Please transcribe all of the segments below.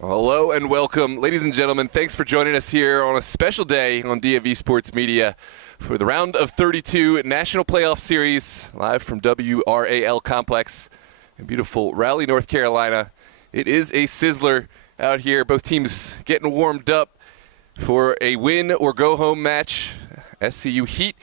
Hello and welcome, ladies and gentlemen. Thanks for joining us here on a special day on DMV Sports Media for the round of 32 National Playoff Series, live from WRAL Complex in beautiful Raleigh, North Carolina. It is a sizzler out here. Both teams getting warmed up for a win or go home match. SCU Heat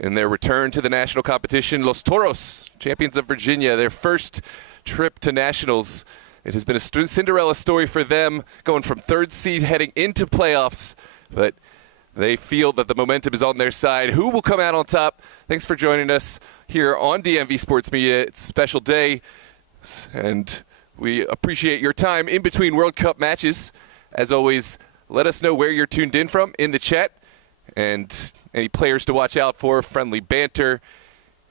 in their return to the national competition. Los Toros, champions of Virginia, their first trip to nationals. It has been a Cinderella story for them, going from third seed heading into playoffs, but they feel that the momentum is on their side. Who will come out on top? Thanks for joining us here on DMV Sports Media. It's a special day, and we appreciate your time in between World Cup matches. As always, let us know where you're tuned in from in the chat, and any players to watch out for, friendly banter,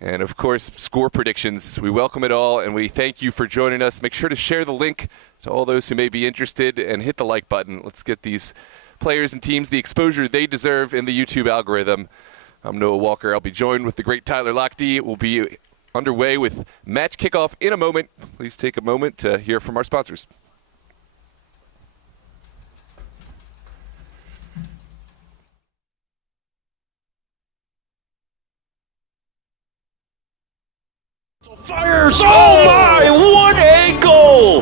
and, of course, score predictions. We welcome it all, and we thank you for joining us. Make sure to share the link to all those who may be interested and hit the like button. Let's get these players and teams the exposure they deserve in the YouTube algorithm. I'm Noah Walker. I'll be joined with the great Tyler Lochte. We'll be underway with match kickoff in a moment. Please take a moment to hear from our sponsors. Fires! Oh my! What a goal!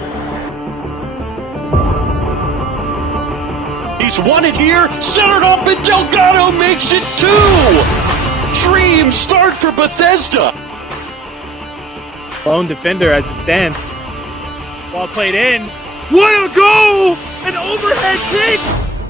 He's won it here, centered up, and Delgado makes it two! Dream start for Bethesda! Lone defender as it stands. Ball played in. What a goal! An overhead kick!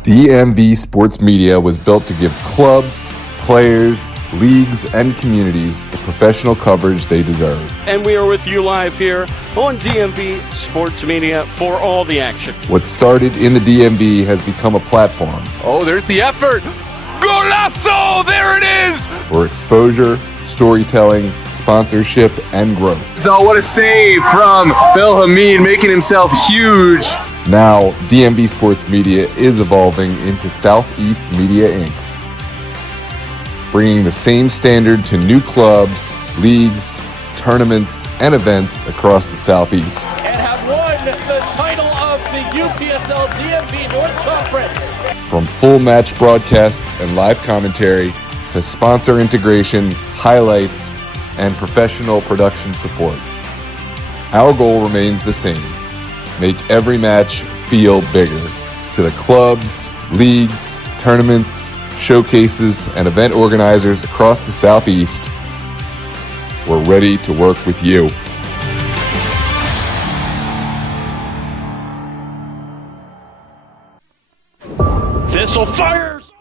DMV Sports Media was built to give clubs, players, leagues, and communities the professional coverage they deserve. And we are with you live here on DMV Sports Media for all the action. What started in the DMV has become a platform Oh, there's the effort. Golazo! There it is! for exposure, storytelling, sponsorship, and growth. Oh, what a save from Bel Hamid, making himself huge. Now, DMV Sports Media is evolving into Southeast Media Inc., bringing the same standard to new clubs, leagues, tournaments, and events across the Southeast. And have won the title of the UPSL DMV North Conference. From full match broadcasts and live commentary to sponsor integration, highlights, and professional production support. Our goal remains the same: make every match feel bigger. To the clubs, leagues, tournaments, showcases, and event organizers across the Southeast, we're ready to work with you. This'll fires!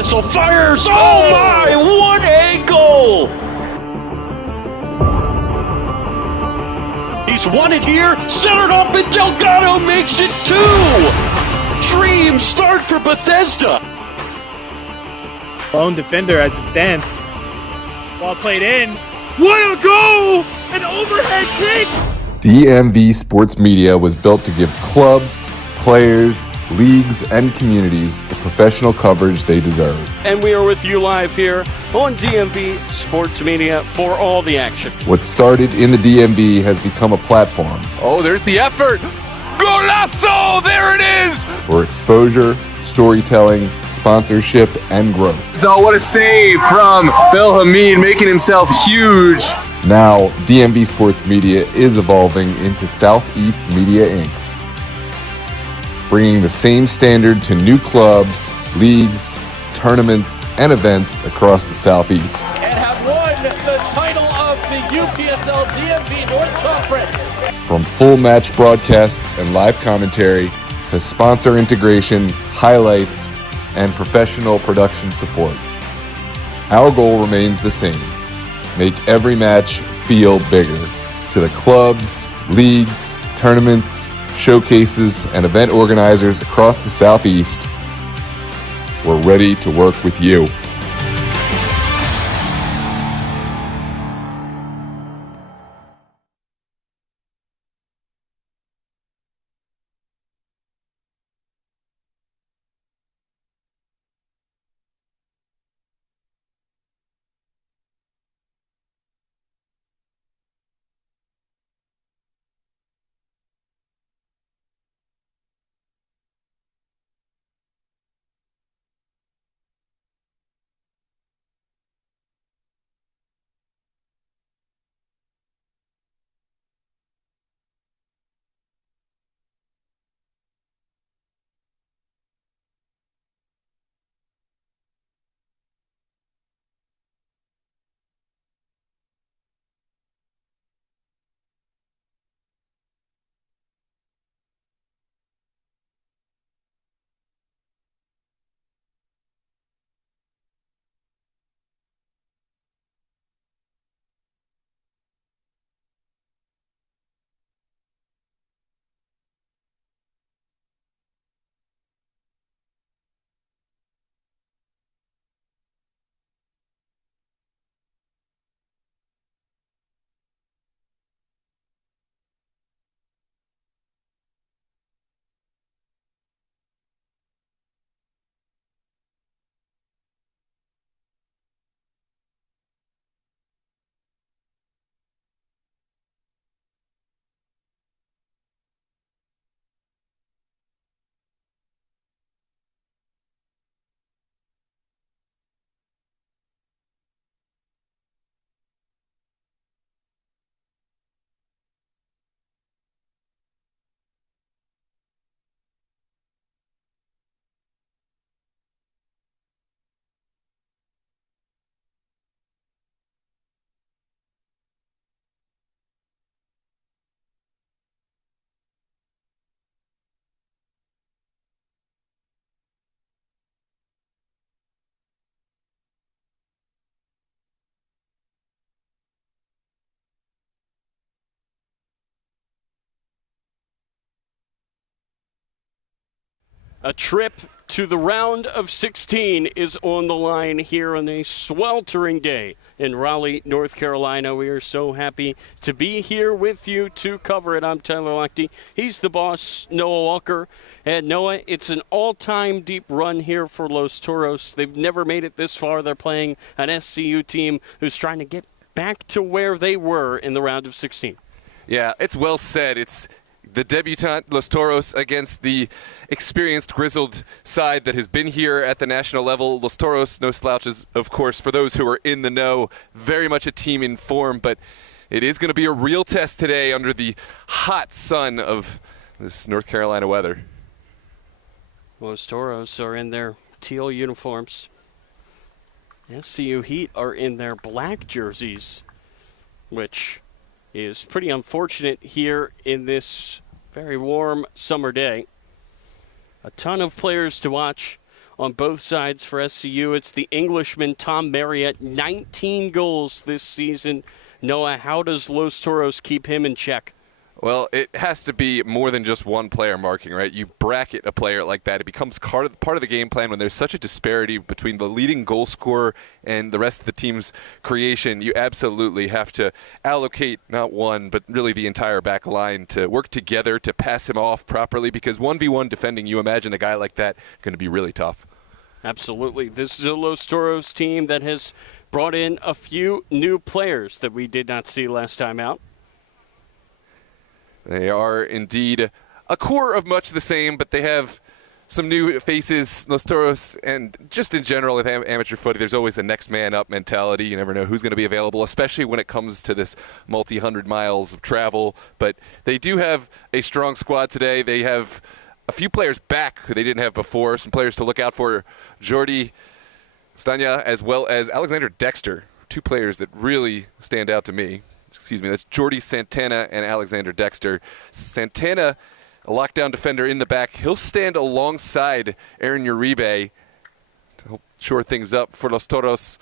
missile fires. Oh my, what a goal! He's won it here, centered up, and Delgado makes it 2! Dream start for Bethesda. Lone defender as it stands. Ball played in. What a goal! An overhead kick! DMV Sports Media was built to give clubs, players, leagues, and communities the professional coverage they deserve. And we are with you live here on DMV Sports Media for all the action. What started in the DMV has become a platform Oh, there's the effort. Golazo! There it is! for exposure, storytelling, sponsorship, and growth. So what a save from Bill Hamid, making himself huge. Now, DMV Sports Media is evolving into Southeast Media Inc., bringing the same standard to new clubs, leagues, tournaments, and events across the Southeast. And have won the title of the UPSL DMV North Conference. From full match broadcasts and live commentary to sponsor integration, highlights, and professional production support. Our goal remains the same: make every match feel bigger. To the clubs, leagues, tournaments, showcases, and event organizers across the Southeast, we're ready to work with you. A trip to the round of 16 is on the line here on a sweltering day in Raleigh, North Carolina. We are so happy to be here with you to cover it. I'm Tyler Lochte. He's the boss, Noah Walker. And Noah, it's an all-time deep run here for Los Toros. They've never made it this far. They're playing an SCU team who's trying to get back to where they were in the round of 16. Yeah, it's well said. It's the debutant Los Toros against the experienced, grizzled side that has been here at the national level. Los Toros, no slouches, of course, for those who are in the know. Very much a team in form, but it is going to be a real test today under the hot sun of this North Carolina weather. Los Toros are in their teal uniforms. SCU Heat are in their black jerseys, which is pretty unfortunate here in this very warm summer day. A ton of players to watch on both sides for SCU. It's the Englishman, Tom Marriott, 19 goals this season. Noah, how does Los Toros keep him in check? Well, it has to be more than just one player marking, right? You bracket a player like that. It becomes part of the game plan when there's such a disparity between the leading goal scorer and the rest of the team's creation. You absolutely have to allocate not one, but really the entire back line to work together to pass him off properly, because 1v1 defending, you imagine a guy like that going to be really tough. Absolutely. This is a Los Toros team that has brought in a few new players that we did not see last time out. They are indeed a core of much the same, but they have some new faces, Los Toros, and just in general with amateur footy, there's always the next man up mentality. You never know who's going to be available, especially when it comes to this multi-hundred miles of travel. But they do have a strong squad today. They have a few players back who they didn't have before, some players to look out for. Jordi Stanya as well as Alexander Dexter, two players that really stand out to me. That's Jordi Santana and Alexander Dexter. Santana, a lockdown defender in the back. He'll stand alongside Aaron Uribe to help shore things up for Los Toros,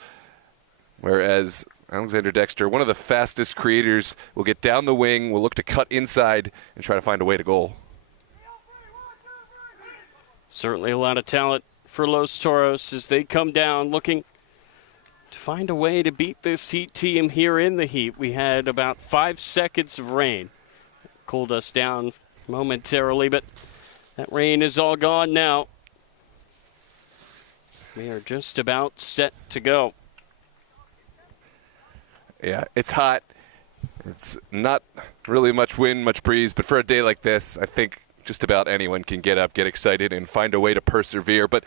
whereas Alexander Dexter, one of the fastest creators, will get down the wing, will look to cut inside and try to find a way to goal. Certainly a lot of talent for Los Toros as they come down looking to find a way to beat this Heat team here in the Heat. We had about 5 seconds of rain. Cooled us down momentarily, but that rain is all gone now. We are just about set to go. Yeah, it's hot. It's not really much wind, much breeze, but for a day like this, I think just about anyone can get up, get excited, and find a way to persevere. But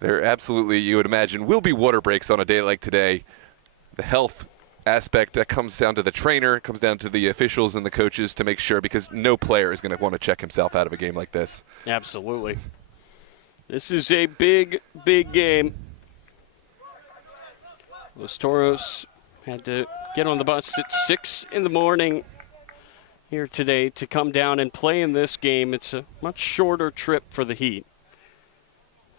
there absolutely, you would imagine, will be water breaks on a day like today. The health aspect, that comes down to the trainer, comes down to the officials and the coaches to make sure, because no player is going to want to check himself out of a game like this. Absolutely. This is a big, big game. Los Toros had to get on the bus at 6 in the morning here today to come down and play in this game. It's a much shorter trip for the Heat.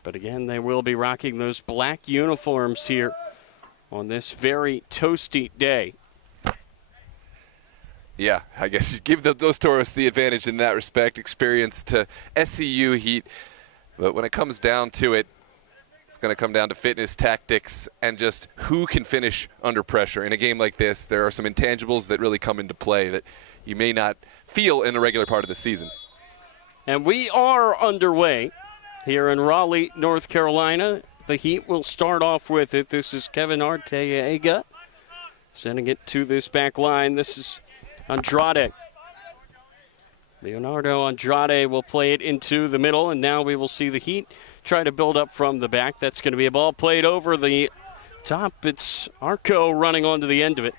But again, they will be rocking those black uniforms here on this very toasty day. Yeah, I guess you give those Toros the advantage in that respect, experience to SCU Heat. But when it comes down to it, it's going to come down to fitness, tactics, and just who can finish under pressure. In a game like this, there are some intangibles that really come into play that you may not feel in the regular part of the season. And we are underway here in Raleigh, North Carolina. The Heat will start off with it. This is Kevin Arteaga sending it to this back line. This is Andrade. Leonardo Andrade will play it into the middle, and now we will see the Heat try to build up from the back. That's going to be a ball played over the top. It's Arco running onto the end of it.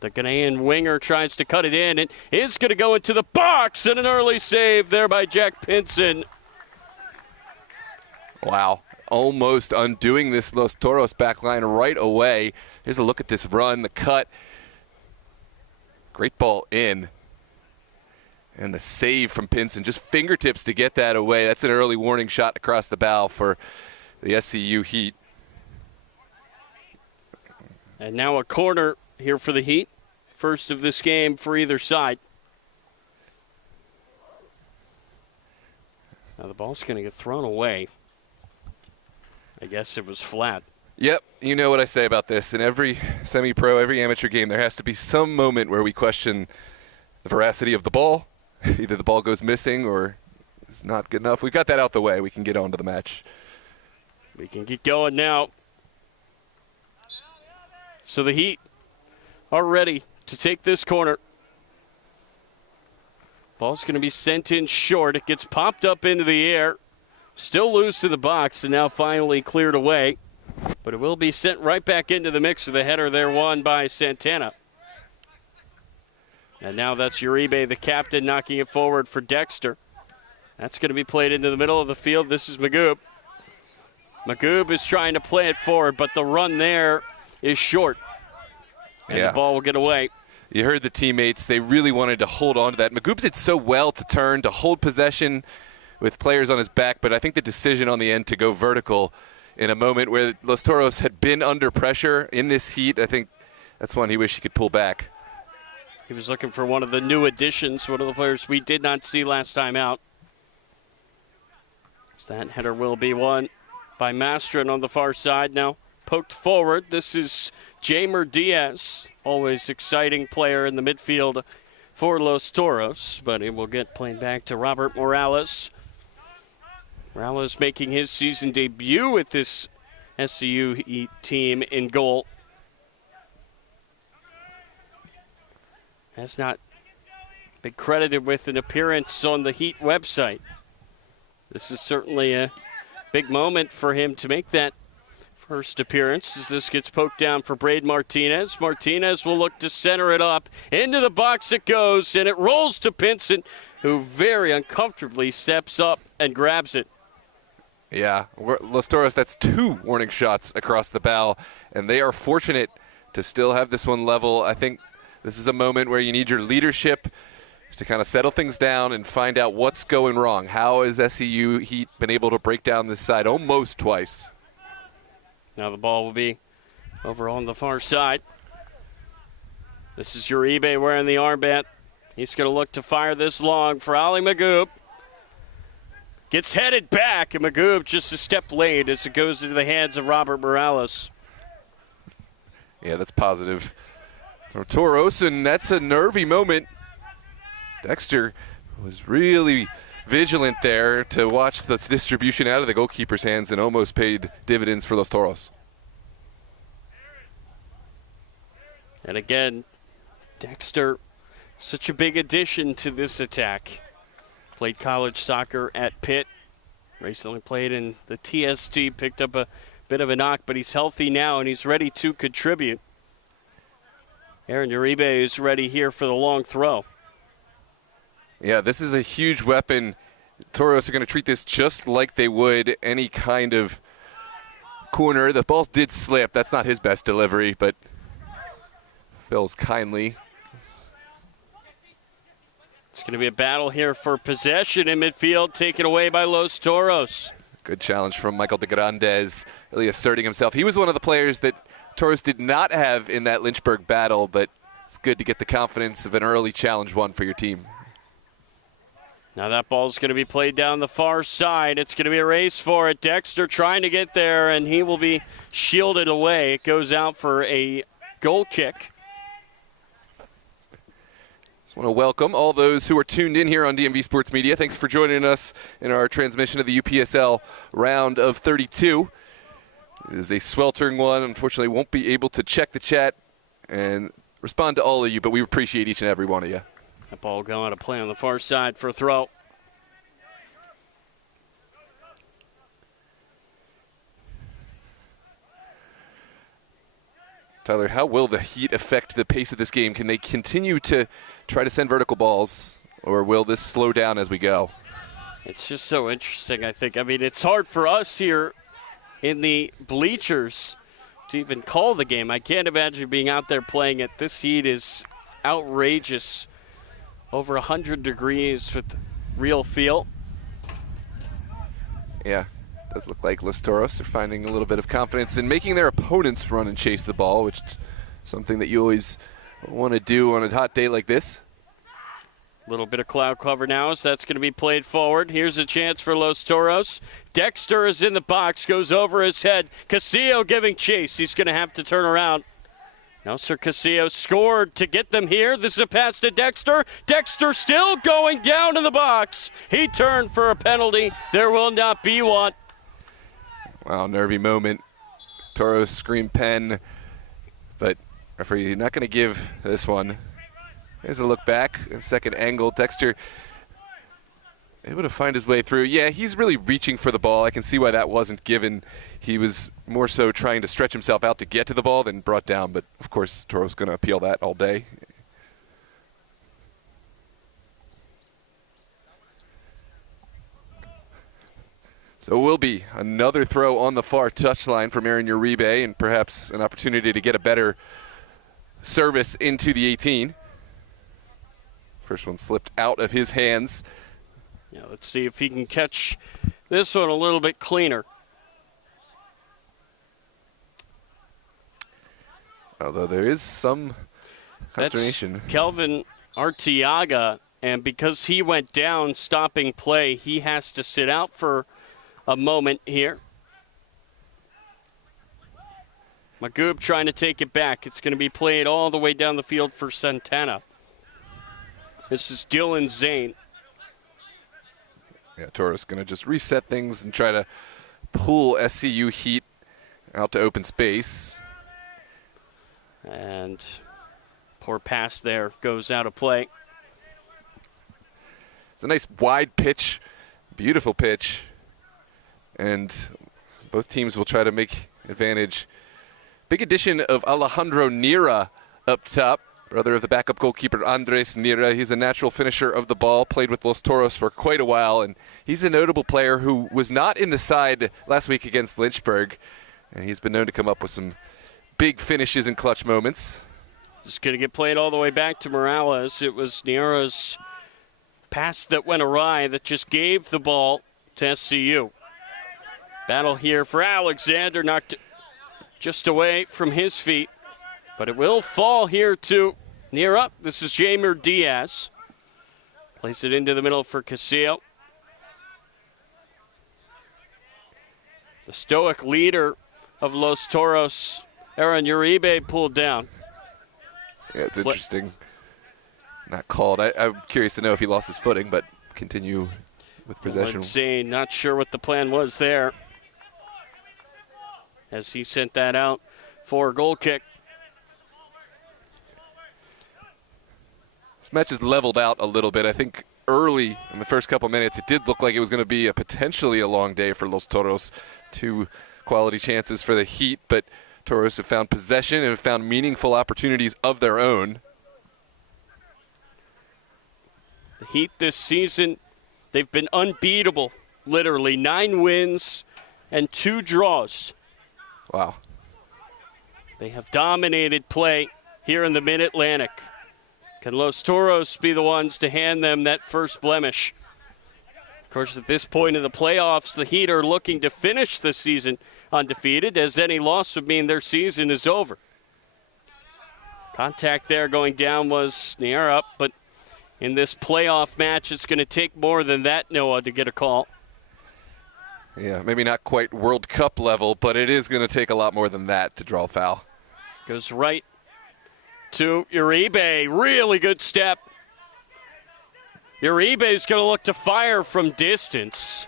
The Ghanaian winger tries to cut it in. It is going to go into the box, and an early save there by Jack Pinson. Wow, almost undoing this Los Toros back line right away. Here's a look at this run, the cut. Great ball in. And the save from Pinson, just fingertips to get that away. That's an early warning shot across the bow for the SCU Heat. And now a corner here for the Heat. First of this game for either side. Now the ball's going to get thrown away. I guess it was flat. Yep, you know what I say about this. In every semi-pro, every amateur game, there has to be some moment where we question the veracity of the ball. Either the ball goes missing or it's not good enough. We got that out the way. We can get on to the match. We can get going now. So the Heat are ready to take this corner. Ball's going to be sent in short. It gets popped up into the air. Still loose to the box and now finally cleared away. But it will be sent right back into the mix with the header there won by Santana. And now that's Uribe, the captain, knocking it forward for Dexter. That's going to be played into the middle of the field. This is Magoob. Magoob is trying to play it forward, but the run there is short. And the ball will get away. You heard the teammates. They really wanted to hold on to that. Magoob did so well to turn, to hold possession, with players on his back, but I think the decision on the end to go vertical in a moment where Los Toros had been under pressure in this heat, I think that's one he wished he could pull back. He was looking for one of the new additions, one of the players we did not see last time out. So that header will be won by Mastrin on the far side now. Poked forward. This is Jamer Diaz, always exciting player in the midfield for Los Toros, but it will get played back to Robert Morales. Morales making his season debut with this SCU team in goal. Has not been credited with an appearance on the Heat website. This is certainly a big moment for him to make that first appearance as this gets poked down for Braid Martinez. Martinez will look to center it up. Into the box it goes, and it rolls to Pinson, who very uncomfortably steps up and grabs it. Yeah, Los Toros, that's 2 warning shots across the bow, and they are fortunate to still have this one level. I think this is a moment where you need your leadership to kind of settle things down and find out what's going wrong. How has SCU Heat been able to break down this side almost twice? Now the ball will be over on the far side. This is Uribe wearing the armband. He's going to look to fire this long for Ali Magoob. Gets headed back, and Magoob just a step late as it goes into the hands of Robert Morales. Yeah, that's positive for Toros, and that's a nervy moment. Dexter was really vigilant there to watch the distribution out of the goalkeeper's hands and almost paid dividends for Los Toros. And again, Dexter, such a big addition to this attack. Played college soccer at Pitt. Recently played in the TST, picked up a bit of a knock, but he's healthy now and he's ready to contribute. Aaron Uribe is ready here for the long throw. Yeah, this is a huge weapon. Toros are going to treat this just like they would any kind of corner. The ball did slip. That's not his best delivery, but Phil's kindly. It's going to be a battle here for possession in midfield, taken away by Los Toros. Good challenge from Michael de Grandes, really asserting himself. He was one of the players that Toros did not have in that Lynchburg battle, but it's good to get the confidence of an early challenge won for your team. Now that ball's going to be played down the far side. It's going to be a race for it. Dexter trying to get there, and he will be shielded away. It goes out for a goal kick. I want to welcome all those who are tuned in here on DMV Sports Media. Thanks for joining us in our transmission of the UPSL round of 32. It is a sweltering one. Unfortunately, won't be able to check the chat and respond to all of you, but we appreciate each and every one of you. That ball going to play on the far side for a throw. Tyler, how will the heat affect the pace of this game? Can they continue to try to send vertical balls, or will this slow down as we go? It's just so interesting, I think. I mean, it's hard for us here in the bleachers to even call the game. I can't imagine being out there playing it. This heat is outrageous. Over 100 degrees with real feel. Yeah, does look like Los Toros are finding a little bit of confidence in making their opponents run and chase the ball, which is something that you always want to do on a hot day like this. A little bit of cloud cover now, so that's going to be played forward. Here's a chance for Los Toros. Dexter is in the box, goes over his head. Casillo giving chase. He's going to have to turn around. Now, Sir Casillo scored to get them here. This is a pass to Dexter. Dexter still going down in the box. He turned for a penalty. There will not be one. Wow, nervy moment. Toros scream pen, but referee not going to give this one. Here's a look back, a second angle. Dexter able to find his way through. Yeah, he's really reaching for the ball. I can see why that wasn't given. He was more so trying to stretch himself out to get to the ball than brought down, but of course Toros going to appeal that all day. So it will be another throw on the far touchline from Aaron Uribe, and perhaps an opportunity to get a better service into the 18. First one slipped out of his hands. Yeah, let's see if he can catch this one a little bit cleaner. Although there is some consternation. That's Kelvin Arteaga, and because he went down stopping play, he has to sit out for a moment here. Magoob trying to take it back. It's going to be played all the way down the field for Santana. This is Dylan Zane. Yeah, Toros going to just reset things and try to pull SCU Heat out to open space. And poor pass there goes out of play. It's a nice wide pitch, beautiful pitch. And both teams will try to make advantage. Big addition of Alejandro Nira up top, brother of the backup goalkeeper Andres Nira. He's a natural finisher of the ball, played with Los Toros for quite a while, and he's a notable player who was not in the side last week against Lynchburg, and he's been known to come up with some big finishes and clutch moments. It's going to get played all the way back to Morales. It was Nira's pass that went awry that just gave the ball to SCU. Battle here for Alexander, knocked just away from his feet. But it will fall here to Nira. This is Jamer Diaz. Place it into the middle for Casillo. The stoic leader of Los Toros, Aaron Uribe, pulled down. Yeah, it's interesting. Not called. I'm curious to know if he lost his footing, but continue with possession. Zane, not sure what the plan was there, as he sent that out for a goal kick. This match is leveled out a little bit. I think early in the first couple minutes, it did look like it was going to be potentially a long day for Los Toros. 2 quality chances for the Heat, but Toros have found possession and have found meaningful opportunities of their own. The Heat this season, they've been unbeatable, literally. 9 wins and 2 draws. Wow. They have dominated play here in the Mid-Atlantic. Can Los Toros be the ones to hand them that first blemish? Of course, at this point in the playoffs, the Heat are looking to finish the season undefeated, as any loss would mean their season is over. Contact there going down was near up, but in this playoff match, it's going to take more than that, Noah, to get a call. Yeah, maybe not quite World Cup level, but it is going to take a lot more than that to draw a foul. Goes right to Uribe. Really good step. Uribe's going to look to fire from distance.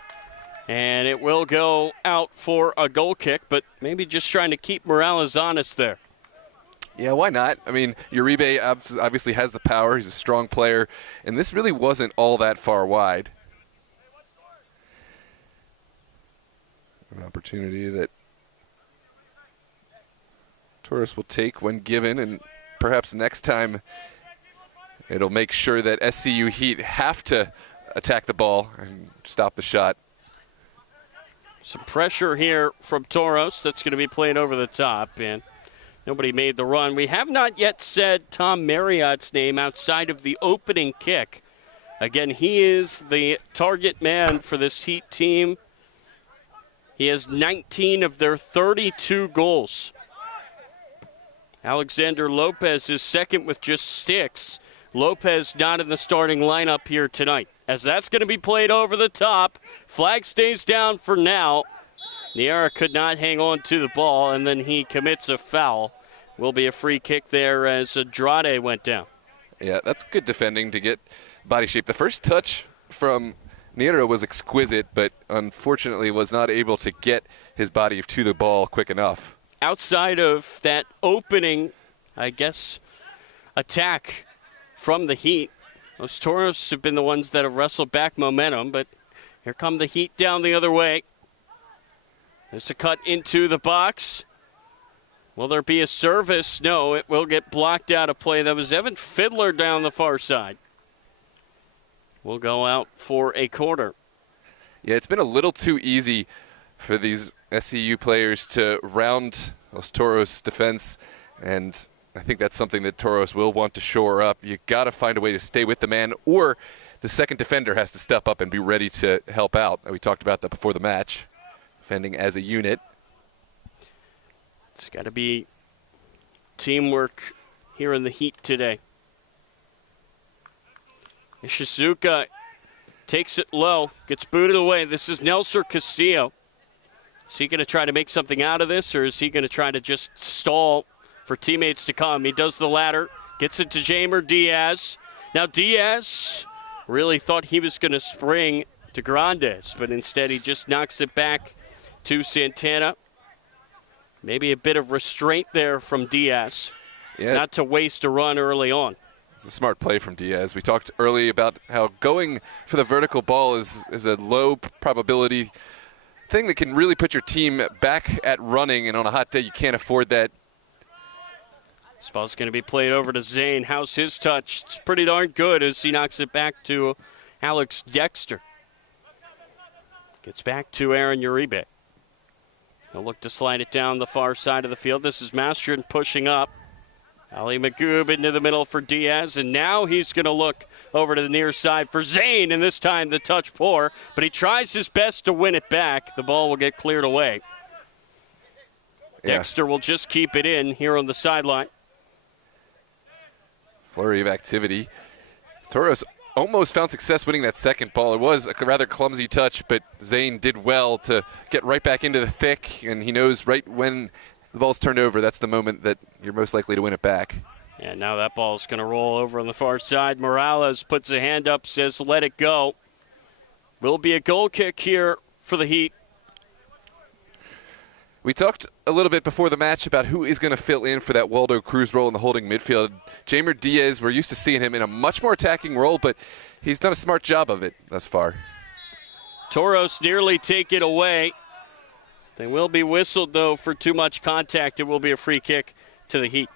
And it will go out for a goal kick, but maybe just trying to keep Morales honest there. Yeah, why not? I mean, Uribe obviously has the power. He's a strong player. And this really wasn't all that far wide. An opportunity that Toros will take when given, and perhaps next time it'll make sure that SCU Heat have to attack the ball and stop the shot. Some pressure here from Toros. That's going to be played over the top, and nobody made the run. We have not yet said Tom Marriott's name outside of the opening kick. Again, he is the target man for this Heat team. He has 19 of their 32 goals. Alexander Lopez is second with just 6. Lopez not in the starting lineup here tonight, as that's going to be played over the top. Flag stays down for now. Niera could not hang on to the ball, and then he commits a foul. Will be a free kick there as Andrade went down. Yeah, that's good defending to get body shape. The first touch from Niera was exquisite, but unfortunately was not able to get his body to the ball quick enough. Outside of that opening, I guess, attack from the Heat, those Toros have been the ones that have wrestled back momentum, but here come the Heat down the other way. There's a cut into the box. Will there be a service? No, it will get blocked out of play. That was Evan Fiddler down the far side. Will go out for a corner. Yeah, it's been a little too easy for these SCU players to round Los Toros' defense, and I think that's something that Toros will want to shore up. You got to find a way to stay with the man, or the second defender has to step up and be ready to help out. We talked about that before the match, defending as a unit. It's got to be teamwork here in the heat today. Ishizuka takes it low, gets booted away. This is Nelson Castillo. Is he going to try to make something out of this, or is he going to try to just stall for teammates to come? He does the latter, gets it to Jamer Diaz. Now Diaz really thought he was going to spring to Grandes, but instead he just knocks it back to Santana. Maybe a bit of restraint there from Diaz, not to waste a run early on. It's a smart play from Diaz. We talked early about how going for the vertical ball is a low probability thing that can really put your team back at running, and on a hot day you can't afford that. This ball's going to be played over to Zane. How's his touch? It's pretty darn good as he knocks it back to Alex Dexter. Gets back to Aaron Uribe. He'll look to slide it down the far side of the field. This is Mastrin pushing up. Ali Magoob into the middle for Diaz, and now he's going to look over to the near side for Zane, and this time the touch poor, but he tries his best to win it back. The ball will get cleared away. Dexter will just keep it in here on the sideline. Flurry of activity. TOROS almost found success winning that second ball. It was a rather clumsy touch, but Zane did well to get right back into the thick, and he knows right when the ball's turned over, that's the moment that you're most likely to win it back. And now that ball's going to roll over on the far side. Morales puts a hand up, says let it go. Will be a goal kick here for the Heat. We talked a little bit before the match about who is going to fill in for that Waldo Cruz role in the holding midfield. Jamer Diaz, we're used to seeing him in a much more attacking role, but he's done a smart job of it thus far. TOROS nearly take it away. They will be whistled, though, for too much contact. It will be a free kick to the Heat.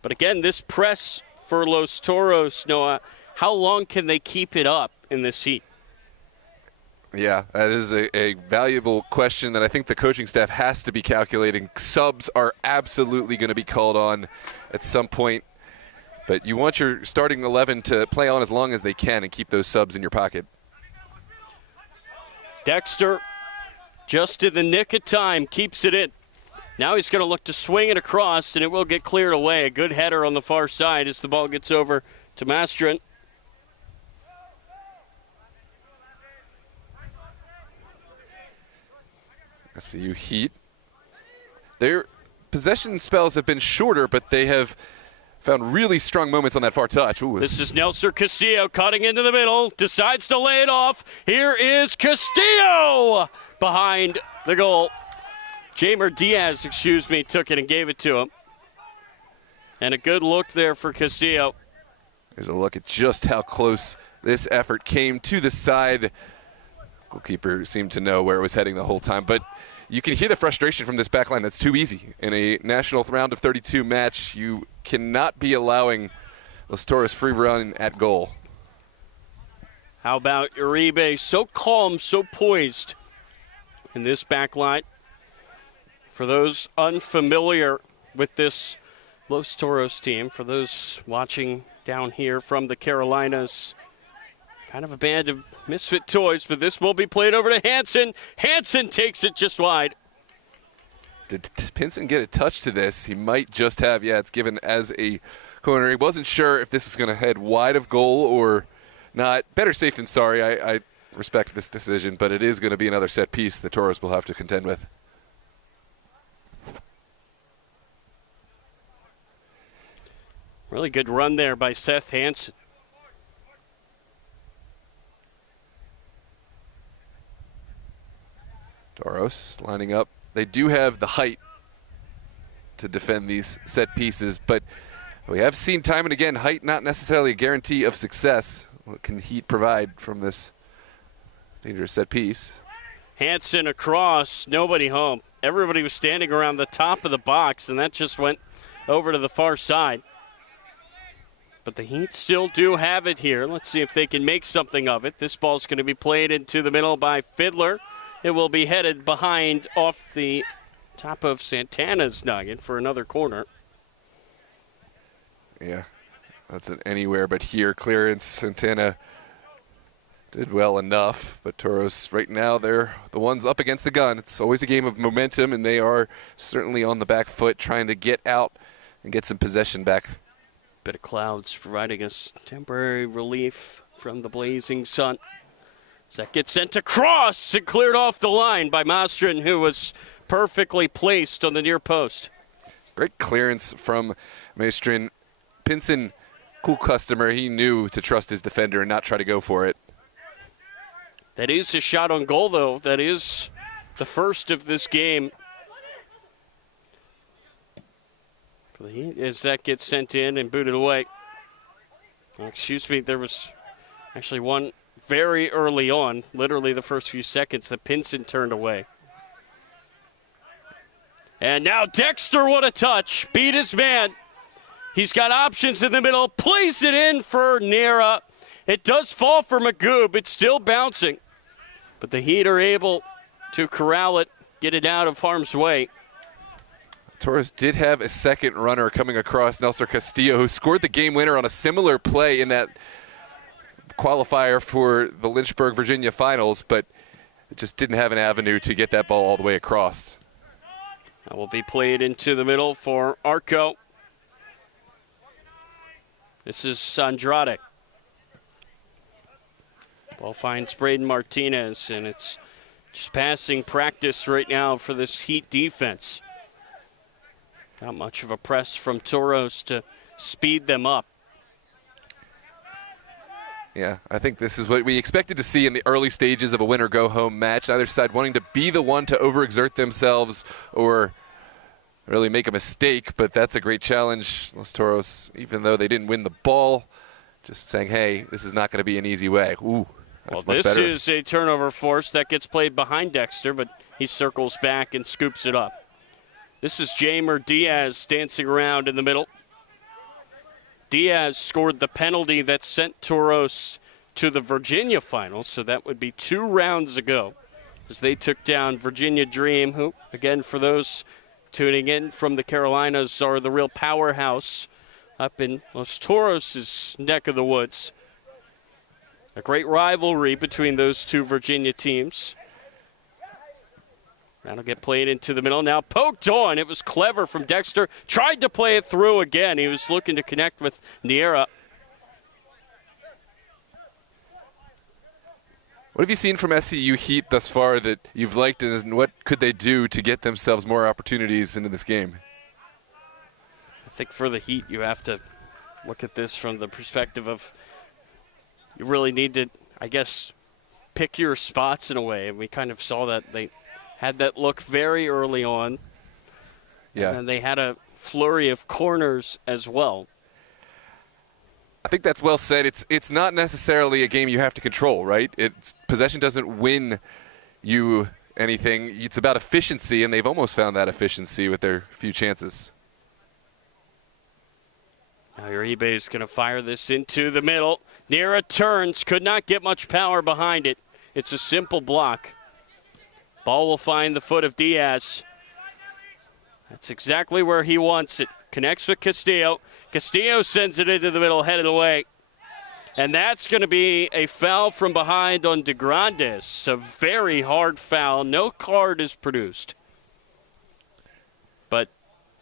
But again, this press for Los Toros, Noah, how long can they keep it up in this heat? Yeah, that is a valuable question that I think the coaching staff has to be calculating. Subs are absolutely going to be called on at some point, but you want your starting 11 to play on as long as they can and keep those subs in your pocket. Dexter, just in the nick of time, keeps it in. Now he's going to look to swing it across, and it will get cleared away. A good header on the far side as the ball gets over to Mastrin. SCU Heat. Their possession spells have been shorter, but they have found really strong moments on that far touch. Ooh. This is Nelson Castillo cutting into the middle, decides to lay it off. Here is Castillo behind the goal. Jamer Diaz, took it and gave it to him. And a good look there for Castillo. There's a look at just how close this effort came to the side. Goalkeeper seemed to know where it was heading the whole time, but you can hear the frustration from this backline. That's too easy. In a national round of 32 match, you cannot be allowing Los Toros free run at goal. How about Uribe? So calm, so poised in this backline. For those unfamiliar with this Los Toros team, for those watching down here from the Carolinas, kind of a band of misfit toys, but this will be played over to Hansen. Hansen takes it just wide. Did Pinson get a touch to this? He might just have. Yeah, it's given as a corner. He wasn't sure if this was going to head wide of goal or not. Better safe than sorry. I respect this decision, but it is going to be another set piece the Toros will have to contend with. Really good run there by Seth Hansen. Toros lining up. They do have the height to defend these set pieces, but we have seen time and again, height not necessarily a guarantee of success. What can Heat provide from this dangerous set piece? Hansen across, nobody home. Everybody was standing around the top of the box, and that just went over to the far side. But the Heat still do have it here. Let's see if they can make something of it. This ball's going to be played into the middle by Fiddler. It will be headed behind off the top of Santana's nugget for another corner. Yeah. That's an anywhere but here clearance. Santana did well enough, but Toros right now, they're the ones up against the gun. It's always a game of momentum, and they are certainly on the back foot trying to get out and get some possession back. Bit of clouds providing us temporary relief from the blazing sun. As that gets sent across and cleared off the line by Mastrin, who was perfectly placed on the near post. Great clearance from Mastrin. Pinson, cool customer. He knew to trust his defender and not try to go for it. That is a shot on goal, though. That is the first of this game. As that gets sent in and booted away. Excuse me, there was actually one very early on, literally the first few seconds, that Pinson turned away. And now Dexter, what a touch. Beat his man. He's got options in the middle. Plays it in for Nera. It does fall for Magoob. It's still bouncing. But the Heat are able to corral it, get it out of harm's way. Toros did have a second runner coming across, Nelson Castillo, who scored the game winner on a similar play in that qualifier for the Lynchburg, Virginia finals, but it just didn't have an avenue to get that ball all the way across. That will be played into the middle for Arco. This is Sandrade. Ball finds Braden Martinez, and it's just passing practice right now for this Heat defense. Not much of a press from Toros to speed them up. Yeah, I think this is what we expected to see in the early stages of a win-or-go-home match. Either side wanting to be the one to overexert themselves or really make a mistake, but that's a great challenge. Los Toros, even though they didn't win the ball, just saying, hey, this is not going to be an easy way. Ooh, that's much better. This is a turnover force that gets played behind Dexter, but he circles back and scoops it up. This is Jamer Diaz dancing around in the middle. Diaz scored the penalty that sent Toros to the Virginia finals, so that would be 2 rounds ago as they took down Virginia Dream, who, again, for those tuning in from the Carolinas, are the real powerhouse up in Los Toros' neck of the woods. A great rivalry between those two Virginia teams. That'll get played into the middle. Now poked on. It was clever from Dexter. Tried to play it through again. He was looking to connect with Niera. What have you seen from SCU Heat thus far that you've liked, and what could they do to get themselves more opportunities into this game? I think for the Heat, you have to look at this from the perspective of you really need to, I guess, pick your spots in a way. And we kind of saw that they had that look very early on. Yeah. And they had a flurry of corners as well. I think that's well said. It's not necessarily a game you have to control, right? Possession doesn't win you anything. It's about efficiency, and they've almost found that efficiency with their few chances. Now Uribe is going to fire this into the middle. Nera turns, could not get much power behind it. It's a simple block. Ball will find the foot of Diaz. That's exactly where he wants it. Connects with Castillo. Castillo sends it into the middle, headed away. And that's going to be a foul from behind on De Grandes. A very hard foul. No card is produced. But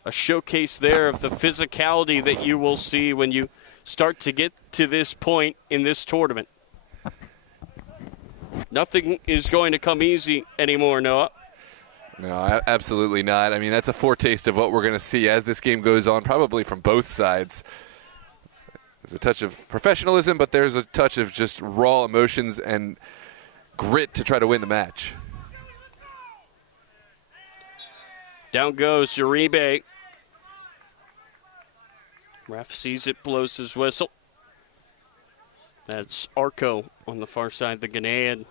a showcase there of the physicality that you will see when you start to get to this point in this tournament. Nothing is going to come easy anymore, Noah. No, absolutely not. I mean, that's a foretaste of what we're going to see as this game goes on, probably from both sides. There's a touch of professionalism, but there's a touch of just raw emotions and grit to try to win the match. Down goes Uribe. Ref sees it, blows his whistle. That's Arco on the far side, the Ghanaian,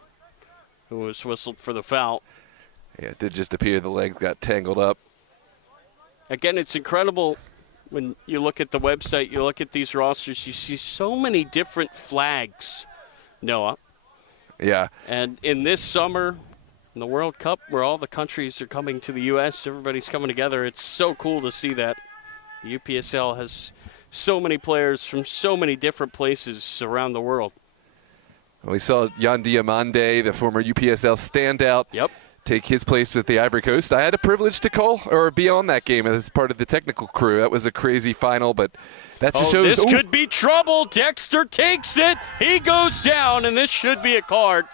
who was whistled for the foul. Yeah, it did just appear the legs got tangled up. Again, it's incredible when you look at the website, you look at these rosters, you see so many different flags, Noah. Yeah. And in this summer, in the World Cup, where all the countries are coming to the U.S., everybody's coming together, it's so cool to see that. The UPSL has so many players from so many different places around the world. We saw Jan Diamande, the former UPSL standout, take his place with the Ivory Coast. I had a privilege to call or be on that game as part of the technical crew. That was a crazy final, but that just shows. This could be trouble. Dexter takes it. He goes down, and this should be a card.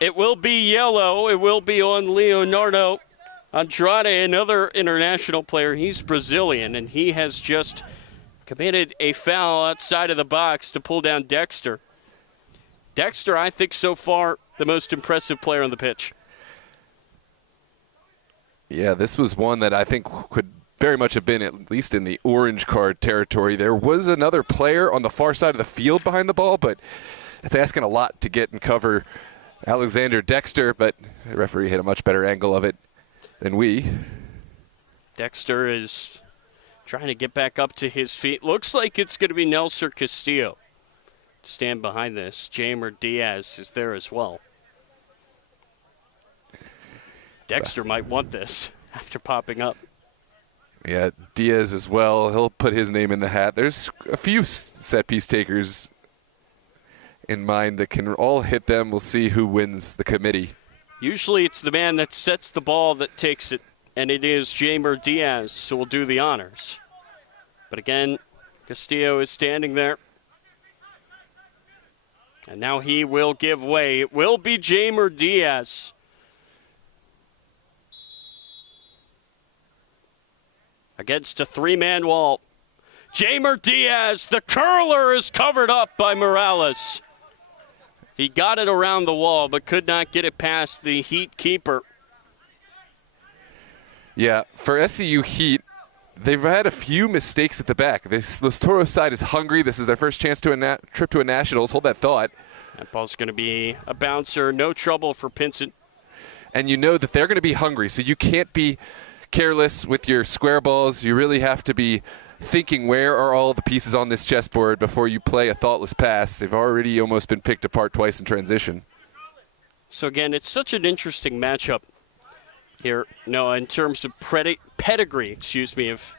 It will be yellow. It will be on Leonardo Andrade, another international player. He's Brazilian, and he has just committed a foul outside of the box to pull down Dexter. Dexter, I think, so far, the most impressive player on the pitch. Yeah, this was one that I think could very much have been at least in the orange card territory. There was another player on the far side of the field behind the ball, but it's asking a lot to get and cover Alexander Dexter, but the referee hit a much better angle of it than we. Dexter is trying to get back up to his feet. Looks like it's going to be Nelson Castillo to stand behind this. Jamer Diaz is there as well. Dexter might want this after popping up. Yeah, Diaz as well. He'll put his name in the hat. There's a few set-piece takers in mind that can all hit them. We'll see who wins the committee. Usually it's the man that sets the ball that takes it, and it is Jamer Diaz who will do the honors. But again, Castillo is standing there. And now he will give way. It will be Jamer Diaz. Against a three-man wall. Jamer Diaz, the curler, is covered up by Morales. He got it around the wall, but could not get it past the Heat keeper. Yeah, for SCU Heat, they've had a few mistakes at the back. This TOROS side is hungry. This is their first chance to a trip to a Nationals. Hold that thought. That ball's going to be a bouncer. No trouble for Pinson. And you know that they're going to be hungry, so you can't be careless with your square balls. You really have to be thinking, where are all the pieces on this chessboard before you play a thoughtless pass. They've already almost been picked apart twice in transition. So again, it's such an interesting matchup here. No, in terms of pedigree, of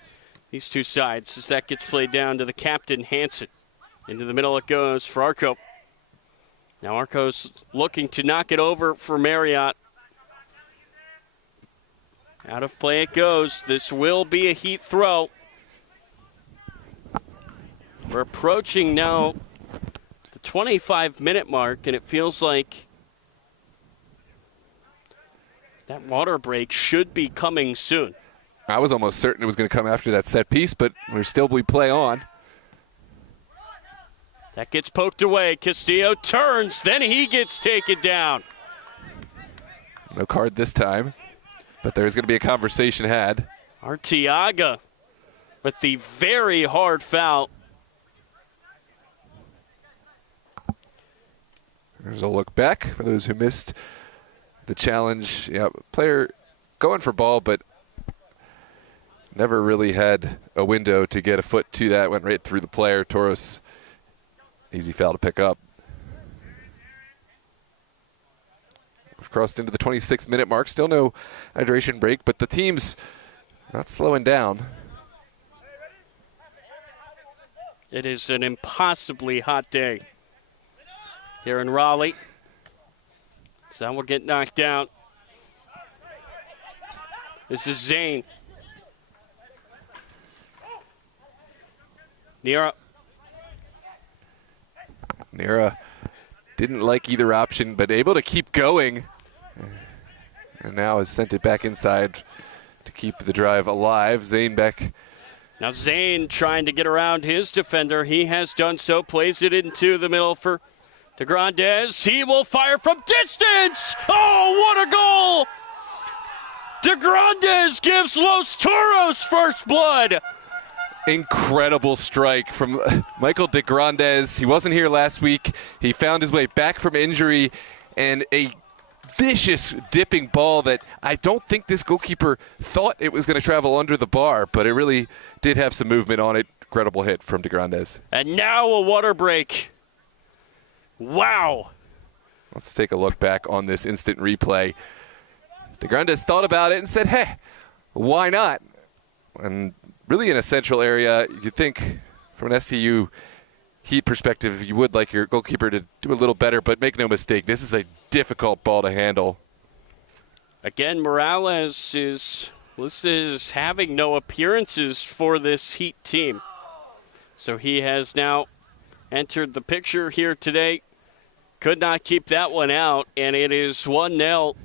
these two sides, as that gets played down to the captain, Hansen. Into the middle it goes for Arco. Now Arco's looking to knock it over for Marriott. Out of play it goes. This will be a Heat throw. We're approaching now the 25-minute mark, and it feels like that water break should be coming soon. I was almost certain it was going to come after that set piece, but we play on. That gets poked away. Castillo turns, then he gets taken down. No card this time, but there's going to be a conversation had. Arteaga with the very hard foul. There's a look back for those who missed the challenge. Yeah, player going for ball, but never really had a window to get a foot to that. Went right through the player. TOROS, easy foul to pick up. We've crossed into the 26-minute mark. Still no hydration break, but the team's not slowing down. It is an impossibly hot day here in Raleigh. Some will get knocked down. This is Zane. Nira didn't like either option, but able to keep going. And now has sent it back inside to keep the drive alive. Zane back. Now Zane trying to get around his defender. He has done so. Plays it into the middle for DeGrandes. He will fire from distance. Oh, what a goal! DeGrandes gives Los Toros first blood. Incredible strike from Michael DeGrandes. He wasn't here last week. He found his way back from injury, and a vicious dipping ball that I don't think this goalkeeper thought it was going to travel under the bar, but it really did have some movement on it. Incredible hit from DeGrandes. And now a water break. Wow. Let's take a look back on this instant replay. DeGrandes thought about it and said, hey, why not? And really in a central area. You'd think from an SCU Heat perspective, you would like your goalkeeper to do a little better, but make no mistake, this is a difficult ball to handle. Again, Morales is having no appearances for this Heat team. So he has now entered the picture here today. Could not keep that one out, and it is 1-0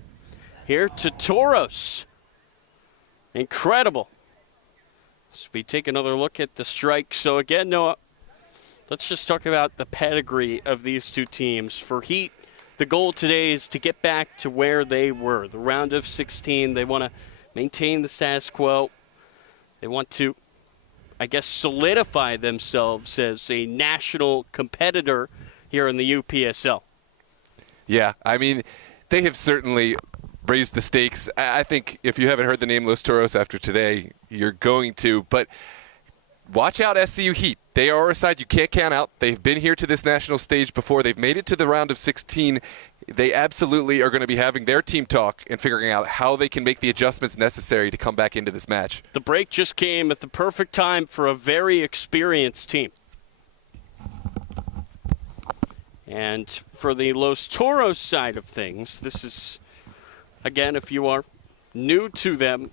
here to TOROS. Incredible. So we take another look at the strike. So again, Noah, let's just talk about the pedigree of these two teams. For Heat, the goal today is to get back to where they were. The round of 16, they want to maintain the status quo. They want to, I guess, solidify themselves as a national competitor here in the UPSL. Yeah, I mean, they have certainly raised the stakes. I think if you haven't heard the name Los Toros after today, you're going to. But watch out, SCU Heat. They are a side you can't count out. They've been here to this national stage before. They've made it to the round of 16. They absolutely are going to be having their team talk and figuring out how they can make the adjustments necessary to come back into this match. The break just came at the perfect time for a very experienced team. And for the Los Toros side of things, this is, again, if you are new to them,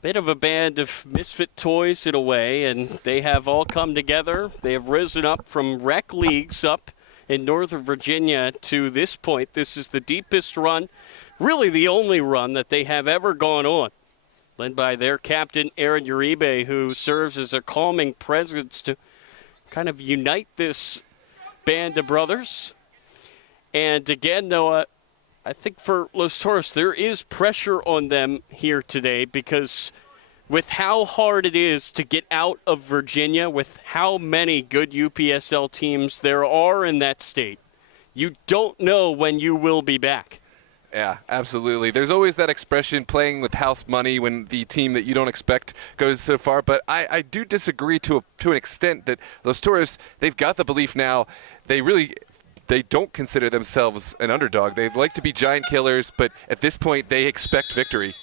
bit of a band of misfit toys in a way, and they have all come together. They have risen up from rec leagues up in Northern Virginia to this point. This is the deepest run, really the only run that they have ever gone on, led by their captain, Aaron Uribe, who serves as a calming presence to kind of unite this band of brothers. And again, Noah, I think for Los Toros, there is pressure on them here today because with how hard it is to get out of Virginia, with how many good UPSL teams there are in that state, you don't know when you will be back. Yeah, absolutely. There's always that expression, playing with house money, when the team that you don't expect goes so far. But I do disagree to an extent that Los Toros, they've got the belief now. They don't consider themselves an underdog. They'd like to be giant killers, but at this point, they expect victory.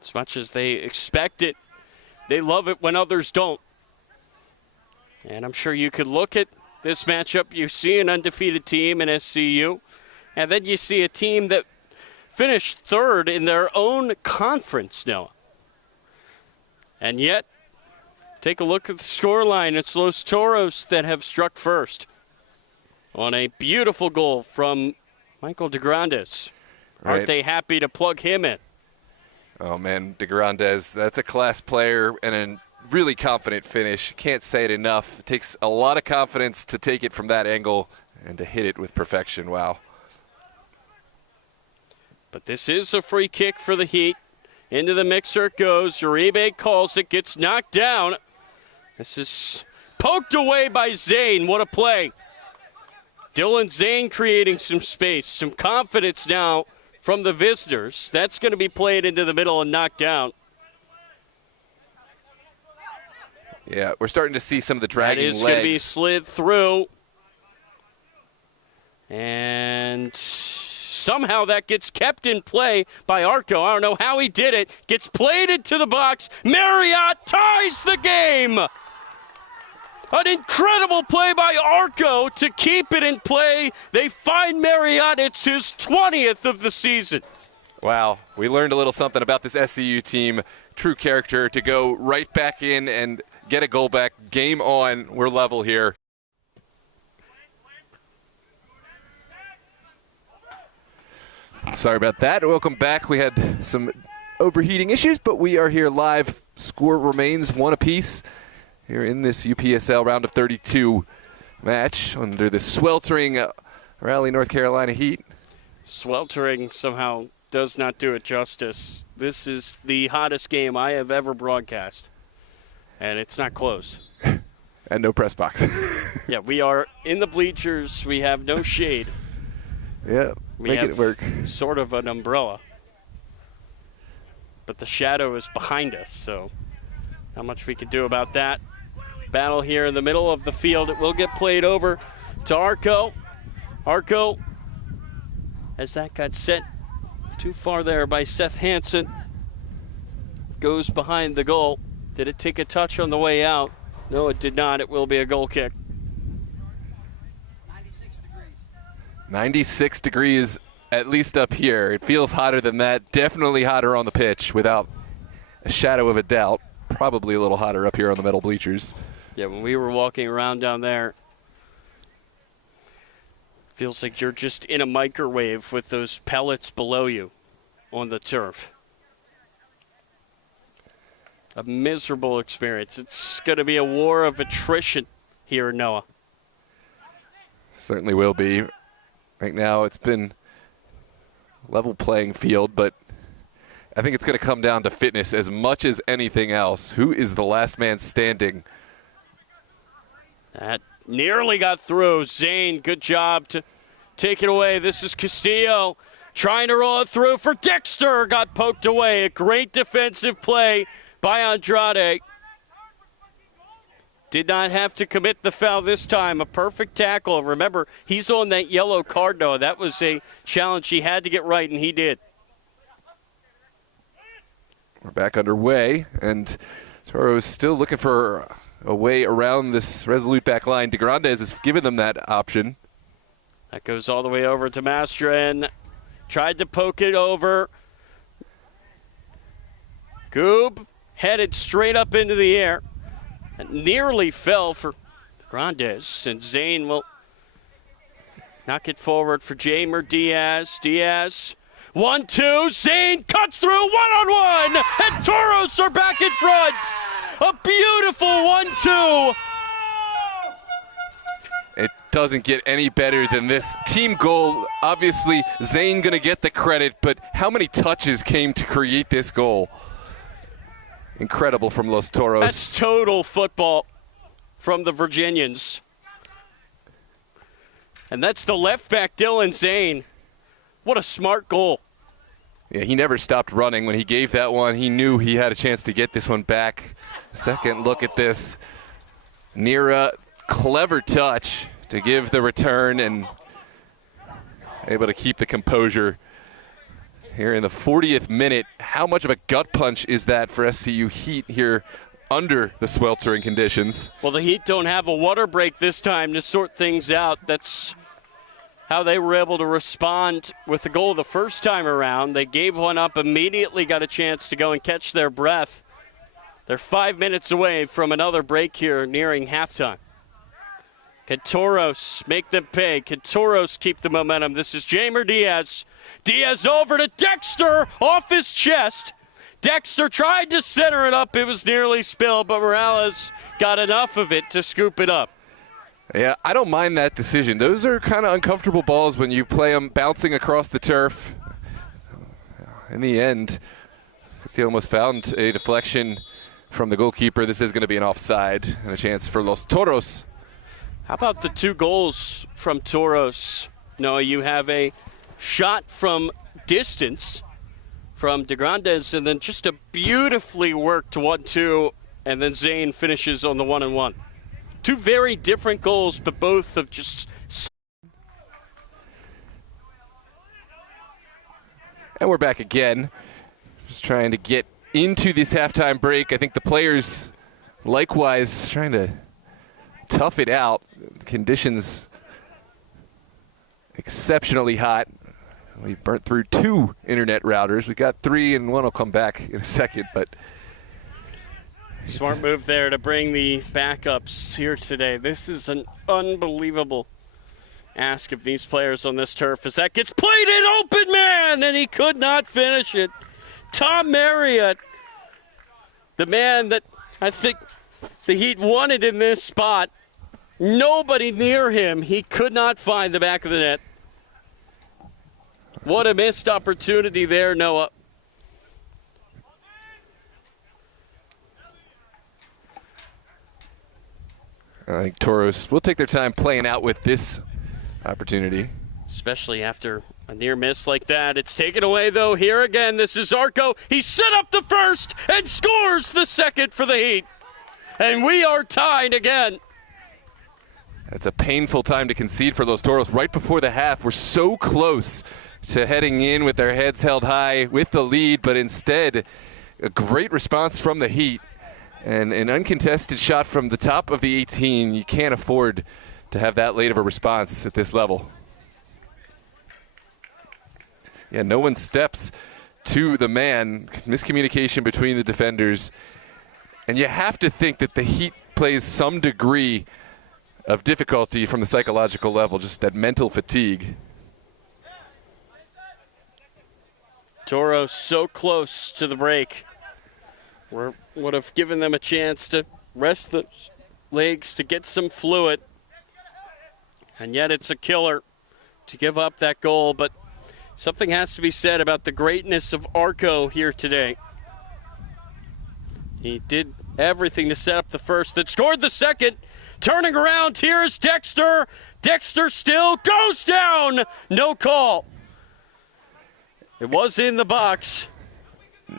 As much as they expect it, they love it when others don't. And I'm sure you could look at this matchup. You see an undefeated team in SCU, and then you see a team that finished third in their own conference, Noah. And yet, take a look at the scoreline. It's Los Toros that have struck first on a beautiful goal from Michael de Grandes. Right. Aren't they happy to plug him in? Oh, man, de Grandes, that's a class player and a really confident finish. Can't say it enough. It takes a lot of confidence to take it from that angle and to hit it with perfection. Wow. But this is a free kick for the Heat. Into the mixer it goes. Uribe calls it, gets knocked down. This is poked away by Zane. What a play. Dylan Zane creating some space, some confidence now from the visitors. That's going to be played into the middle and knocked down. Yeah, we're starting to see some of the dragging legs. That is going to be slid through. And somehow that gets kept in play by Arco. I don't know how he did it. Gets played into the box. Marriott ties the game. An incredible play by Arco to keep it in play. They find Marriott. It's his 20th of the season. Wow, we learned a little something about this SCU team. True character to go right back in and get a goal back. Game on. We're level here. Sorry about that. Welcome back. We had some overheating issues, but we are here live. Score remains 1 apiece here in this UPSL round of 32 match under the sweltering Raleigh, North Carolina Heat. Sweltering somehow does not do it justice. This is the hottest game I have ever broadcast, and it's not close. And no press box. Yeah, we are in the bleachers. We have no shade. Yeah, make it work. Sort of an umbrella. But the shadow is behind us, so not much we can do about that. Battle here in the middle of the field. It will get played over to Arco. Arco, as that got sent too far there by Seth Hansen. goes behind the goal. Did it take a touch on the way out? No, it did not. It will be a goal kick. 96 degrees, at least up here. It feels hotter than that. Definitely hotter on the pitch, without a shadow of a doubt. Probably a little hotter up here on the metal bleachers. Yeah, when we were walking around down there, feels like you're just in a microwave with those pellets below you on the turf. A miserable experience. It's going to be a war of attrition here in Noah. Certainly will be. Right now it's been level playing field, but I think it's going to come down to fitness as much as anything else. Who is the last man standing? That nearly got through. Zane, good job to take it away. This is Castillo trying to roll it through for Dexter. Got poked away. A great defensive play by Andrade. Did not have to commit the foul this time. A perfect tackle. Remember, he's on that yellow card, though. That was a challenge he had to get right, and he did. We're back underway, and Toros still looking for a way around this resolute back line. DeGrandes has given them that option. That goes all the way over to Mastrin. Tried to poke it over. Goob headed straight up into the air. It nearly fell for Grandes, and Zane will knock it forward for Jamer Diaz. Diaz, 1-2, Zane cuts through, one-on-one, and Toros are back in front. A beautiful 1-2. It doesn't get any better than this. Team goal, obviously Zane going to get the credit, but how many touches came to create this goal? Incredible from Los Toros. That's total football from the Virginians. And that's the left back, Dylan Zane. What a smart goal. Yeah, he never stopped running. When he gave that one, he knew he had a chance to get this one back. Second look at this. Nira, clever touch to give the return and able to keep the composure here in the 40th minute. How much of a gut punch is that for SCU Heat here under the sweltering conditions? Well, the Heat don't have a water break this time to sort things out. That's how they were able to respond with the goal the first time around. They gave one up, immediately got a chance to go and catch their breath. They're 5 minutes away from another break here nearing halftime. Can Toros make them pay? Can Toros keep the momentum? This is Jamer Diaz. Diaz over to Dexter, off his chest. Dexter tried to center it up. It was nearly spilled, but Morales got enough of it to scoop it up. Yeah, I don't mind that decision. Those are kind of uncomfortable balls when you play them bouncing across the turf. In the end, Castillo almost found a deflection from the goalkeeper. This is going to be an offside and a chance for Los Toros. How about the two goals from Toros? No, you have a shot from distance from DeGrandes, and then just a beautifully worked 1-2, and then Zane finishes on the 1-1. Two very different goals, but both of just... And we're back again. Just trying to get into this halftime break. I think the players likewise trying to tough it out. The conditions exceptionally hot. We burnt through 2 internet routers. We got 3 and one will come back in a second, but Smart move there to bring the backups here today. This is an unbelievable ask of these players on this turf as that gets played in open man, and he could not finish it. Tom Marriott, the man that I think the Heat wanted in this spot. Nobody near him. He could not find the back of the net. What a missed opportunity there, Noah. I think Toros will take their time playing out with this opportunity. Especially after a near miss like that. It's taken away, though. Here again, this is Zarco. He set up the first and scores the second for the Heat. And we are tied again. It's a painful time to concede for Los Toros right before the half. We're so close to heading in with their heads held high with the lead, but instead a great response from the Heat and an uncontested shot from the top of the 18. You can't afford to have that late of a response at this level. Yeah, no one steps to the man. Miscommunication between the defenders. And you have to think that the Heat plays some degree of difficulty from the psychological level, just that mental fatigue. TOROS so close to the break. Would have given them a chance to rest the legs, to get some fluid. And yet it's a killer to give up that goal. But something has to be said about the greatness of Arco here today. He did everything to set up the first that scored the second. Turning around, here's Dexter. Dexter still goes down. No call. It was in the box.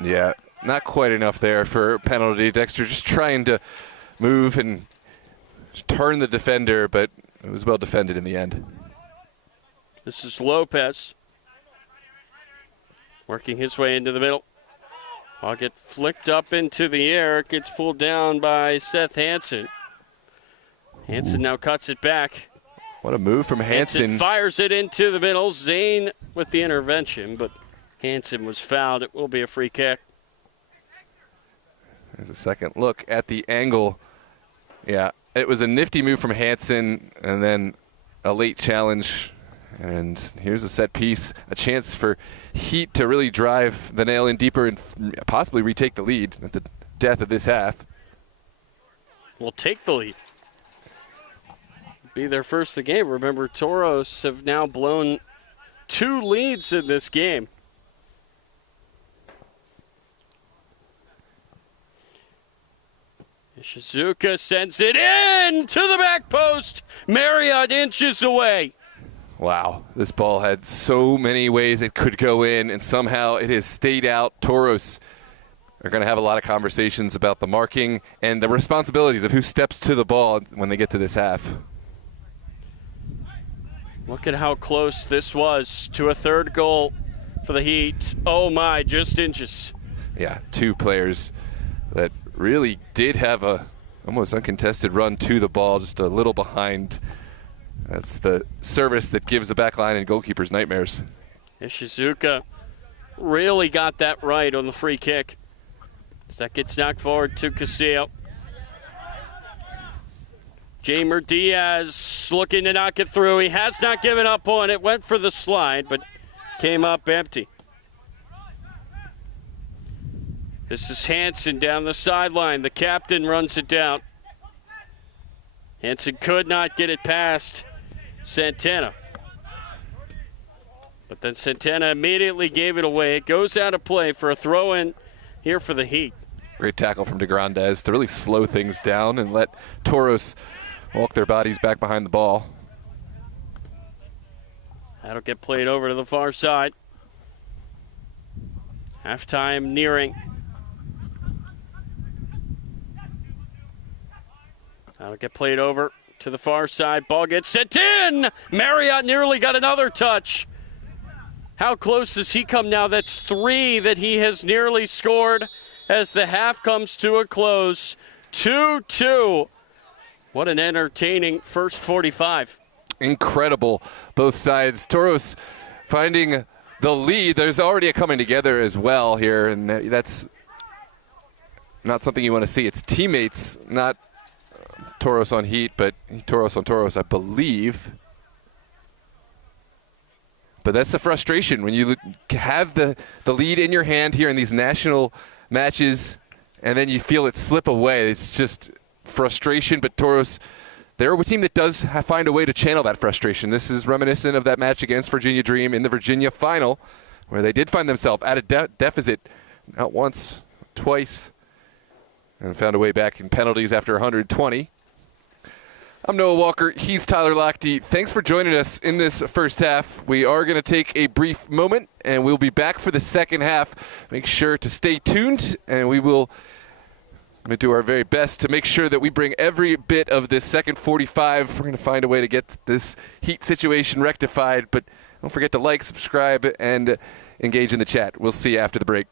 Yeah, not quite enough there for a penalty. Dexter just trying to move and turn the defender, but it was well defended in the end. This is Lopez working his way into the middle. Ball get flicked up into the air. It gets pulled down by Seth Hansen. Hansen now cuts it back. What a move from Hansen. Fires it into the middle. Zane with the intervention, but Hansen was fouled. It will be a free kick. There's a second look at the angle. Yeah, it was a nifty move from Hansen, and then a late challenge. And here's a set piece, a chance for Heat to really drive the nail in deeper and possibly retake the lead at the death of this half. Will take the lead. Be their first of the game. Remember, TOROS have now blown 2 leads in this game. Shizuka sends it in to the back post. Marriott inches away. Wow, this ball had so many ways it could go in, and somehow it has stayed out. TOROS are going to have a lot of conversations about the marking and the responsibilities of who steps to the ball when they get to this half. Look at how close this was to a third goal for the Heat. Oh my, just inches. Yeah, 2 players that really did have a almost uncontested run to the ball, just a little behind. That's the service that gives the back line and goalkeepers nightmares. Ishizuka really got that right on the free kick. As that gets knocked forward to Castillo. Jamer Diaz looking to knock it through. He has not given up on it. Went for the slide, but came up empty. This is Hansen down the sideline. The captain runs it down. Hansen could not get it past Santana. But then Santana immediately gave it away. It goes out of play for a throw-in here for the Heat. Great tackle from DeGrandes to really slow things down and let TOROS walk their bodies back behind the ball. That'll get played over to the far side. Halftime nearing. That'll get played over to the far side. Ball gets sent in. Marriott nearly got another touch. How close does he come now? That's 3 that he has nearly scored as the half comes to a close. 2-2. What an entertaining first 45. Incredible, both sides. TOROS finding the lead. There's already a coming together as well here, and that's not something you want to see. It's teammates, not TOROS on Heat, but TOROS on TOROS, I believe. But that's the frustration when you have the lead in your hand here in these national matches, and then you feel it slip away. It's just frustration, but TOROS, they're a team that does find a way to channel that frustration. This is reminiscent of that match against Virginia Dream in the Virginia final, where they did find themselves at a deficit, not once, twice, and found a way back in penalties after 120. I'm Noah Walker. He's Tyler Lochte. Thanks for joining us in this first half. We are going to take a brief moment, and we'll be back for the second half. Make sure to stay tuned, and we will do our very best to make sure that we bring every bit of this second 45. We're going to find a way to get this Heat situation rectified, but don't forget to like, subscribe, and engage in the chat. We'll see you after the break.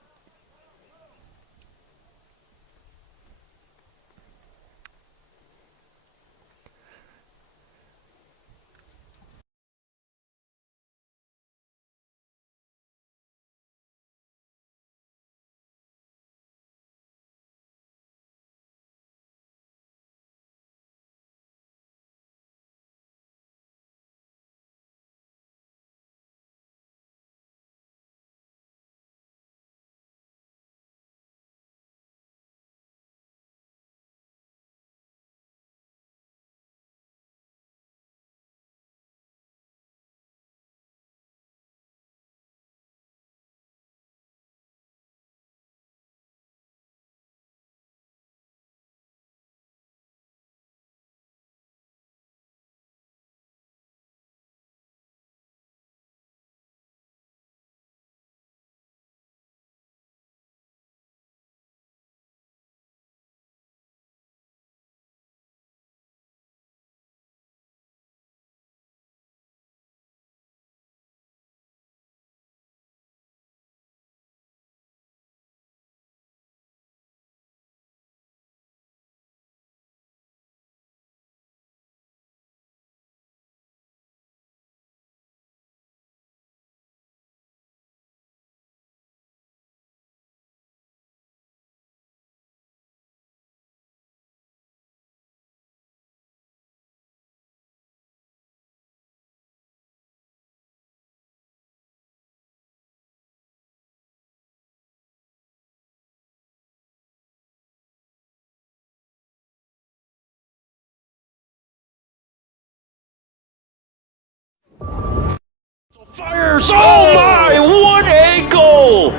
Fires! Oh my! What a goal!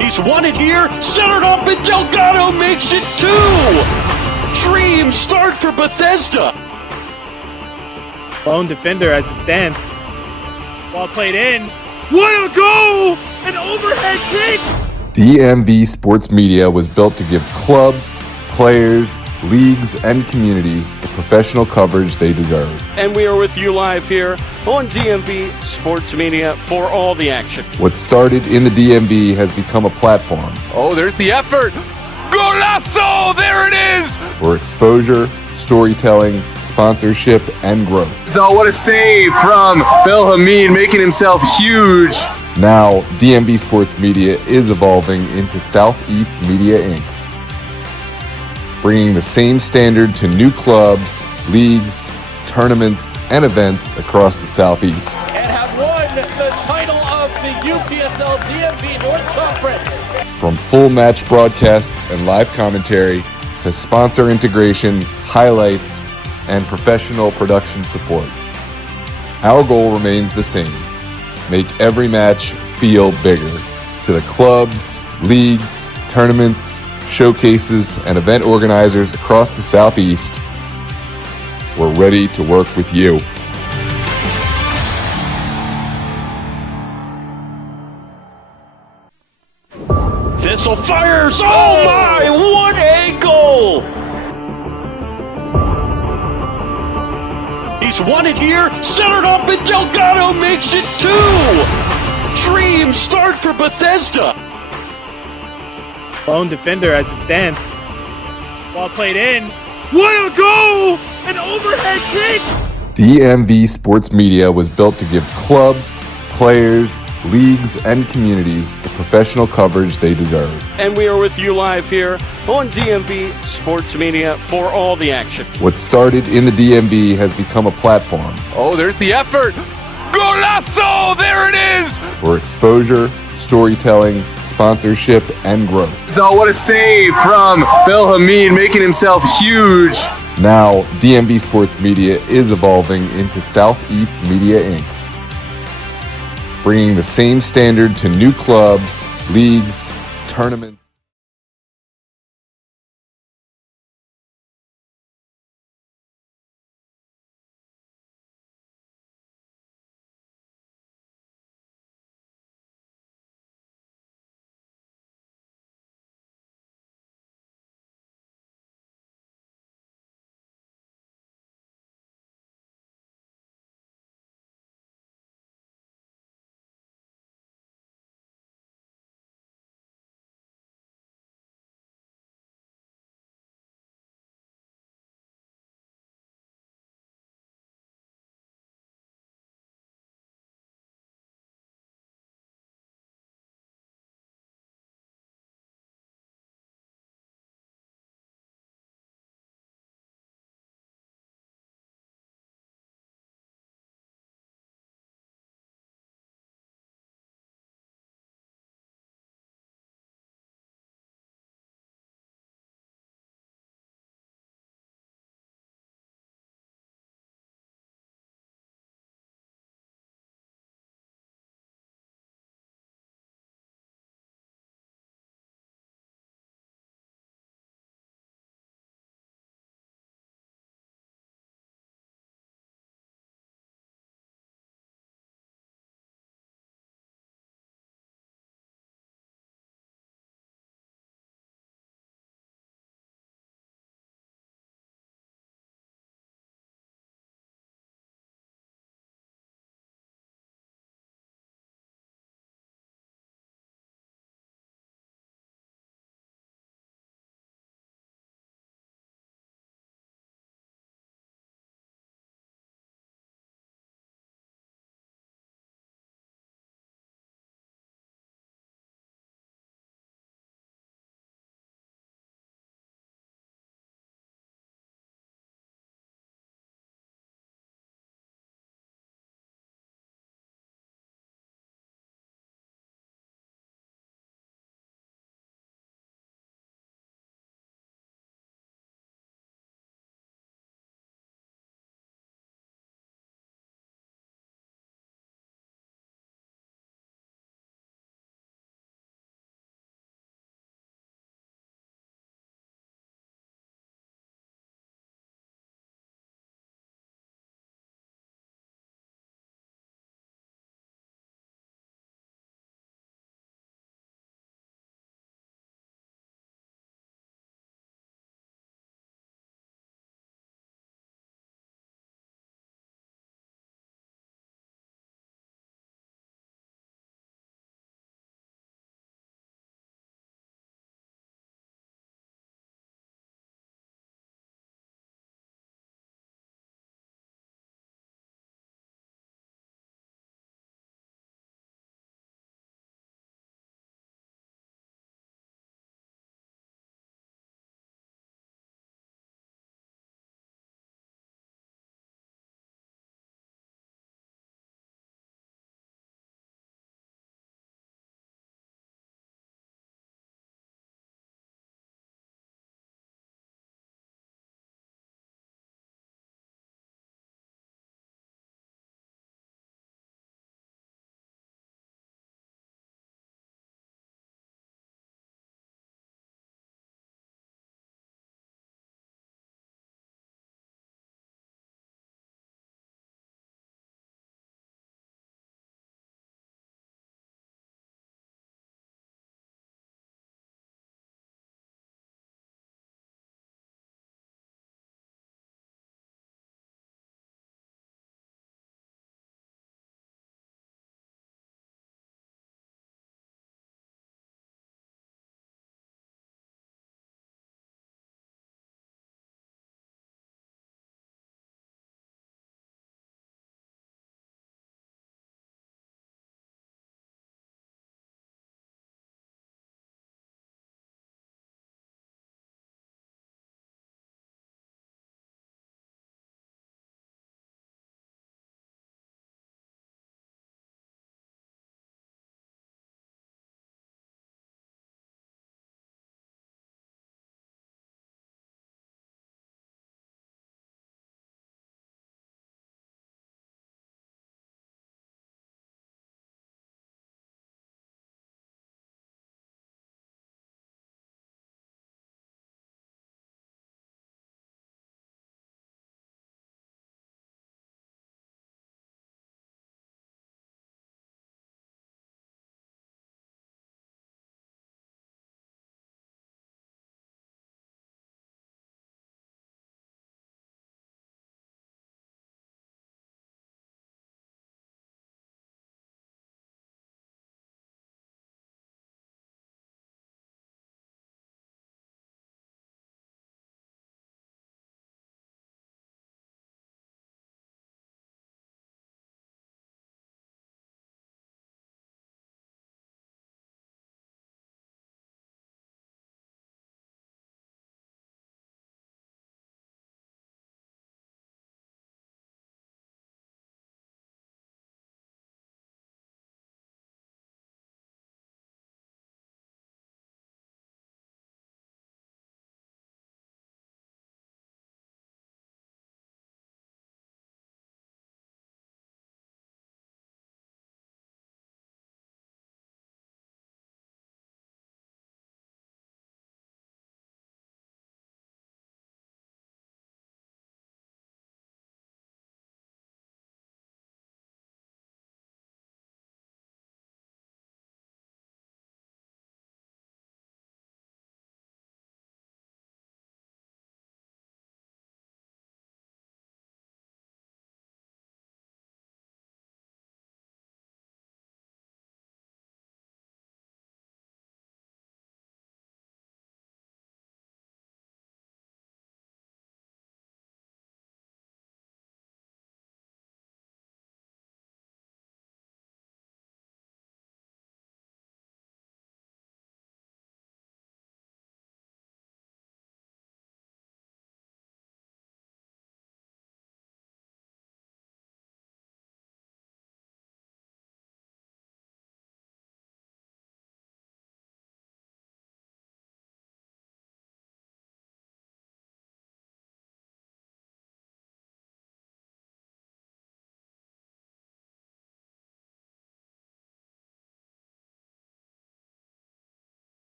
He's won it here, centered up, and Delgado makes it 2! Dream start for Bethesda. Lone defender as it stands. Ball played in. What a goal! An overhead kick! DMV Sports Media was built to give clubs, players, leagues, and communities the professional coverage they deserve. And we are with you live here on DMV Sports Media for all the action. What started in the DMV has become a platform Oh, there's the effort. Golazo! There it is! for exposure, storytelling, sponsorship, and growth. So what a save from Bill Hamid, making himself huge. Now, DMV Sports Media is evolving into Southeast Media Inc., bringing the same standard to new clubs, leagues, tournaments, and events across the Southeast. And have won the title of the UPSL DMV North Conference. From full match broadcasts and live commentary to sponsor integration, highlights, and professional production support. Our goal remains the same: make every match feel bigger. To the clubs, leagues, tournaments, showcases, and event organizers across the Southeast, we're ready to work with you. Thistle fires! Oh my! What a goal! He's won it here, centered up, and Delgado makes it 2! Dream start for Bethesda. Lone defender as it stands. Ball played in. What a goal! An overhead kick! DMV Sports Media was built to give clubs, players, leagues, and communities the professional coverage they deserve. And we are with you live here on DMV Sports Media for all the action. What started in the DMV has become a platform Oh, there's the effort. Golazo! There it is! for exposure, storytelling, sponsorship, and growth. So what a save from Bill Hamid, making himself huge. Now, DMV Sports Media is evolving into Southeast Media Inc., bringing the same standard to new clubs, leagues, tournaments,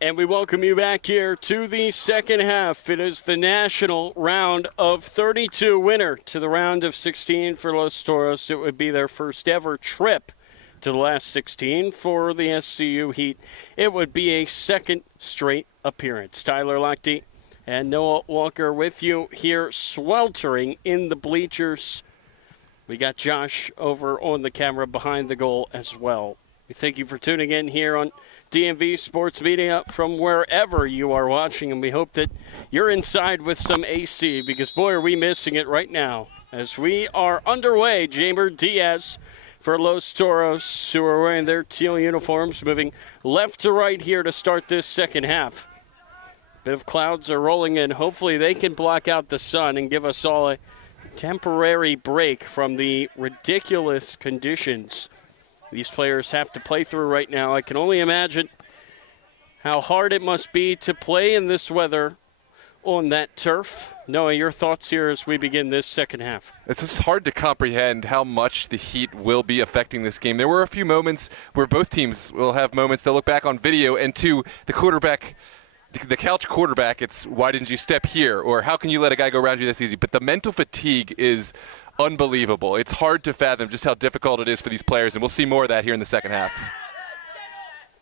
And we welcome you back here to the second half. It is the national round of 32 winner to the round of 16 for Los Toros. It would be their first ever trip to the last 16 for the SCU Heat. It would be a second straight appearance. Tyler Lochte and Noah Walker with you here, sweltering in the bleachers. We got Josh over on the camera behind the goal as well. We thank you for tuning in here on DMV Sports Media from wherever you are watching, and we hope that you're inside with some AC, because boy are we missing it right now as we are underway. Jamer Diaz for Los Toros, who are wearing their teal uniforms, moving left to right here to start this second half. Bit of clouds are rolling in. Hopefully they can block out the sun and give us all a temporary break from the ridiculous conditions these players have to play through right now. I can only imagine how hard it must be to play in this weather on that turf. Noah, your thoughts here as we begin this second half? It's just hard to comprehend how much the Heat will be affecting this game. There were a few moments where both teams will have moments they'll look back on video, and to the quarterback, the couch quarterback, it's why didn't you step here, or how can you let a guy go around you this easy? But the mental fatigue is unbelievable. It's hard to fathom just how difficult it is for these players, and we'll see more of that here in the second half.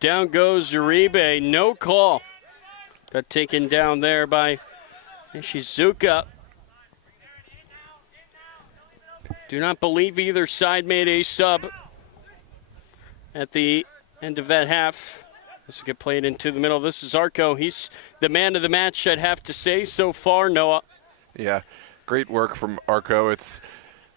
Down goes Uribe, no call. Got taken down there by Ishizuka. Do not believe either side made a sub at the end of that half. This will get played into the middle. This is Arco. He's the man of the match, I'd have to say, so far, Noah. Yeah, great work from Arco. It's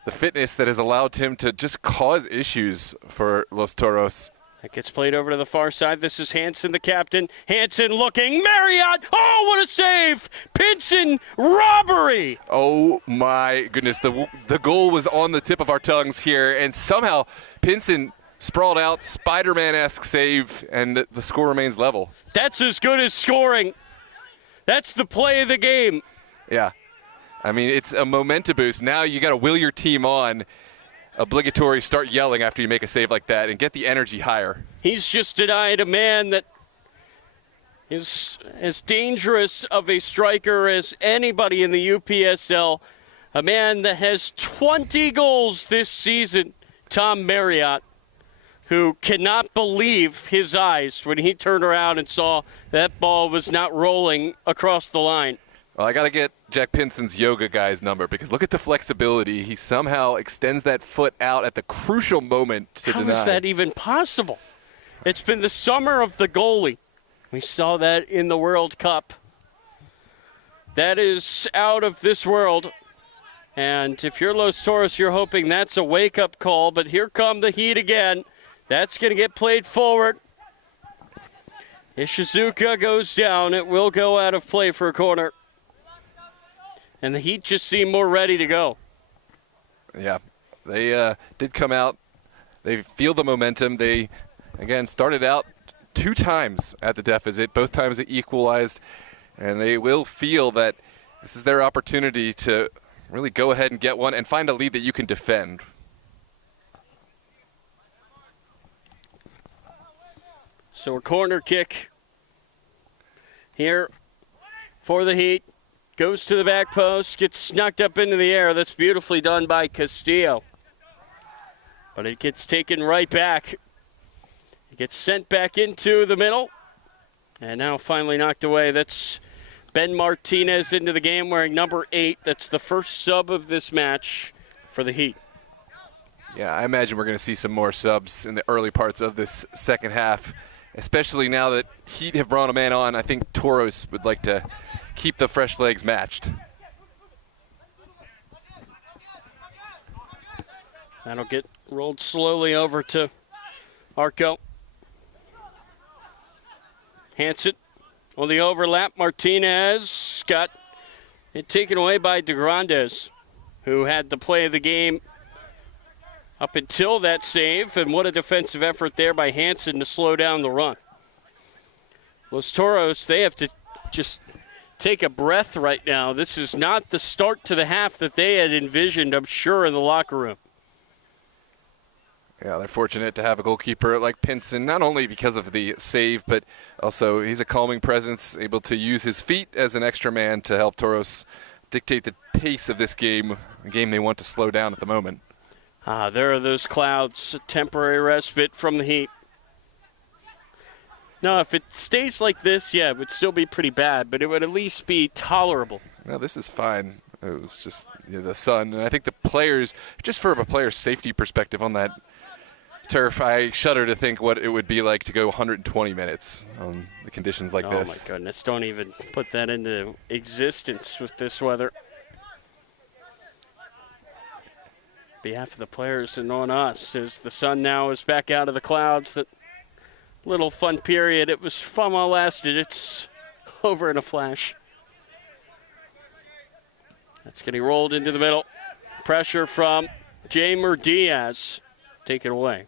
the fitness that has allowed him to just cause issues for Los Toros. That gets played over to the far side. This is Hansen, the captain. Hansen looking. Marriott. Oh, what a save. Pinson robbery. Oh, my goodness. The goal was on the tip of our tongues here, and somehow Pinson sprawled out, Spider-Man-esque save, and the score remains level. That's as good as scoring. That's the play of the game. Yeah. I mean, it's a momentum boost. Now you got to will your team on. Obligatory start yelling after you make a save like that and get the energy higher. He's just denied a man that is as dangerous of a striker as anybody in the UPSL, a man that has 20 goals this season, Tom Marriott, who cannot believe his eyes when he turned around and saw that ball was not rolling across the line. Well, I got to get Jack Pinson's yoga guy's number, because look at the flexibility. He somehow extends that foot out at the crucial moment to deny. How is that even possible? It's been the summer of the goalie. We saw that in the World Cup. That is out of this world. And if you're Los Toros, you're hoping that's a wake-up call. But here come the Heat again. That's going to get played forward. Ishizuka goes down. It will go out of play for a corner. And the Heat just seem more ready to go. Yeah, they did come out. They feel the momentum. They, again, started out 2 times at the deficit. Both times they equalized. And they will feel that this is their opportunity to really go ahead and get one and find a lead that you can defend. So a corner kick here for the Heat. Goes to the back post, gets snuck up into the air. That's beautifully done by Castillo. But it gets taken right back. It gets sent back into the middle. And now finally knocked away. That's Ben Martinez into the game wearing number 8. That's the first sub of this match for the Heat. Yeah, I imagine we're going to see some more subs in the early parts of this second half, especially now that Heat have brought a man on. I think Toros would like to keep the fresh legs matched. That'll get rolled slowly over to Arco. Hansen on the overlap. Martinez got it taken away by DeGrandes, who had the play of the game up until that save. And what a defensive effort there by Hansen to slow down the run. Los Toros, they have to just take a breath right now. This is not the start to the half that they had envisioned, I'm sure, in the locker room. Yeah, they're fortunate to have a goalkeeper like Pinson, not only because of the save, but also he's a calming presence, able to use his feet as an extra man to help Toros dictate the pace of this game, a game they want to slow down at the moment. There are those clouds, a temporary respite from the heat. No, if it stays like this, yeah, it would still be pretty bad, but it would at least be tolerable. No, this is fine. It was just the sun, and I think the players, just from a player's safety perspective on that turf, I shudder to think what it would be like to go 120 minutes on the conditions like this. Oh, my goodness. Don't even put that into existence with this weather. On behalf of the players and on us, as the sun now is back out of the clouds, that little fun period, it was fun while it lasted. It's over in a flash. That's getting rolled into the middle. Pressure from Jamer Diaz. Take it away.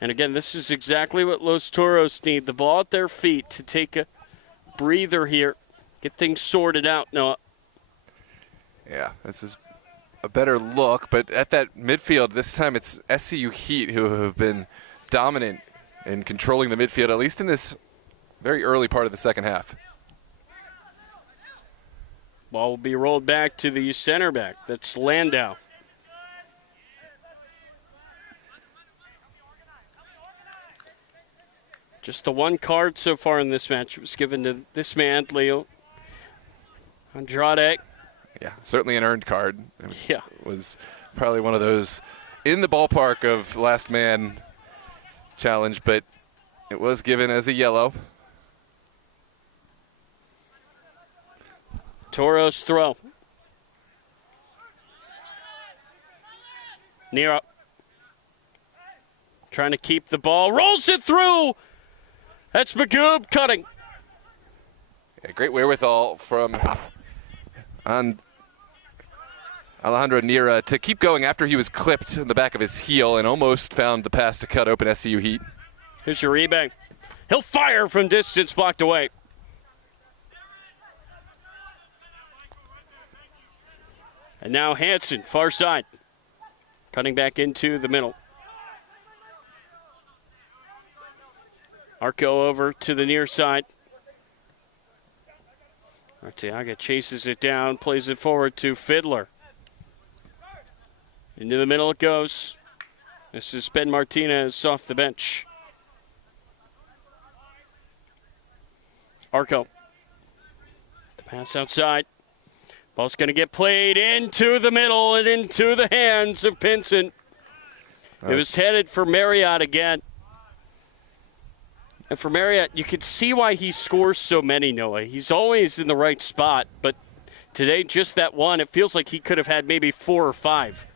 And again, this is exactly what Los Toros need. The ball at their feet to take a breather here. Get things sorted out, Noah. Yeah, this is a better look, but at that midfield, this time it's SCU Heat who have been dominant in controlling the midfield, at least in this very early part of the second half. Ball will be rolled back to the center back. That's Landau. Just the one card so far in this match. It was given to this man, Leo Andrade. Yeah, certainly an earned card. Yeah. It was probably one of those in the ballpark of last man challenge, but it was given as a yellow. Toros throw. Nero trying to keep the ball. Rolls it through. That's Magoob cutting. Yeah, great wherewithal from Alejandro Nira to keep going after he was clipped in the back of his heel and almost found the pass to cut open SCU Heat. Here's Uribe. He'll fire from distance, blocked away. And now Hansen, far side. Cutting back into the middle. Arco over to the near side. Arteaga chases it down, plays it forward to Fiddler. Into the middle it goes. This is Ben Martinez off the bench. Arco. The pass outside. Ball's going to get played into the middle and into the hands of Pinson. It was headed for Marriott again. And for Marriott, you can see why he scores so many, Noah. He's always in the right spot, but today just that one, it feels like he could have had maybe 4 or 5.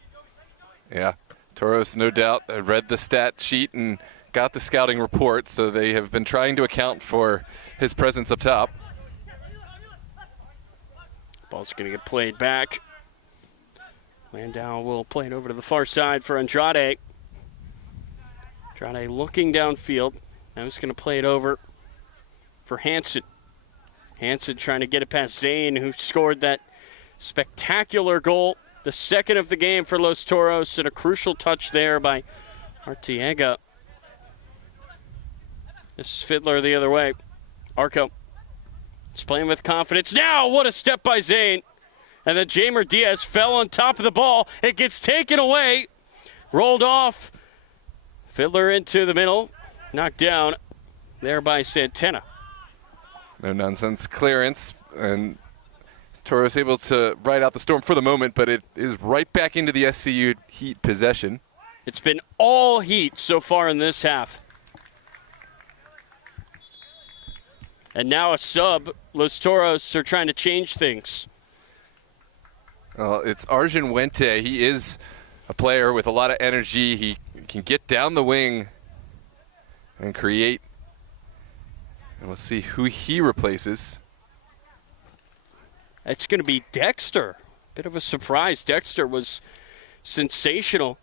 Yeah, Toros no doubt read the stat sheet and got the scouting report, so they have been trying to account for his presence up top. Ball's going to get played back. Landau will play it over to the far side for Andrade. Andrade looking downfield. Now he's going to play it over for Hansen. Hansen trying to get it past Zane, who scored that spectacular goal, the second of the game for Los Toros, and a crucial touch there by Arteaga. This is Fiddler the other way. Arco. He's playing with confidence. Now, what a step by Zane. And then Jamer Diaz fell on top of the ball. It gets taken away. Rolled off. Fiddler into the middle. Knocked down there by Santana. No nonsense clearance, and Toros able to ride out the storm for the moment, but it is right back into the SCU Heat possession. It's been all Heat so far in this half. And now a sub. Los Toros are trying to change things. Well, it's Arjun Wente. He is a player with a lot of energy. He can get down the wing and create. And we'll see who he replaces. It's going to be Dexter. Bit of a surprise. Dexter was sensational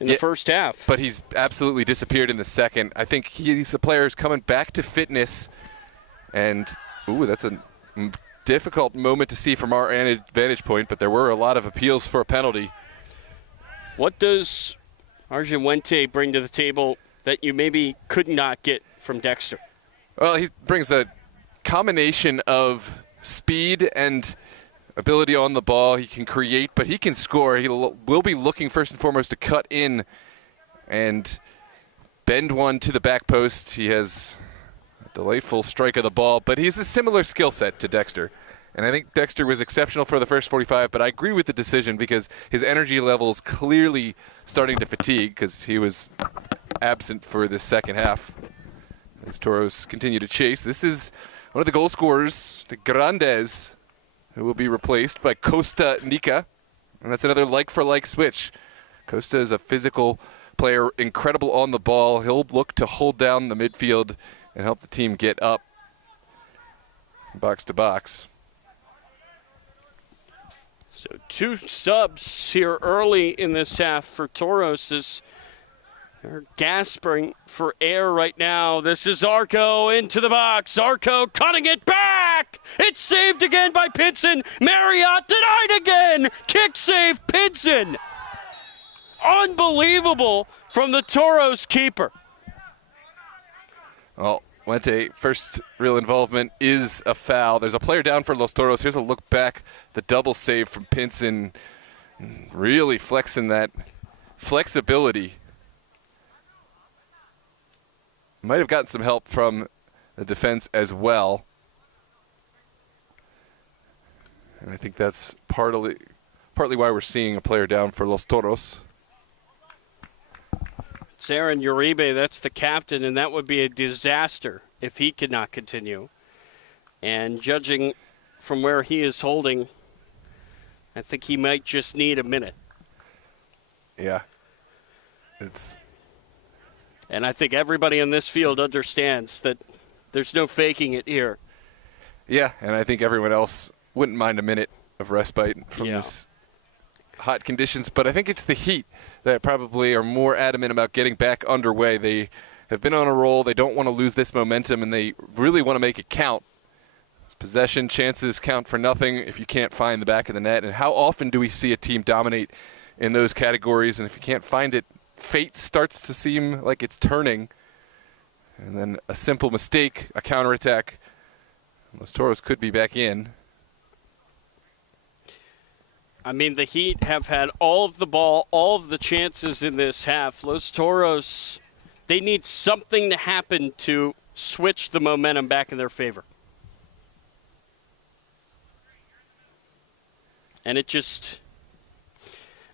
in the first half. But he's absolutely disappeared in the second. I think he's a player who's coming back to fitness. And, ooh, that's a difficult moment to see from our vantage point, but there were a lot of appeals for a penalty. What does Arjun Wente bring to the table that you maybe could not get from Dexter? Well, he brings a combination of speed and ability on the ball. He can create, but he can score. He will be looking first and foremost to cut in and bend one to the back post. He has a delightful strike of the ball, but he's a similar skill set to Dexter. And I think Dexter was exceptional for the first 45, but I agree with the decision because his energy level is clearly starting to fatigue because he was absent for the second half. As Toros continue to chase. This is one of the goal scorers, the Grandes, who will be replaced by Costa Nica. And that's another like-for-like switch. Costa is a physical player, incredible on the ball. He'll look to hold down the midfield and help the team get up box to box. So 2 subs here early in this half for Toros as they're gasping for air right now. This is Arco into the box. Arco cutting it back. It's saved again by Pinson. Marriott denied again. Kick save, Pinson. Unbelievable from the Toros keeper. Well, Wente, first real involvement is a foul. There's a player down for Los Toros. Here's a look back. The double save from Pinson. Really flexing that flexibility. Might have gotten some help from the defense as well. And I think that's partly why we're seeing a player down for Los Toros. It's Aaron Uribe, that's the captain, and that would be a disaster if he could not continue. And judging from where he is holding, I think he might just need a minute. Yeah. And I think everybody in this field understands that there's no faking it here. Yeah, and I think everyone else wouldn't mind a minute of respite from this hot conditions, but I think it's the Heat that probably are more adamant about getting back underway. They have been on a roll. They don't want to lose this momentum, and they really want to make it count. Possession chances count for nothing if you can't find the back of the net. And how often do we see a team dominate in those categories? And if you can't find it, fate starts to seem like it's turning. And then a simple mistake, a counterattack. Los Toros could be back in. I mean, the Heat have had all of the ball, all of the chances in this half. Los Toros, they need something to happen to switch the momentum back in their favor. And it just,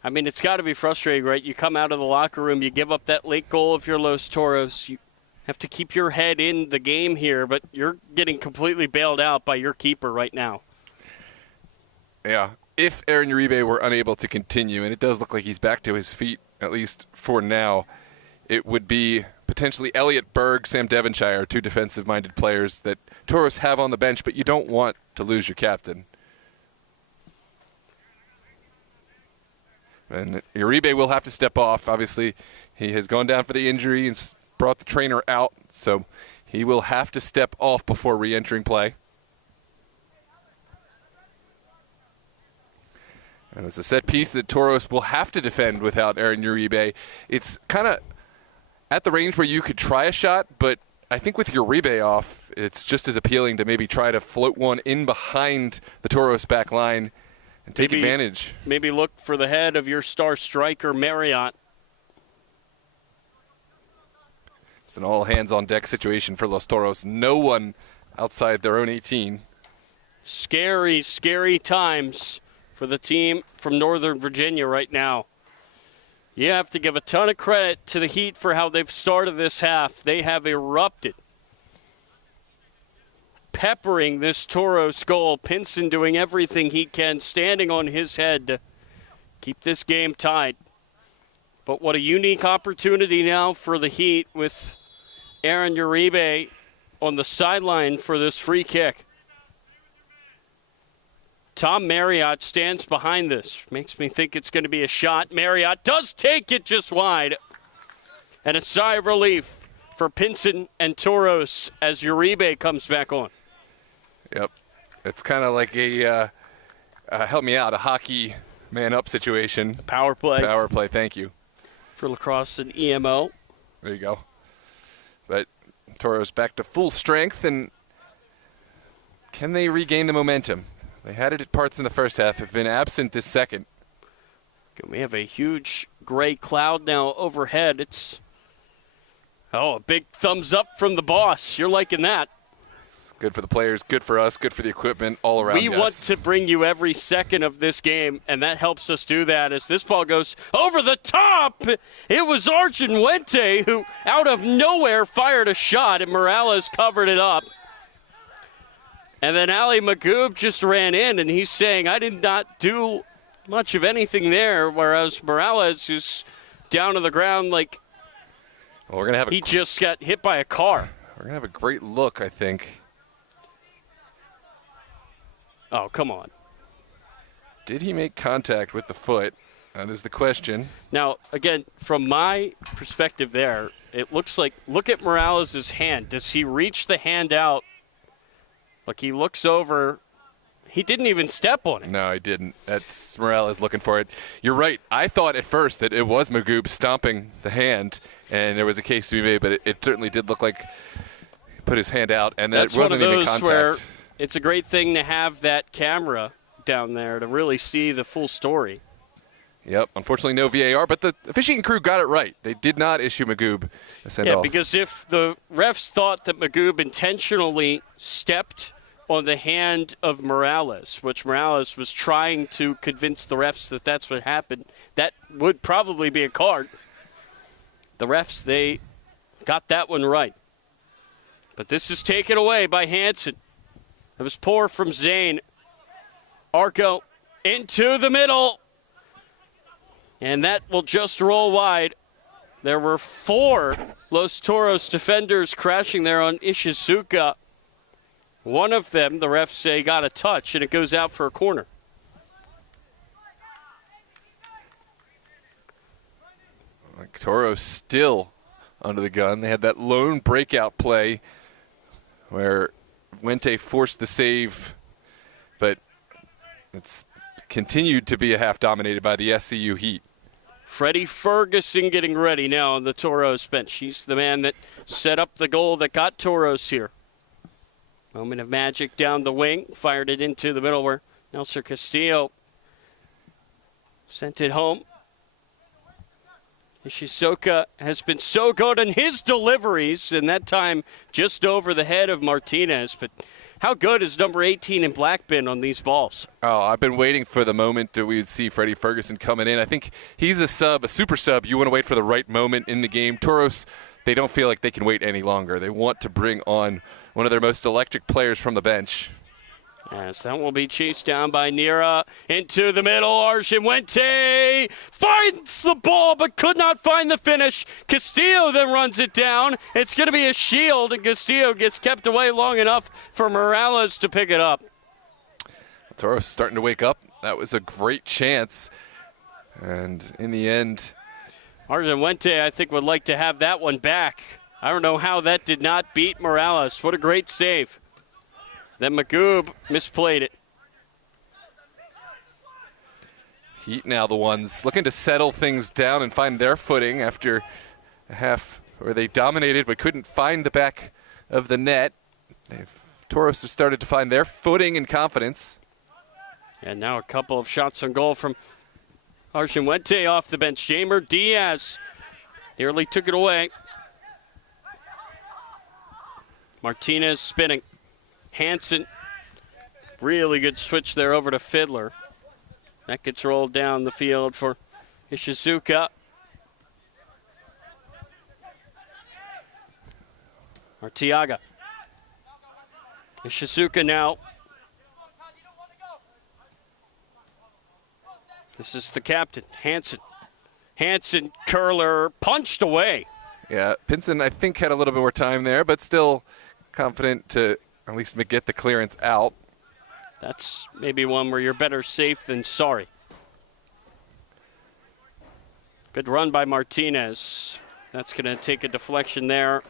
I mean, it's got to be frustrating, right? You come out of the locker room, you give up that late goal if you're Los Toros. You have to keep your head in the game here, but you're getting completely bailed out by your keeper right now. Yeah. If Aaron Uribe were unable to continue, and it does look like he's back to his feet, at least for now, it would be potentially Elliot Berg, Sam Devonshire, 2 defensive-minded players that Toros have on the bench, but you don't want to lose your captain. And Uribe will have to step off. Obviously, he has gone down for the injury and brought the trainer out, so he will have to step off before re-entering play. And it's a set piece that Toros will have to defend without Aaron Uribe. It's kind of at the range where you could try a shot, but I think with Uribe off, it's just as appealing to maybe try to float one in behind the Toros back line and take advantage. Maybe look for the head of your star striker, Marriott. It's an all-hands-on-deck situation for Los Toros. No one outside their own 18. Scary, scary times for the team from Northern Virginia right now. You have to give a ton of credit to the Heat for how they've started this half. They have erupted, peppering this Toros goal. Pinson doing everything he can, standing on his head to keep this game tied. But what a unique opportunity now for the Heat with Aaron Uribe on the sideline for this free kick. Tom Marriott stands behind this. Makes me think it's going to be a shot. Marriott does take it just wide. And a sigh of relief for Pinson and Toros as Uribe comes back on. Yep. It's kind of like a, help me out, a hockey man-up situation. Power play. Power play, thank you. for lacrosse and EMO. There you go. But Toros back to full strength, and can they regain the momentum? They had it at parts in the first half, have been absent this second. We have a huge gray cloud now overhead. It's, a big thumbs up from the boss. You're liking that. It's good for the players, good for us, good for the equipment, all around. We want to bring you every second of this game, and that helps us do that as this ball goes over the top. It was Arjun Wente who, out of nowhere, fired a shot, and Morales covered it up. And then Ali Magoob just ran in, and he's saying, I did not do much of anything there, whereas Morales is down on the ground like we're gonna have he just got hit by a car. We're going to have a great look, I think. Oh, come on. Did he make contact with the foot? That is the question. Now, again, from my perspective there, it looks like, look at Morales' hand. Does he reach the hand out? Look, he looks over. He didn't even step on it. No, he didn't. That's Morales looking for it. You're right. I thought at first that it was Magoob stomping the hand, and there was a case to be made, but it certainly did look like he put his hand out, and that That's wasn't one of even those contact. where it's a great thing to have that camera down there to really see the full story. Yep. Unfortunately, no VAR, but the officiating crew got it right. They did not issue Magoob a send-off. Yeah, because if the refs thought that Magoob intentionally stepped on the hand of Morales, which Morales was trying to convince the refs that that's what happened, that would probably be a card. The refs, they got that one right. But this is taken away by Hansen. It was poor from Zane. Arco into the middle. And that will just roll wide. There were 4 Los Toros defenders crashing there on Ishizuka. One of them, the refs say, got a touch, and it goes out for a corner. Toros still under the gun. They had that lone breakout play where Wente forced the save, but it's continued to be a half dominated by the SCU Heat. Freddie Ferguson getting ready now on the Toros bench. He's the man that set up the goal that got Toros here. Moment of magic down the wing. Fired it into the middle where Nelson Castillo sent it home. Ishizuka has been so good in his deliveries, and that time just over the head of Martinez. But how good is number 18 in black been on these balls? Oh, I've been waiting for the moment that we would see Freddie Ferguson coming in. I think he's a sub, a super sub. You want to wait for the right moment in the game. Toros, they don't feel like they can wait any longer. They want to bring on one of their most electric players from the bench. As that will be chased down by Nira. Into the middle, Arjun Wente finds the ball but could not find the finish. Castillo then runs it down. It's going to be a shield, and Castillo gets kept away long enough for Morales to pick it up. Toros starting to wake up. That was a great chance. And in the end, Arjun Wente, I think, would like to have that one back. I don't know how that did not beat Morales. What a great save. Then Magoob misplayed it. Heat now the ones looking to settle things down and find their footing after a half where they dominated but couldn't find the back of the net. Toros have started to find their footing and confidence. And now a couple of shots on goal from Arjun Wente off the bench. Jamer Diaz nearly took it away. Martinez spinning. Hansen, really good switch there over to Fiddler. That gets rolled down the field for Ishizuka. Arteaga. Ishizuka now. This is the captain, Hansen. Hansen, curler, punched away. Yeah, Pinson, I think, had a little bit more time there, but still confident to at least get the clearance out. That's maybe one where you're better safe than sorry. Good run by Martinez. That's going to take a deflection there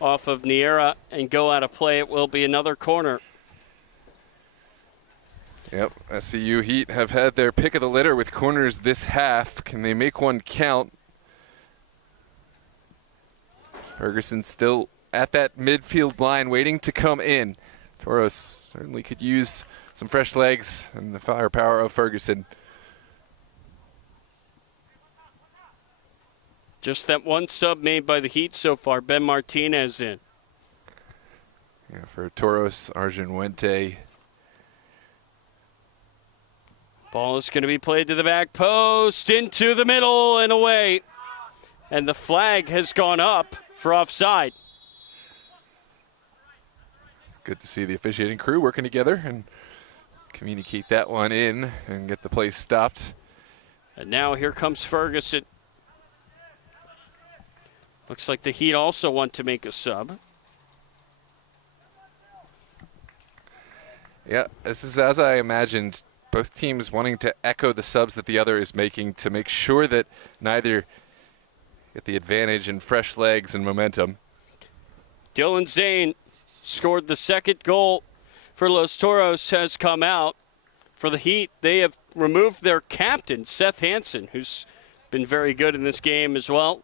off of Niera and go out of play. It will be another corner. Yep, SCU Heat have had their pick of the litter with corners this half. Can they make one count? Ferguson still at that midfield line waiting to come in. Toros certainly could use some fresh legs and the firepower of Ferguson. Just that one sub made by the Heat so far. Ben Martinez in. Yeah, for Toros, Arjun Wente. Ball is going to be played to the back post, into the middle and away. And the flag has gone up for offside. Good to see the officiating crew working together and communicate that one in and get the play stopped. And now here comes Ferguson. Looks like the Heat also want to make a sub. Yeah, this is as I imagined. Both teams wanting to echo the subs that the other is making to make sure that neither get the advantage in fresh legs and momentum. Dylan Zane scored the second goal for Los Toros, has come out. For the Heat, they have removed their captain, Seth Hansen, who's been very good in this game as well.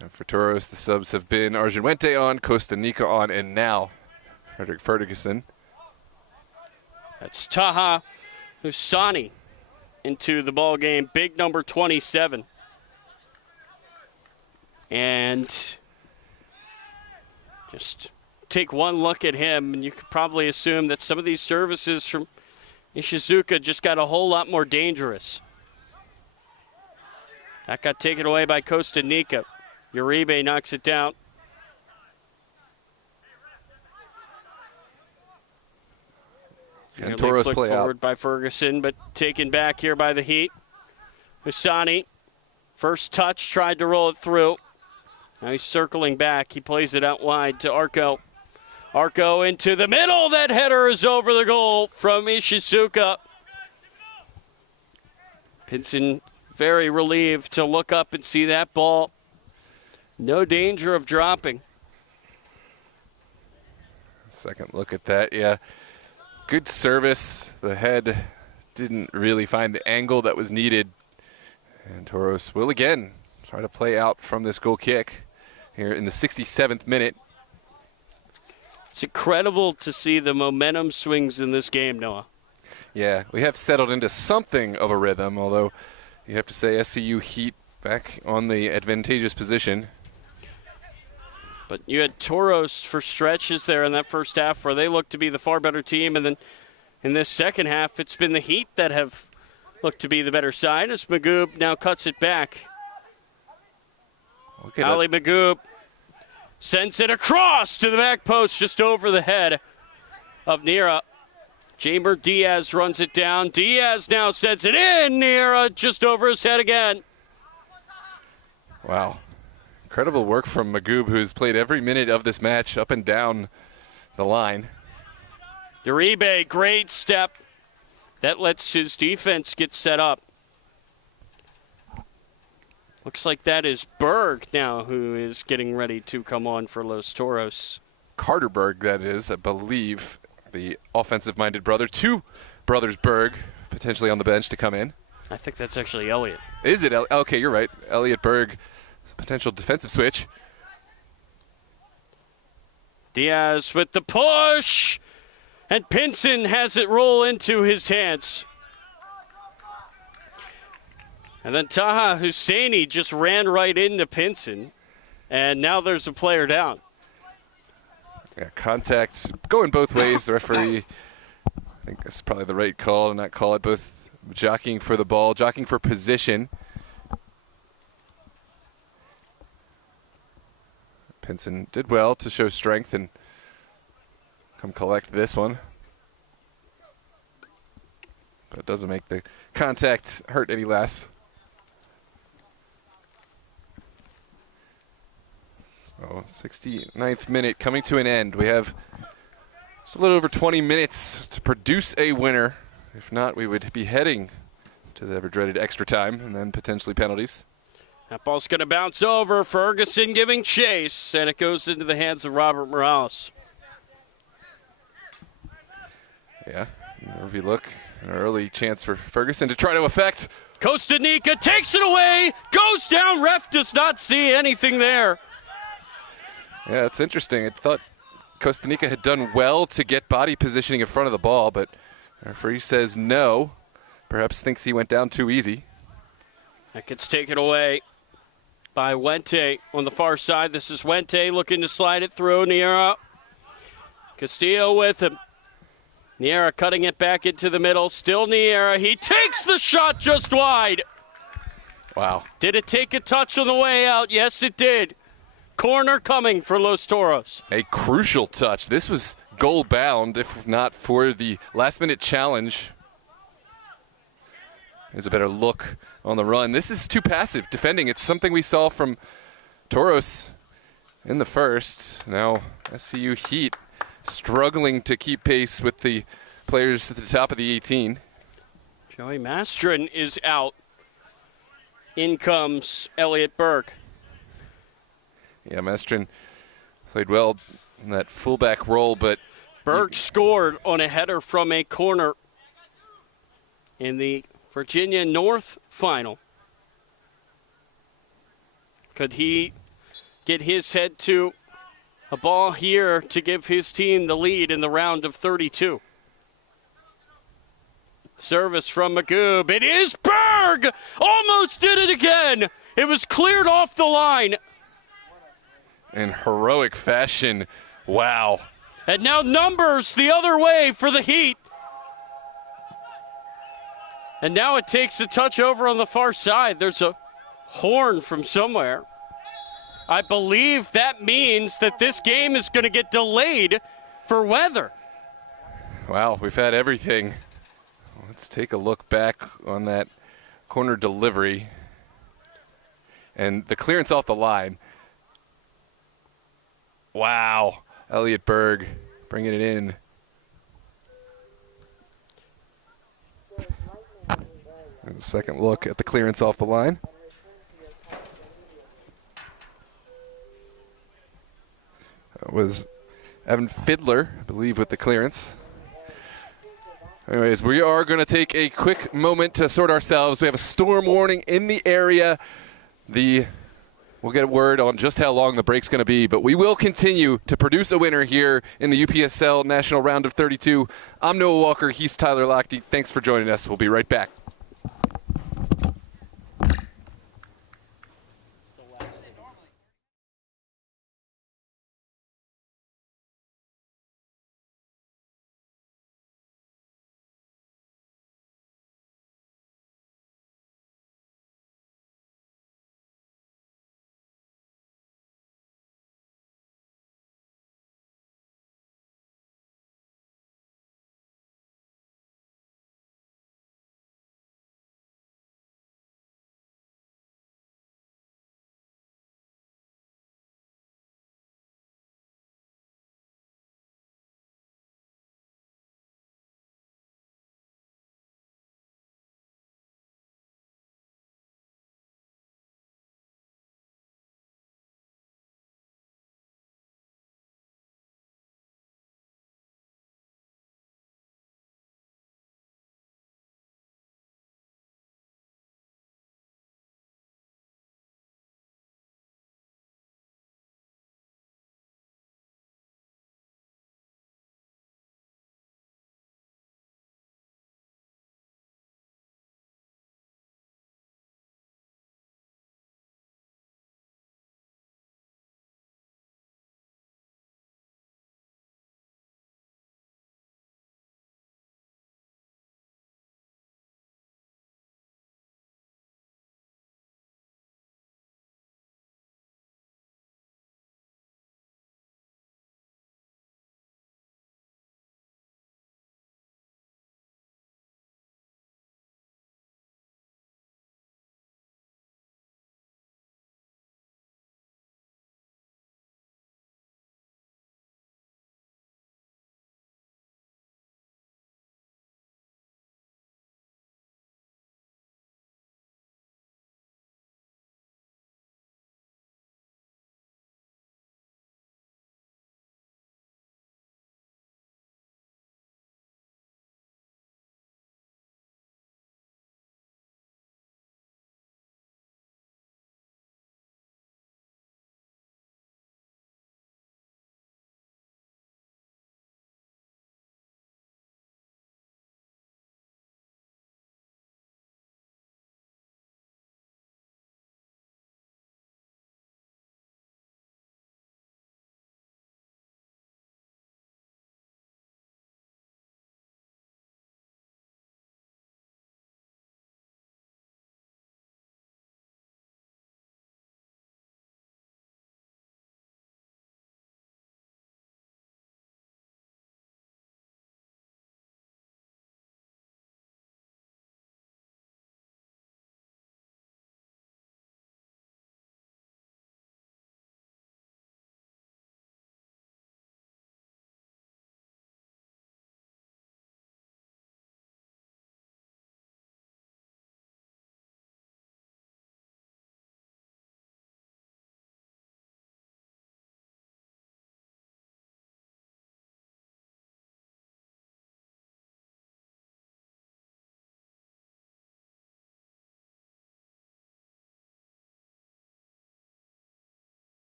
And for Toros, the subs have been Arjun Wente on, Costa Nika on, and now Frederick Ferguson. That's Taha Husani into the ball game, big number 27. And just take one look at him, and you could probably assume that some of these services from Ishizuka just got a whole lot more dangerous. That got taken away by Costa Nika. Uribe knocks it down. And Toros play forward out by Ferguson, but taken back here by the Heat. Husani, first touch, tried to roll it through. Now he's circling back. He plays it out wide to Arco. Arco into the middle. That header is over the goal from Ishizuka. Pinson very relieved to look up and see that ball. No danger of dropping. Second look at that, yeah. Good service. The head didn't really find the angle that was needed. And Toros will again try to play out from this goal kick here in the 67th minute. It's incredible to see the momentum swings in this game, Noah. Yeah, we have settled into something of a rhythm, although you have to say SCU Heat back on the advantageous position. But you had Toros for stretches there in that first half where they looked to be the far better team. And then in this second half, it's been the Heat that have looked to be the better side as Magoob now cuts it back. Ali Magoob sends it across to the back post just over the head of Nira. Jamer Diaz runs it down. Diaz now sends it in. Nira just over his head again. Wow. Incredible work from Magoob, who's played every minute of this match up and down the line. Uribe, great step. That lets his defense get set up. Looks like that is Berg now who is getting ready to come on for Los Toros. Carter Berg, that is, I believe, the offensive-minded brother. Two brothers Berg potentially on the bench to come in. I think that's actually Elliott. Is it? Okay, you're right. Elliott Berg, potential defensive switch. Diaz with the push, and Pinson has it roll into his hands. And then Taha Husseini just ran right into Pinson, and now there's a player down. Yeah, contact going both ways. The referee, I think that's probably the right call to not call it. Both jockeying for the ball, jockeying for position. Pinson did well to show strength and come collect this one. But it doesn't make the contact hurt any less. So 69th minute coming to an end. We have just a little over 20 minutes to produce a winner. If not, we would be heading to the ever-dreaded extra time and then potentially penalties. That ball's going to bounce over. Ferguson giving chase, and it goes into the hands of Robert Morales. Yeah, if you look, an early chance for Ferguson to try to affect Kostanica takes it away, goes down, ref does not see anything there. Yeah, it's interesting. I thought Kostanica had done well to get body positioning in front of the ball, but the referee says no. Perhaps thinks he went down too easy. That gets taken away by Wente on the far side. This is Wente looking to slide it through. Niera. Castillo with him. Niera cutting it back into the middle. Still Niera. He takes the shot just wide. Wow. Did it take a touch on the way out? Yes, it did. Corner coming for Los Toros. A crucial touch. This was goal bound, if not for the last-minute challenge. There's a better look on the run. This is too passive defending. It's something we saw from Toros in the first. Now SCU Heat struggling to keep pace with the players at the top of the 18. Joey Mastrin is out. In comes Elliot Berg. Yeah, Mastrin played well in that fullback role, but Berg scored on a header from a corner in the Virginia North final. Could he get his head to a ball here to give his team the lead in the round of 32? Service from Magoob. It is Berg! Almost did it again! It was cleared off the line. in heroic fashion. Wow. And now numbers the other way for the Heat. And now it takes a touch over on the far side. There's a horn from somewhere. I believe that means that this game is going to get delayed for weather. Wow, we've had everything. Let's take a look back on that corner delivery. And the clearance off the line. Wow. Elliot Berg bringing it in. And a second look at the clearance off the line. That was Evan Fiddler, I believe, with the clearance. Anyways, we are going to take a quick moment to sort ourselves. We have a storm warning in the area. We'll get a word on just how long the break's going to be, but we will continue to produce a winner here in the UPSL National Round of 32. I'm Noah Walker. He's Tyler Lochte. Thanks for joining us. We'll be right back.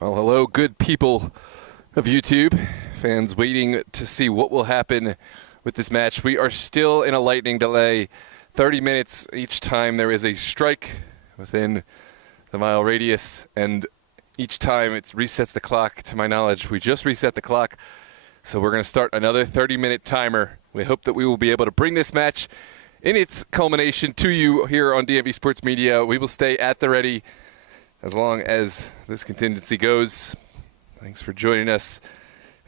Well, hello, good people of YouTube, fans waiting to see what will happen with this match. We are still in a lightning delay, 30 minutes each time there is a strike within the mile radius, and each time it resets the clock. To my knowledge, we just reset the clock, so we're going to start another 30-minute timer. We hope that we will be able to bring this match in its culmination to you here on DMV Sports Media. We will stay at the ready as long as this contingency goes. Thanks for joining us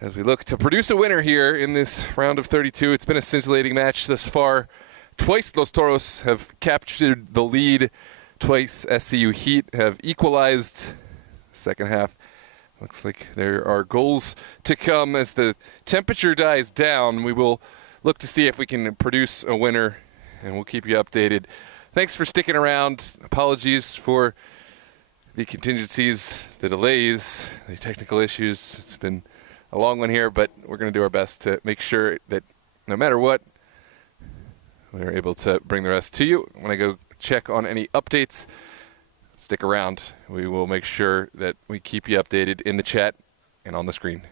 as we look to produce a winner here in this round of 32. It's been a scintillating match thus far. Twice Los Toros have captured the lead. Twice SCU Heat have equalized. Second half looks like there are goals to come as the temperature dies down. We will look to see if we can produce a winner, and we'll keep you updated. Thanks for sticking around. Apologies for the contingencies, the delays, the technical issues. It's been a long one here, but we're going to do our best to make sure that no matter what, we're able to bring the rest to you. When I go check on any updates, stick around. We will make sure that we keep you updated in the chat and on the screen.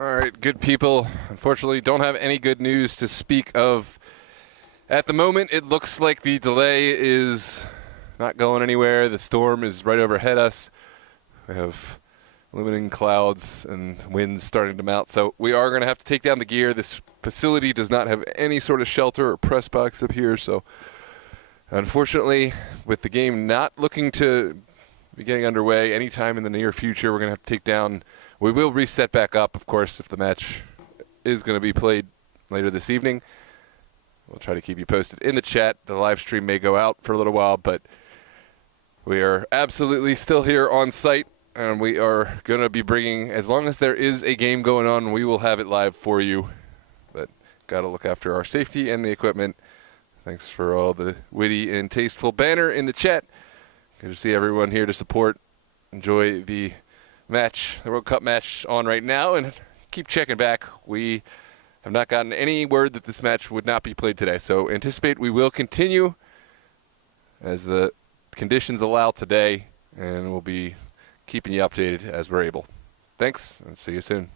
All right, good people. Unfortunately, don't have any good news to speak of. At the moment, it looks like the delay is not going anywhere. The storm is right overhead us. We have limiting clouds and winds starting to mount. So we are going to have to take down the gear. This facility does not have any sort of shelter or press box up here. So unfortunately, with the game not looking to be getting underway anytime in the near future, we're going to have to take down. We will reset back up, of course, if the match is going to be played later this evening. We'll try to keep you posted in the chat. The live stream may go out for a little while, but we are absolutely still here on site, and we are going to be bringing, as long as there is a game going on, we will have it live for you. But got to look after our safety and the equipment. Thanks for all the witty and tasteful banner in the chat. Good to see everyone here to support. Enjoy the match, the World Cup match on right now, and keep checking back. We have not gotten any word that this match would not be played today, so anticipate we will continue as the conditions allow today, and we'll be keeping you updated as we're able. Thanks, and see you soon.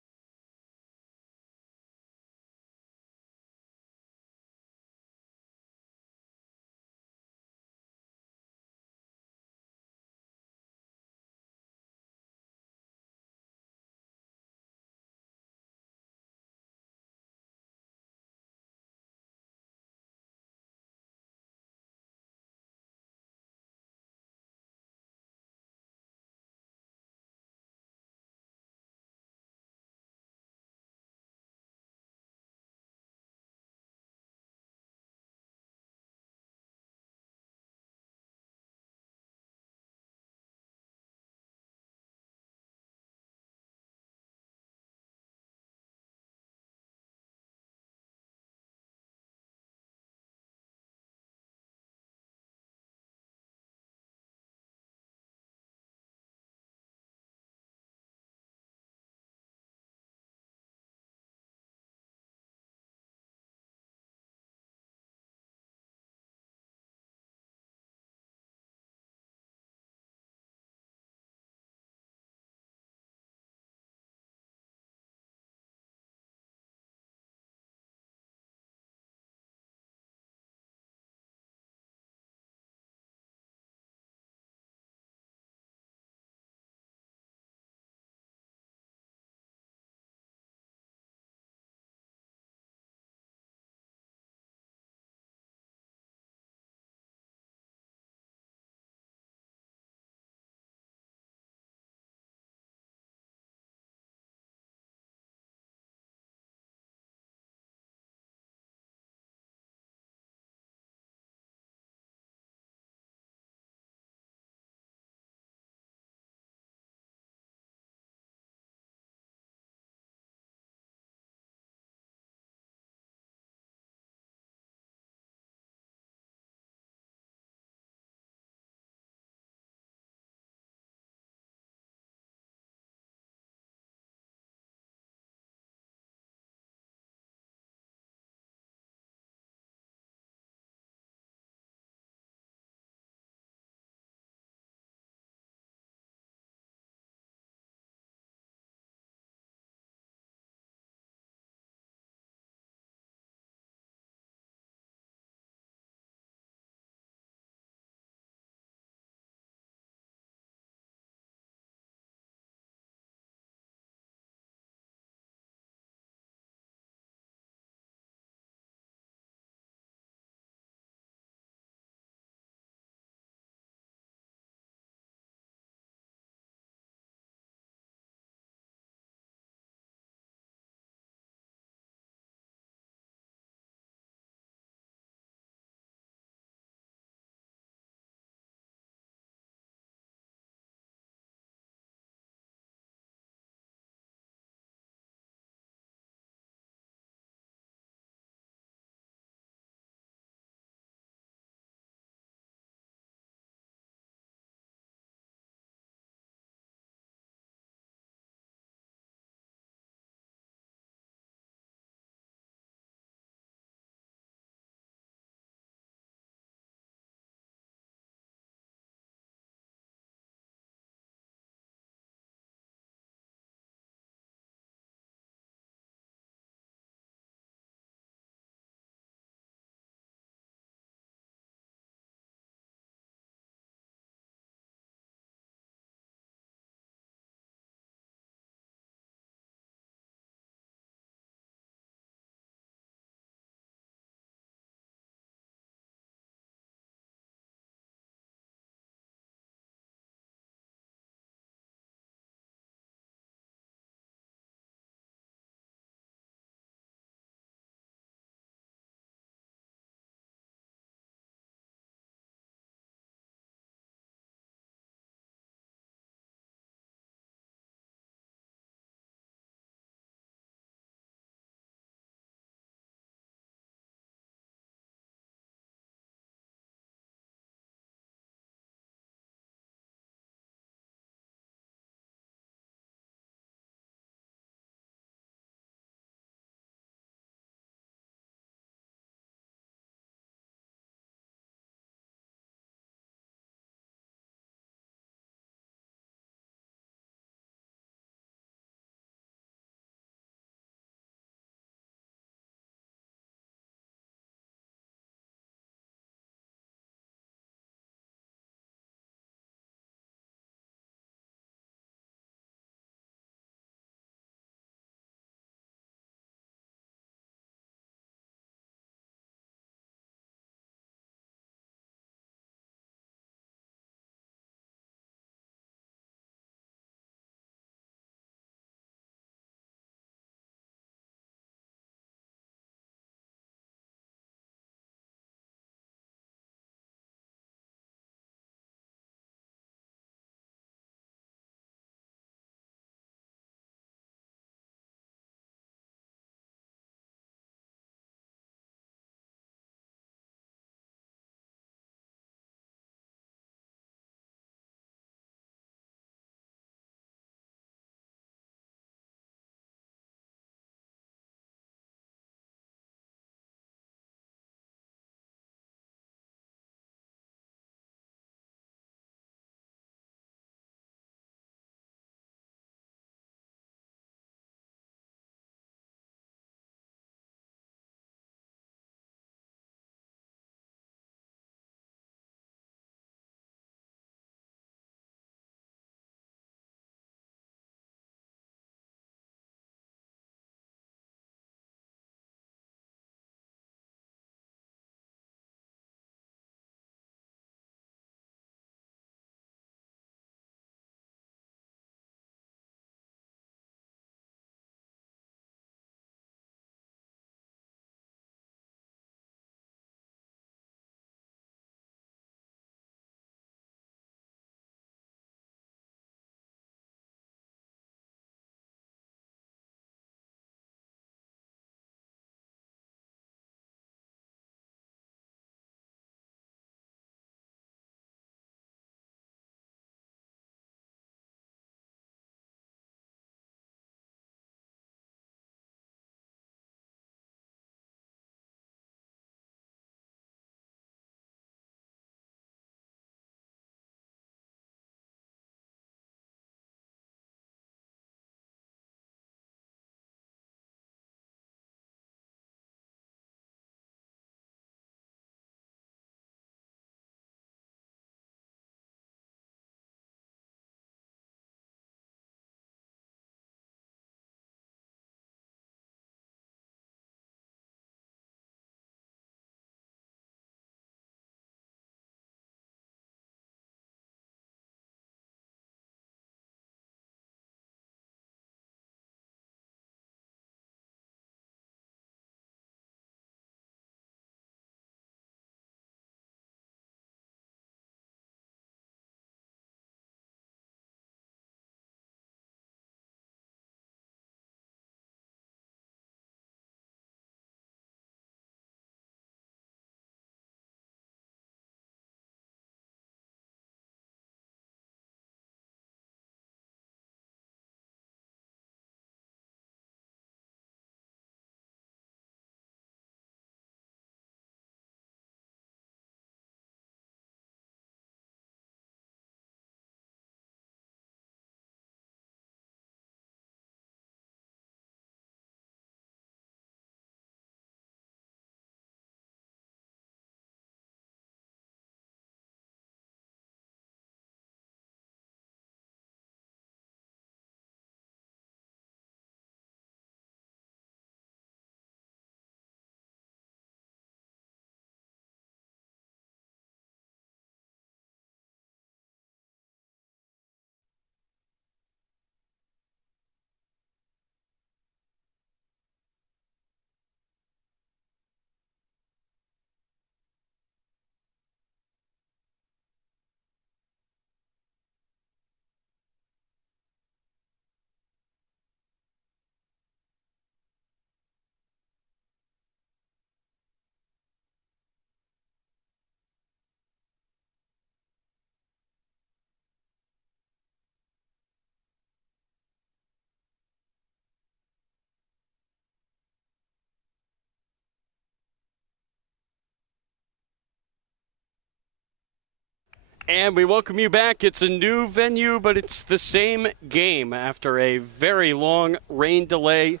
And we welcome you back. It's a new venue, but it's the same game after a very long rain delay.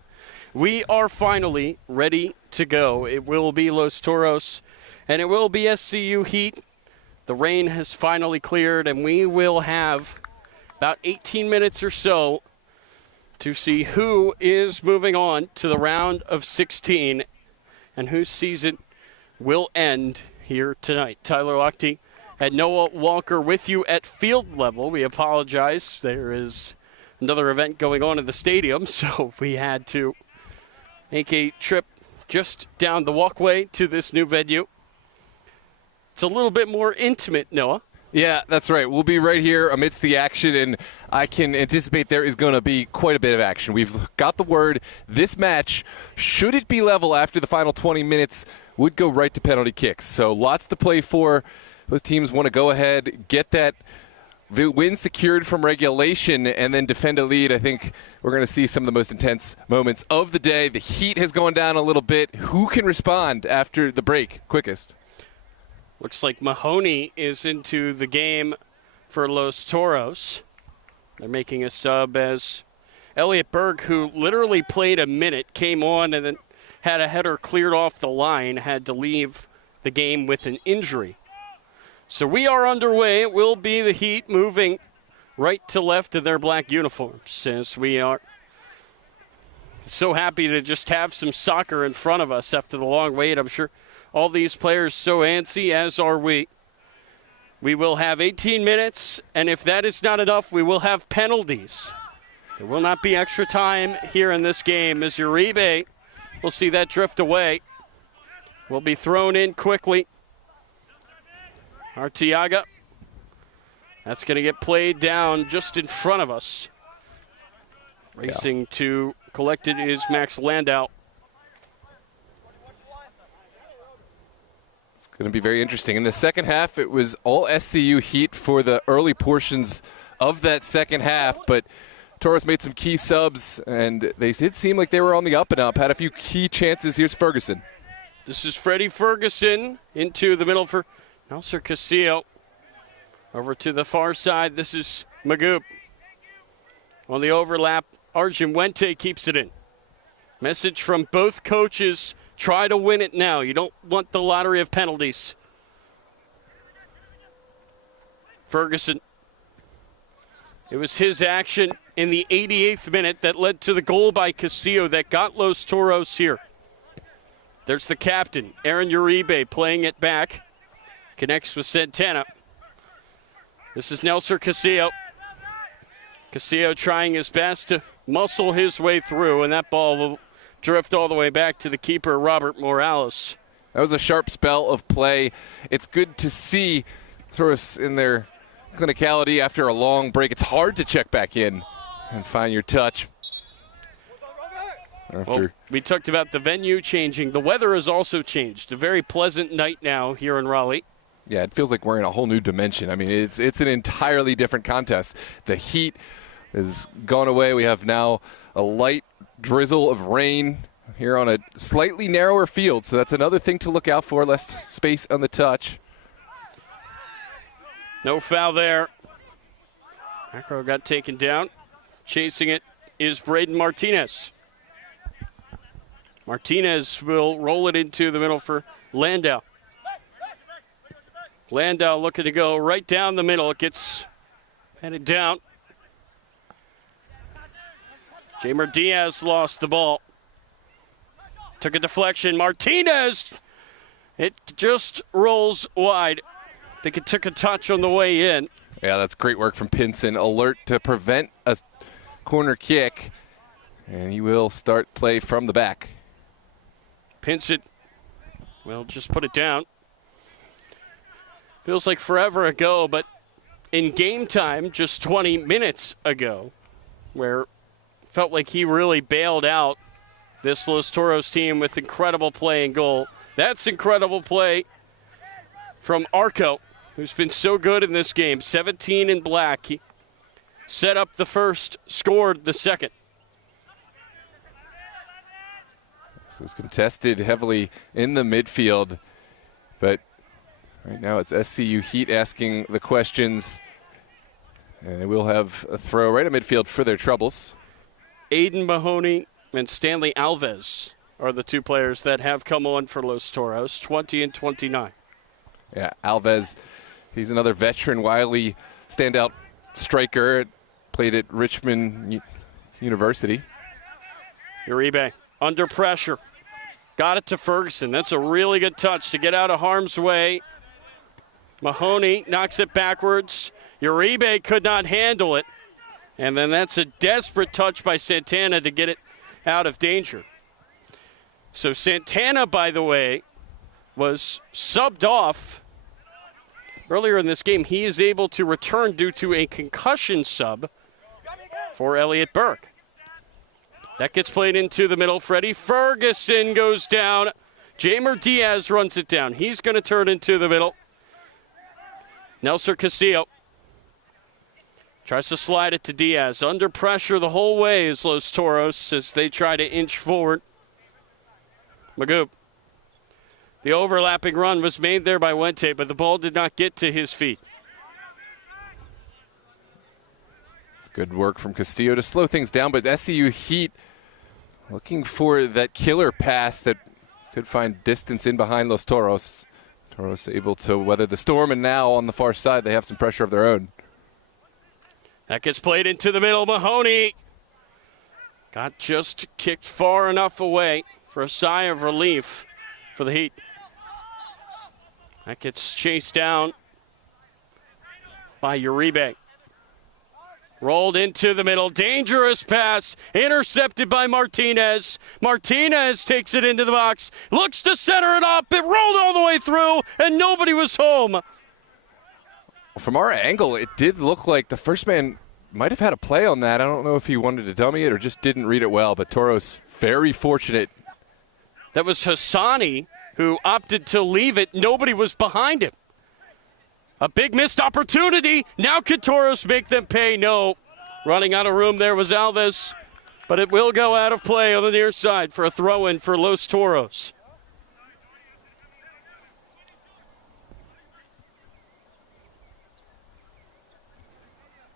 We are finally ready to go. It will be Los Toros, and it will be SCU Heat. The rain has finally cleared, and we will have about 18 minutes or so to see who is moving on to the round of 16 and whose season will end here tonight. Tyler Lochte and Noah Walker with you at field level. We apologize. There is another event going on in the stadium, so we had to make a trip just down the walkway to this new venue. It's a little bit more intimate, Noah. Yeah, that's right. We'll be right here amidst the action, and I can anticipate there is going to be quite a bit of action. We've got the word. This match, should it be level after the final 20 minutes, would go right to penalty kicks. So lots to play for. Both teams want to go ahead, get that win secured from regulation, and then defend a lead. I think we're going to see some of the most intense moments of the day. The heat has gone down a little bit. Who can respond after the break quickest? Looks like Mahoney is into the game for Los Toros. They're making a sub as Elliot Berg, who literally played a minute, came on and then had a header cleared off the line, had to leave the game with an injury. So we are underway. It will be the Heat moving right to left of their black uniforms, as we are so happy to just have some soccer in front of us after the long wait. I'm sure all these players so antsy, as are we. We will have 18 minutes, and if that is not enough, we will have penalties. There will not be extra time here in this game, as Uribe will see that drift away. Will be thrown in quickly. Arteaga. That's going to get played down just in front of us. Racing to collect it is Max Landau. It's going to be very interesting. In the second half, it was all SCU Heat for the early portions of that second half, but Toros made some key subs, and they did seem like they were on the up and up, had a few key chances. Here's Ferguson. This is Freddie Ferguson into the middle for Nelson Castillo. Over to the far side, this is Magoo. On the overlap, Arjun Wente keeps it in. Message from both coaches, try to win it now. You don't want the lottery of penalties. Ferguson. It was his action in the 88th minute that led to the goal by Castillo that got Los Toros here. There's the captain, Aaron Uribe, playing it back. Connects with Santana. This is Nelson Castillo. Castillo trying his best to muscle his way through, and that ball will drift all the way back to the keeper, Robert Morales. That was a sharp spell of play. It's good to see Toros in their clinicality after a long break. It's hard to check back in and find your touch. Well, we talked about the venue changing. The weather has also changed. A very pleasant night now here in Raleigh. Yeah, it feels like we're in a whole new dimension. I mean, it's an entirely different contest. The heat has gone away. We have now a light drizzle of rain here on a slightly narrower field, so that's another thing to look out for, less space on the touch. No foul there. Macro got taken down. Chasing it is Braden Martinez. Martinez will roll it into the middle for Landau. Landau looking to go right down the middle. It gets headed down. Jamer Diaz lost the ball. Took a deflection. Martinez! It just rolls wide. I think it took a touch on the way in. Yeah, that's great work from Pinson. Alert to prevent a corner kick. And he will start play from the back. Pinson will just put it down. Feels like forever ago, but in game time, just 20 minutes ago, where it felt like he really bailed out this Los Toros team with incredible play and goal. That's incredible play from Arco, who's been so good in this game. 17 in black. He set up the first, scored the second. This is contested heavily in the midfield, but Right now it's SCU Heat asking the questions. And we'll have a throw right at midfield for their troubles. Aiden Mahoney and Stanley Alves are the two players that have come on for Los Toros, 20 and 29. Yeah, Alves, he's another veteran, wily standout striker. Played at Richmond University. Uribe under pressure. Got it to Ferguson. That's a really good touch to get out of harm's way. Mahoney knocks it backwards. Uribe could not handle it. And then that's a desperate touch by Santana to get it out of danger. So Santana, by the way, was subbed off earlier in this game. He is able to return due to a concussion sub for Elliot Burke. That gets played into the middle. Freddie Ferguson goes down. Jamer Diaz runs it down. He's going to turn into the middle. Nelson Castillo tries to slide it to Diaz. Under pressure the whole way is Los Toros as they try to inch forward. Magoo. The overlapping run was made there by Wente, but the ball did not get to his feet. It's good work from Castillo to slow things down, but SCU Heat looking for that killer pass that could find distance in behind Los Toros. Toros able to weather the storm, and now on the far side they have some pressure of their own. That gets played into the middle. Mahoney got just kicked far enough away for a sigh of relief for the Heat. That gets chased down by Uribe. Rolled into the middle. Dangerous pass. Intercepted by Martinez. Martinez takes it into the box. Looks to center it up. It rolled all the way through, and nobody was home. From our angle, it did look like the first man might have had a play on that. I don't know if he wanted to dummy it or just didn't read it well, but Toros very fortunate. That was Hassani who opted to leave it. Nobody was behind him. A big missed opportunity. Now could Toros make them pay? No. Running out of room there was Alves, but it will go out of play on the near side for a throw-in for Los Toros.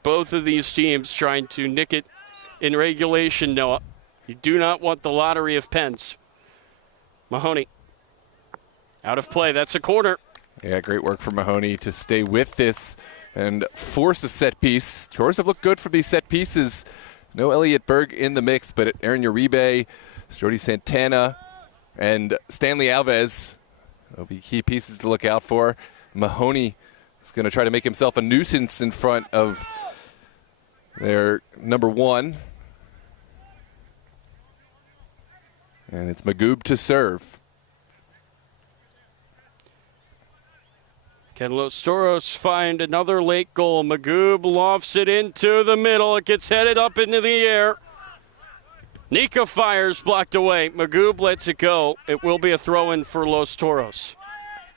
Both of these teams trying to nick it in regulation, Noah. You do not want the lottery of pens. Mahoney out of play. That's a corner. Yeah, great work from Mahoney to stay with this and force a set piece. Toros have looked good for these set pieces. No Elliot Berg in the mix, but Aaron Uribe, Jordi Santana, and Stanley Alves will be key pieces to look out for. Mahoney is going to try to make himself a nuisance in front of their number one. And it's Magoob to serve. Can Los Toros find another late goal? Magoob lofts it into the middle. It gets headed up into the air. Nika fires, blocked away. Magoob lets it go. It will be a throw-in for Los Toros.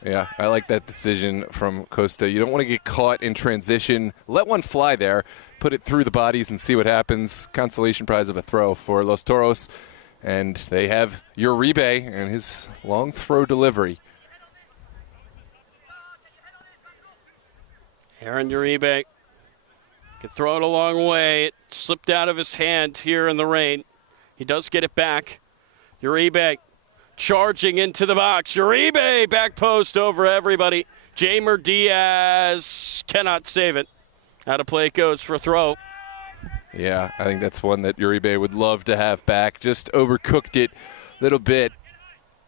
Yeah, I like that decision from Costa. You don't want to get caught in transition. Let one fly there. Put it through the bodies and see what happens. Consolation prize of a throw for Los Toros. And they have Uribe and his long throw delivery. Aaron Uribe can throw it a long way. It slipped out of his hand here in the rain. He does get it back. Uribe charging into the box. Uribe back post over everybody. Jamer Diaz cannot save it. Out of play it goes for throw. Yeah, I think that's one that Uribe would love to have back. Just overcooked it a little bit.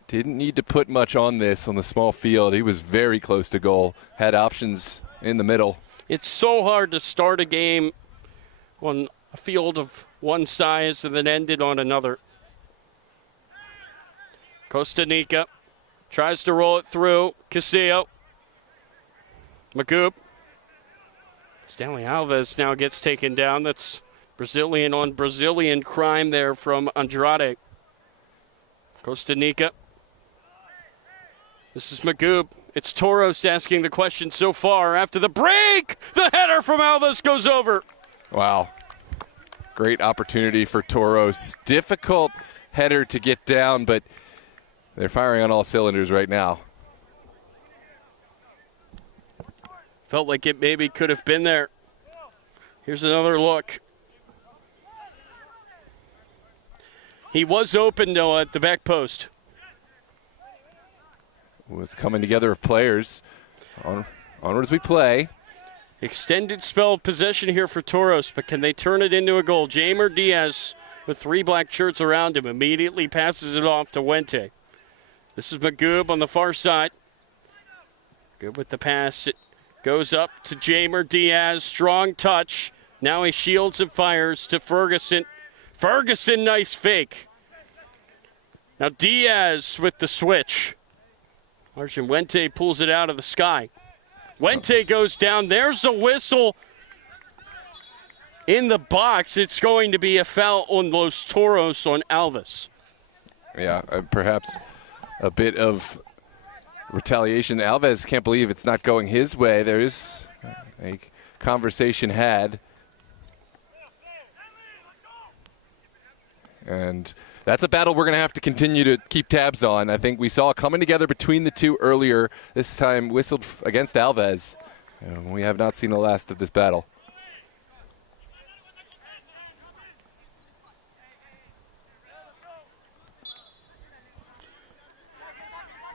Didn't need to put much on this on the small field. He was very close to goal. Had options in the middle. It's so hard to start a game on a field of one size and then end it on another. Costa Rica tries to roll it through. Castillo. Magoob. Stanley Alves now gets taken down. That's Brazilian on Brazilian crime there from Andrade. Costa Rica. This is Magoob. It's Toros asking the question so far. After the break, the header from Alves goes over. Wow. Great opportunity for Toros. Difficult header to get down, but they're firing on all cylinders right now. Felt like it maybe could have been there. Here's another look. He was open, though, at the back post. Was coming together of players. Onward as we play. Extended spell of possession here for Toros, but can they turn it into a goal? Jamer Diaz with 3 black shirts around him immediately passes it off to Wente. This is Magoob on the far side. Good with the pass. It goes up to Jamer Diaz. Strong touch. Now he shields and fires to Ferguson. Ferguson, nice fake. Now Diaz with the switch. Arjun Wente pulls it out of the sky. Wente goes down. There's a whistle in the box. It's going to be a foul on Los Toros on Alves. Yeah, perhaps a bit of retaliation. Alves can't believe it's not going his way. There is a conversation had. And that's a battle we're going to have to continue to keep tabs on. I think we saw it coming together between the two earlier. This time whistled against Alves. And we have not seen the last of this battle.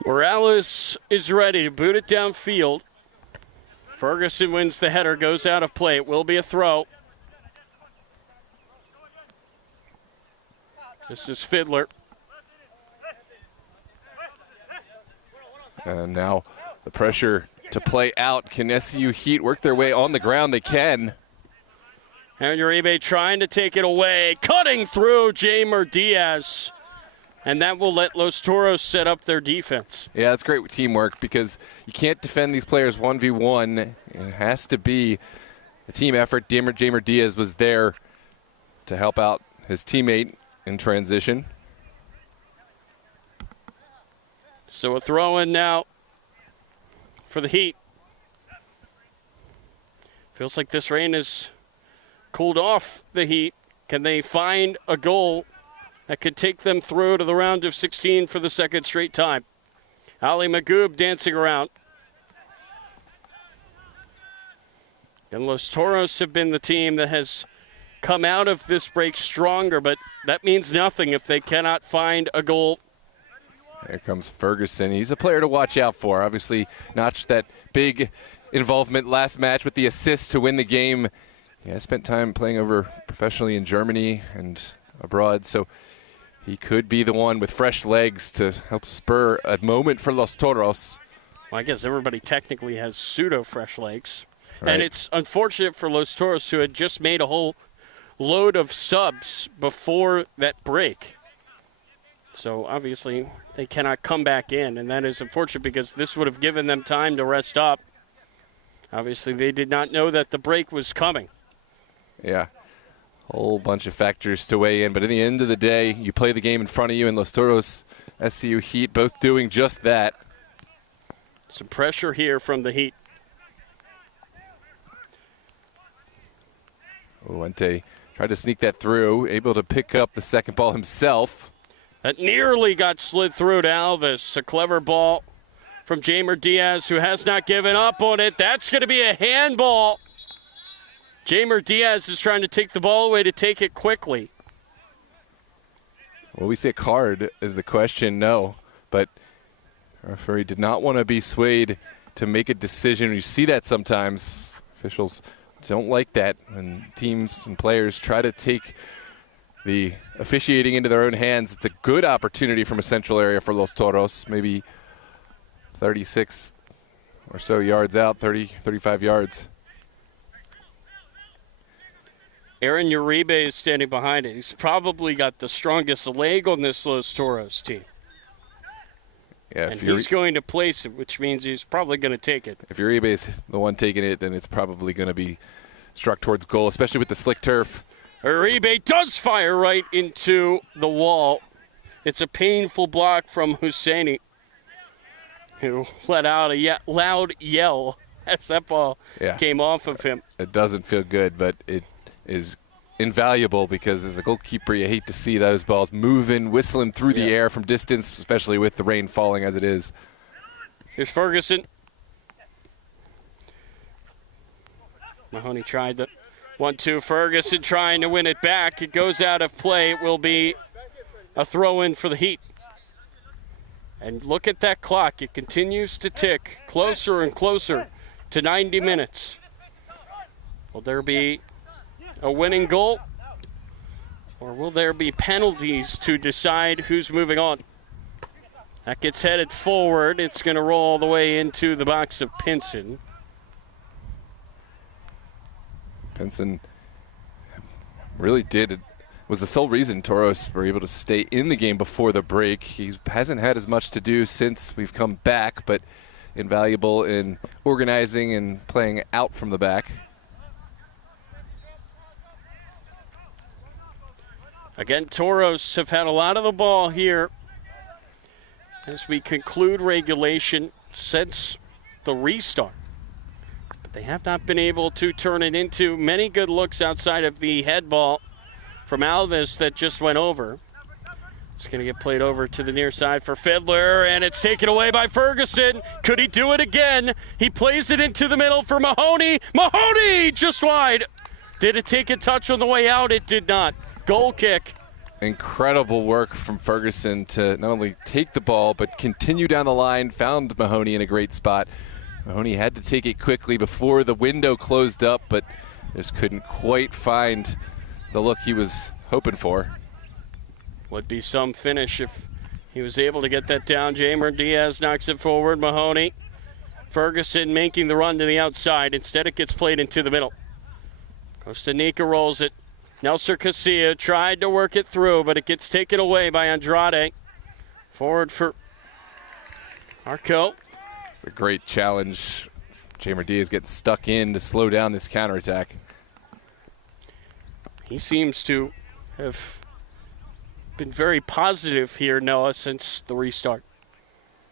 Morales is ready to boot it downfield. Ferguson wins the header, goes out of play. It will be a throw. This is Fiddler. And now the pressure to play out. Can SCU Heat work their way on the ground? They can. And Uribe trying to take it away. Cutting through Jamer Diaz. And that will let Los Toros set up their defense. Yeah, that's great with teamwork because you can't defend these players 1v1. It has to be a team effort. Jamer Diaz was there to help out his teammate in transition. So a throw in now for the Heat. Feels like this rain has cooled off the Heat. Can they find a goal that could take them through to the round of 16 for the second straight time? Ali Magoob dancing around. And Los Toros have been the team that has come out of this break stronger, but that means nothing if they cannot find a goal. Here comes Ferguson. He's a player to watch out for. Obviously, notched that big involvement last match with the assist to win the game. He has spent time playing over professionally in Germany and abroad, so he could be the one with fresh legs to help spur a moment for Los Toros. Well, I guess everybody technically has pseudo-fresh legs. Right. And it's unfortunate for Los Toros, who had just made a whole load of subs before that break. So obviously they cannot come back in, and that is unfortunate because this would have given them time to rest up. Obviously they did not know that the break was coming. Yeah, whole bunch of factors to weigh in, but at the end of the day, you play the game in front of you, and Los Toros, SCU Heat both doing just that. Some pressure here from the Heat. Wente tried to sneak that through, able to pick up the second ball himself. That nearly got slid through to Alves. A clever ball from Jamer Diaz, who has not given up on it. That's going to be a handball. Jamer Diaz is trying to take the ball away to take it quickly. Well, we say card is the question, no. But the referee did not want to be swayed to make a decision. You see that sometimes. Officials don't like that when teams and players try to take the officiating into their own hands. It's a good opportunity from a central area for Los Toros, maybe 36 or so yards out, 30, 35 yards. Aaron Uribe is standing behind it. He's probably got the strongest leg on this Los Toros team. Yeah, and he's going to place it, which means he's probably going to take it. If Uribe is the one taking it, then it's probably going to be struck towards goal, especially with the slick turf. Uribe does fire right into the wall. It's a painful block from Husseini, who let out a loud yell as that ball came off of him. It doesn't feel good, but it is invaluable because as a goalkeeper, you hate to see those balls moving, whistling through the air from distance, especially with the rain falling as it is. Here's Ferguson. Mahoney tried the 1-2. Ferguson trying to win it back. It goes out of play. It will be a throw-in for the Heat. And look at that clock. It continues to tick closer and closer to 90 minutes. Will there be a winning goal? Or will there be penalties to decide who's moving on? That gets headed forward. It's going to roll all the way into the box of Pinson. Pinson really was the sole reason Toros were able to stay in the game before the break. He hasn't had as much to do since we've come back, but invaluable in organizing and playing out from the back. Again, Toros have had a lot of the ball here as we conclude regulation since the restart. But they have not been able to turn it into many good looks outside of the head ball from Alves that just went over. It's going to get played over to the near side for Fiddler, and it's taken away by Ferguson. Could he do it again? He plays it into the middle for Mahoney. Mahoney just wide. Did it take a touch on the way out? It did not. Goal kick. Incredible work from Ferguson to not only take the ball, but continue down the line, found Mahoney in a great spot. Mahoney had to take it quickly before the window closed up, but just couldn't quite find the look he was hoping for. Would be some finish if he was able to get that down. Jamer Diaz knocks it forward. Mahoney. Ferguson making the run to the outside. Instead, it gets played into the middle. Costa Rica rolls it. Nelson Casilla tried to work it through, but it gets taken away by Andrade. Forward for Arco. It's a great challenge. Jamer Diaz getting stuck in to slow down this counterattack. He seems to have been very positive here, Noah, since the restart.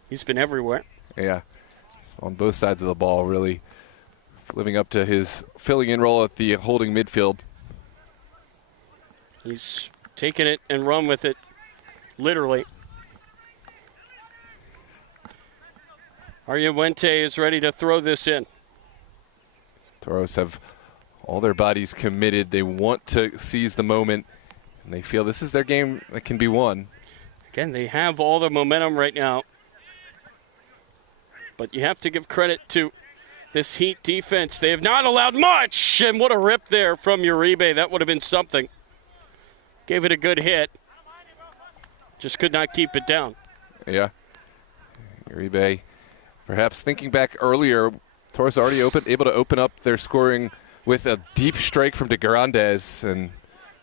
He's been everywhere. Yeah, on both sides of the ball, really living up to his filling in role at the holding midfield. He's taken it and run with it, literally. Arguente is ready to throw this in. Toros have all their bodies committed. They want to seize the moment, and they feel this is their game that can be won. Again, they have all the momentum right now. But you have to give credit to this Heat defense. They have not allowed much, and what a rip there from Uribe. That would have been something. Gave it a good hit. Just could not keep it down. Yeah. Uribe, perhaps thinking back earlier, Toros already able to open up their scoring with a deep strike from De Grandes, and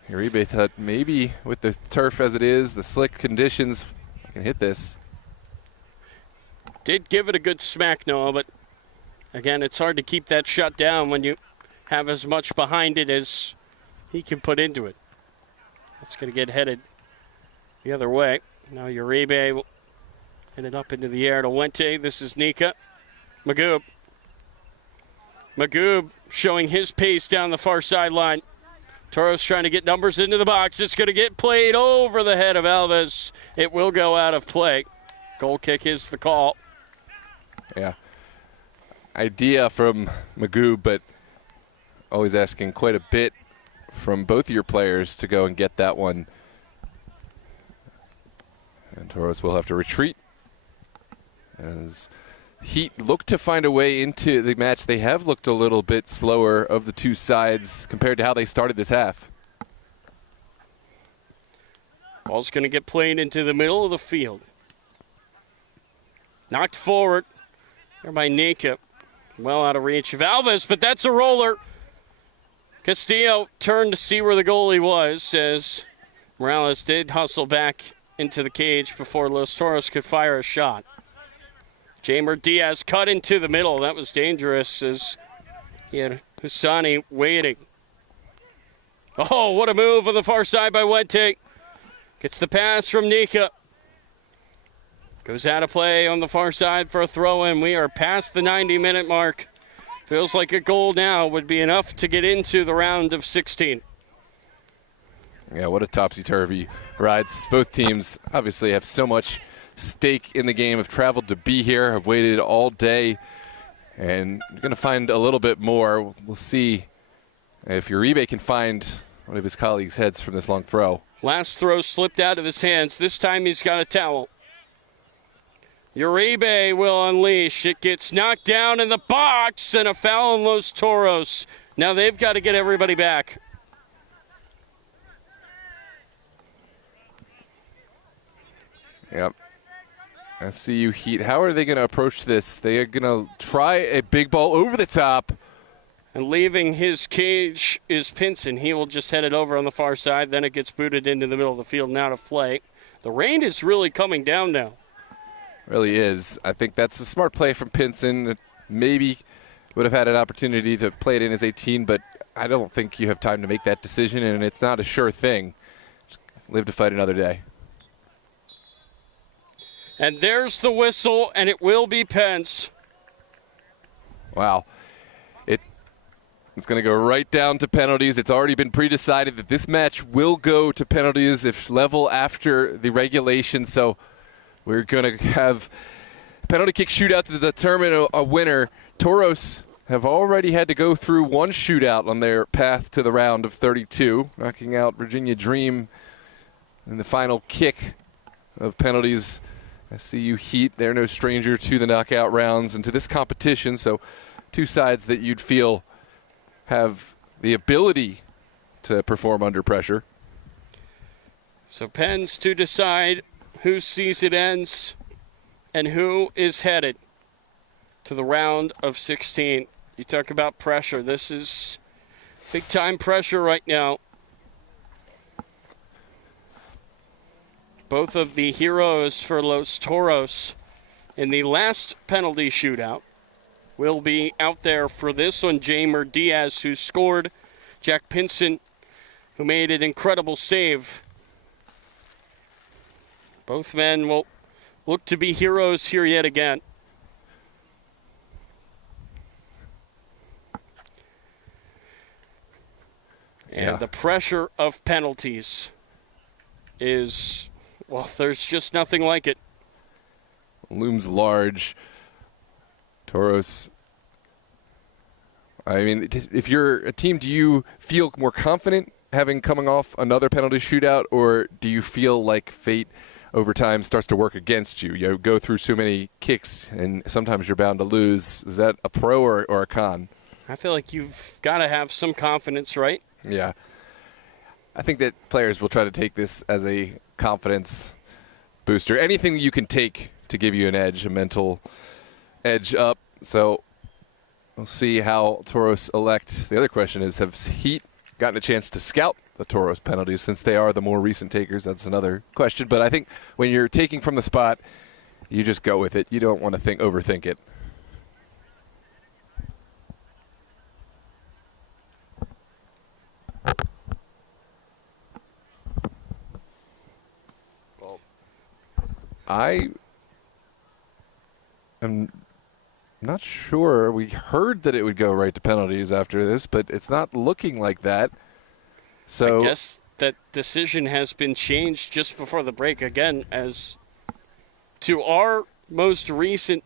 Uribe thought maybe with the turf as it is, the slick conditions, I can hit this. Did give it a good smack, Noah, but again, it's hard to keep that shot down when you have as much behind it as he can put into it. It's going to get headed the other way. Now Uribe will hit it up into the air to Wente. This is Nika. Magoob. Magoob showing his pace down the far sideline. Toros trying to get numbers into the box. It's going to get played over the head of Alves. It will go out of play. Goal kick is the call. Yeah. Idea from Magoob, but always asking quite a bit from both of your players to go and get that one. And Toros will have to retreat as Heat look to find a way into the match. They have looked a little bit slower of the two sides compared to how they started this half. Ball's going to get played into the middle of the field. Knocked forward there by Nika. Well out of reach of Alves, but that's a roller. Castillo turned to see where the goalie was as Morales did hustle back into the cage before Los Toros could fire a shot. Jamer Diaz cut into the middle. That was dangerous as he had Husani waiting. Oh, what a move on the far side by Wente. Gets the pass from Nika. Goes out of play on the far side for a throw-in. We are past the 90-minute mark. Feels like a goal now would be enough to get into the round of 16. Yeah, what a topsy-turvy ride. Both teams obviously have so much stake in the game, have traveled to be here, have waited all day, and you're going to find a little bit more. We'll see if Uribe can find one of his colleagues' heads from this long throw. Last throw slipped out of his hands. This time he's got a towel. Uribe will unleash. It gets knocked down in the box, and a foul on Los Toros. Now they've got to get everybody back. Yep. SCU Heat. How are they going to approach this? They are going to try a big ball over the top. And leaving his cage is Pinson. He will just head it over on the far side. Then it gets booted into the middle of the field and out of play. The rain is really coming down now. Really is. I think that's a smart play from Pinson. Maybe would have had an opportunity to play it in as 18, but I don't think you have time to make that decision, and it's not a sure thing. Live to fight another day. And there's the whistle, and it will be Pence. Wow. It's going to go right down to penalties. It's already been pre-decided that this match will go to penalties if level after the regulation. So we're going to have penalty kick shootout to determine a winner. Toros have already had to go through one shootout on their path to the round of 32, knocking out Virginia Dream in the final kick of penalties. SCU Heat, they're no stranger to the knockout rounds and to this competition. So two sides that you'd feel have the ability to perform under pressure. So Pens to decide whose season ends and who is headed to the round of 16. You talk about pressure. This is big time pressure right now. Both of the heroes for Los Toros in the last penalty shootout will be out there for this one. Jamer Diaz, who scored. Jack Pinson, who made an incredible save. Both men will look to be heroes here yet again. And the pressure of penalties is, well, there's just nothing like it. Looms large. Toros, I mean, if you're a team, do you feel more confident coming off another penalty shootout, or do you feel like fate over time starts to work against you? You go through so many kicks, and sometimes you're bound to lose. Is that a pro or a con? I feel like you've got to have some confidence, right? Yeah. I think that players will try to take this as a confidence booster. Anything you can take to give you an edge, a mental edge up. So we'll see how Toros elect. The other question is, have Heat gotten a chance to scout the Toros penalties since they are the more recent takers? That's another question. But I think when you're taking from the spot, you just go with it. You don't want to overthink it. Well, I am not sure. We heard that it would go right to penalties after this, but it's not looking like that. So I guess that decision has been changed just before the break again, as to our most recent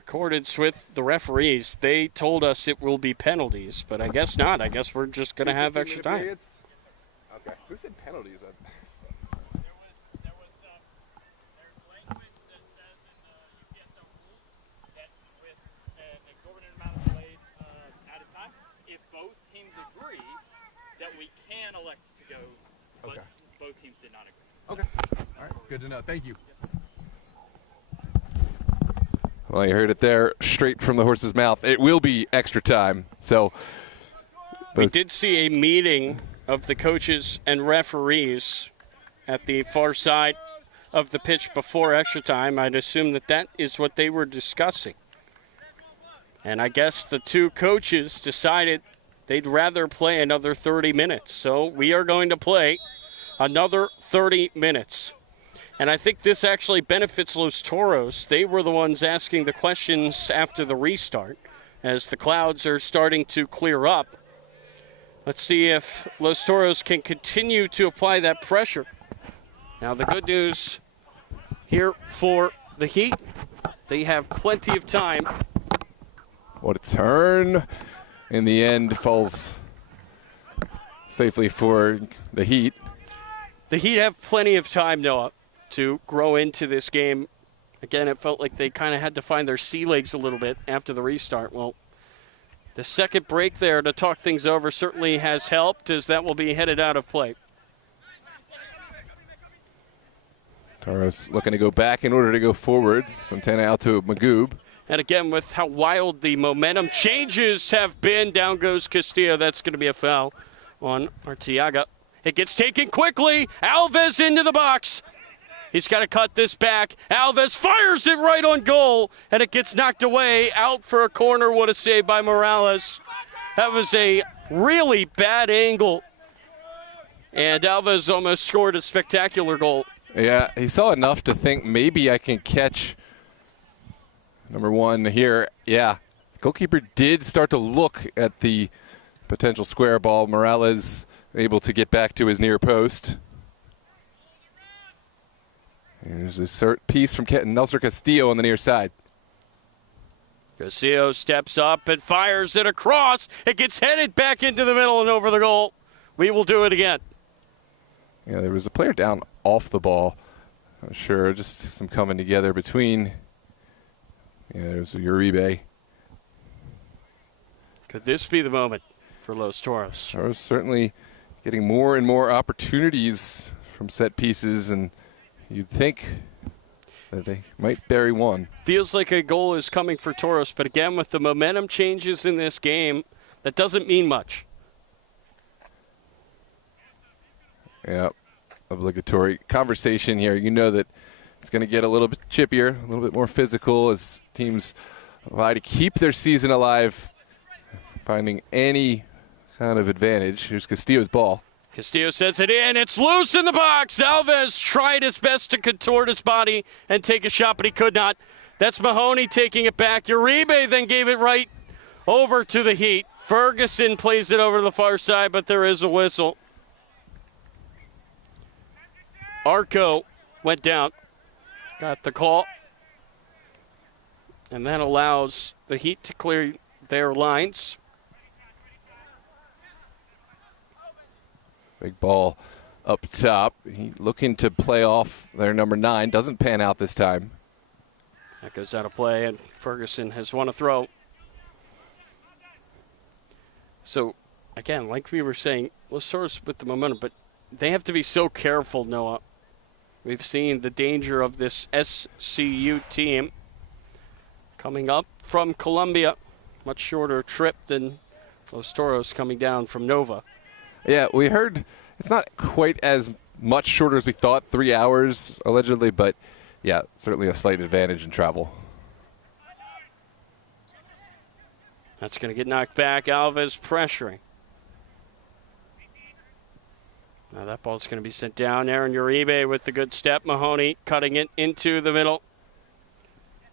accordance with the referees. They told us it will be penalties, but I guess not. I guess we're just going to have extra time. Okay. Who said penalties? Elect to go, but okay. Both teams did not agree. Okay. All right. Good to know. Thank you. Well, you heard it there, straight from the horse's mouth. It will be extra time. So we did see a meeting of the coaches and referees at the far side of the pitch before extra time. I'd assume that that is what they were discussing. And I guess the two coaches decided they'd rather play another 30 minutes. So we are going to play another 30 minutes. And I think this actually benefits Los Toros. They were the ones asking the questions after the restart as the clouds are starting to clear up. Let's see if Los Toros can continue to apply that pressure. Now the good news here for the Heat, they have plenty of time. What a turn. in the end falls safely for the Heat. The Heat have plenty of time, Noah, to grow into this game. Again, it felt like they kind of had to find their sea legs a little bit after the restart. Well, the second break there to talk things over certainly has helped, as that will be headed out of play. TOROS looking to go back in order to go forward. Santana out to Magoob. And again, with how wild the momentum changes have been, down goes Castillo. That's going to be a foul on Arteaga. It gets taken quickly. Alves into the box. He's got to cut this back. Alves fires it right on goal, and it gets knocked away. Out for a corner. What a save by Morales. That was a really bad angle. And Alves almost scored a spectacular goal. Yeah, he saw enough to think maybe I can catch number one here. Yeah, the goalkeeper did start to look at the potential square ball. Morales able to get back to his near post. And there's a piece from Nelson Castillo on the near side. Castillo steps up and fires it across. It gets headed back into the middle and over the goal. We will do it again. Yeah, there was a player down off the ball. Not sure, just some coming together between. Yeah, there's Uribe. Could this be the moment for Los Toros? Toros certainly getting more and more opportunities from set pieces, and you'd think that they might bury one. Feels like a goal is coming for Toros, but again, with the momentum changes in this game, that doesn't mean much. Yeah, obligatory conversation here. You know that it's going to get a little bit chippier, a little bit more physical as teams try to keep their season alive, finding any kind of advantage. Here's Castillo's ball. Castillo sets it in. It's loose in the box. Alves tried his best to contort his body and take a shot, but he could not. That's Mahoney taking it back. Uribe then gave it right over to the Heat. Ferguson plays it over to the far side, but there is a whistle. Arco went down, got the call, and that allows the Heat to clear their lines. Big ball up top. He looking to play off their number 9. Doesn't pan out this time. That goes out of play, and Ferguson has won a throw. So, again, like we were saying, Los Toros with the momentum, but they have to be so careful, Noah. We've seen the danger of this SCU team coming up from Colombia. Much shorter trip than Los Toros coming down from Nova. Yeah, we heard it's not quite as much shorter as we thought, 3 hours allegedly, but yeah, certainly a slight advantage in travel. That's going to get knocked back. Alves pressuring. Now that ball's going to be sent down. Aaron Uribe with the good step. Mahoney cutting it into the middle.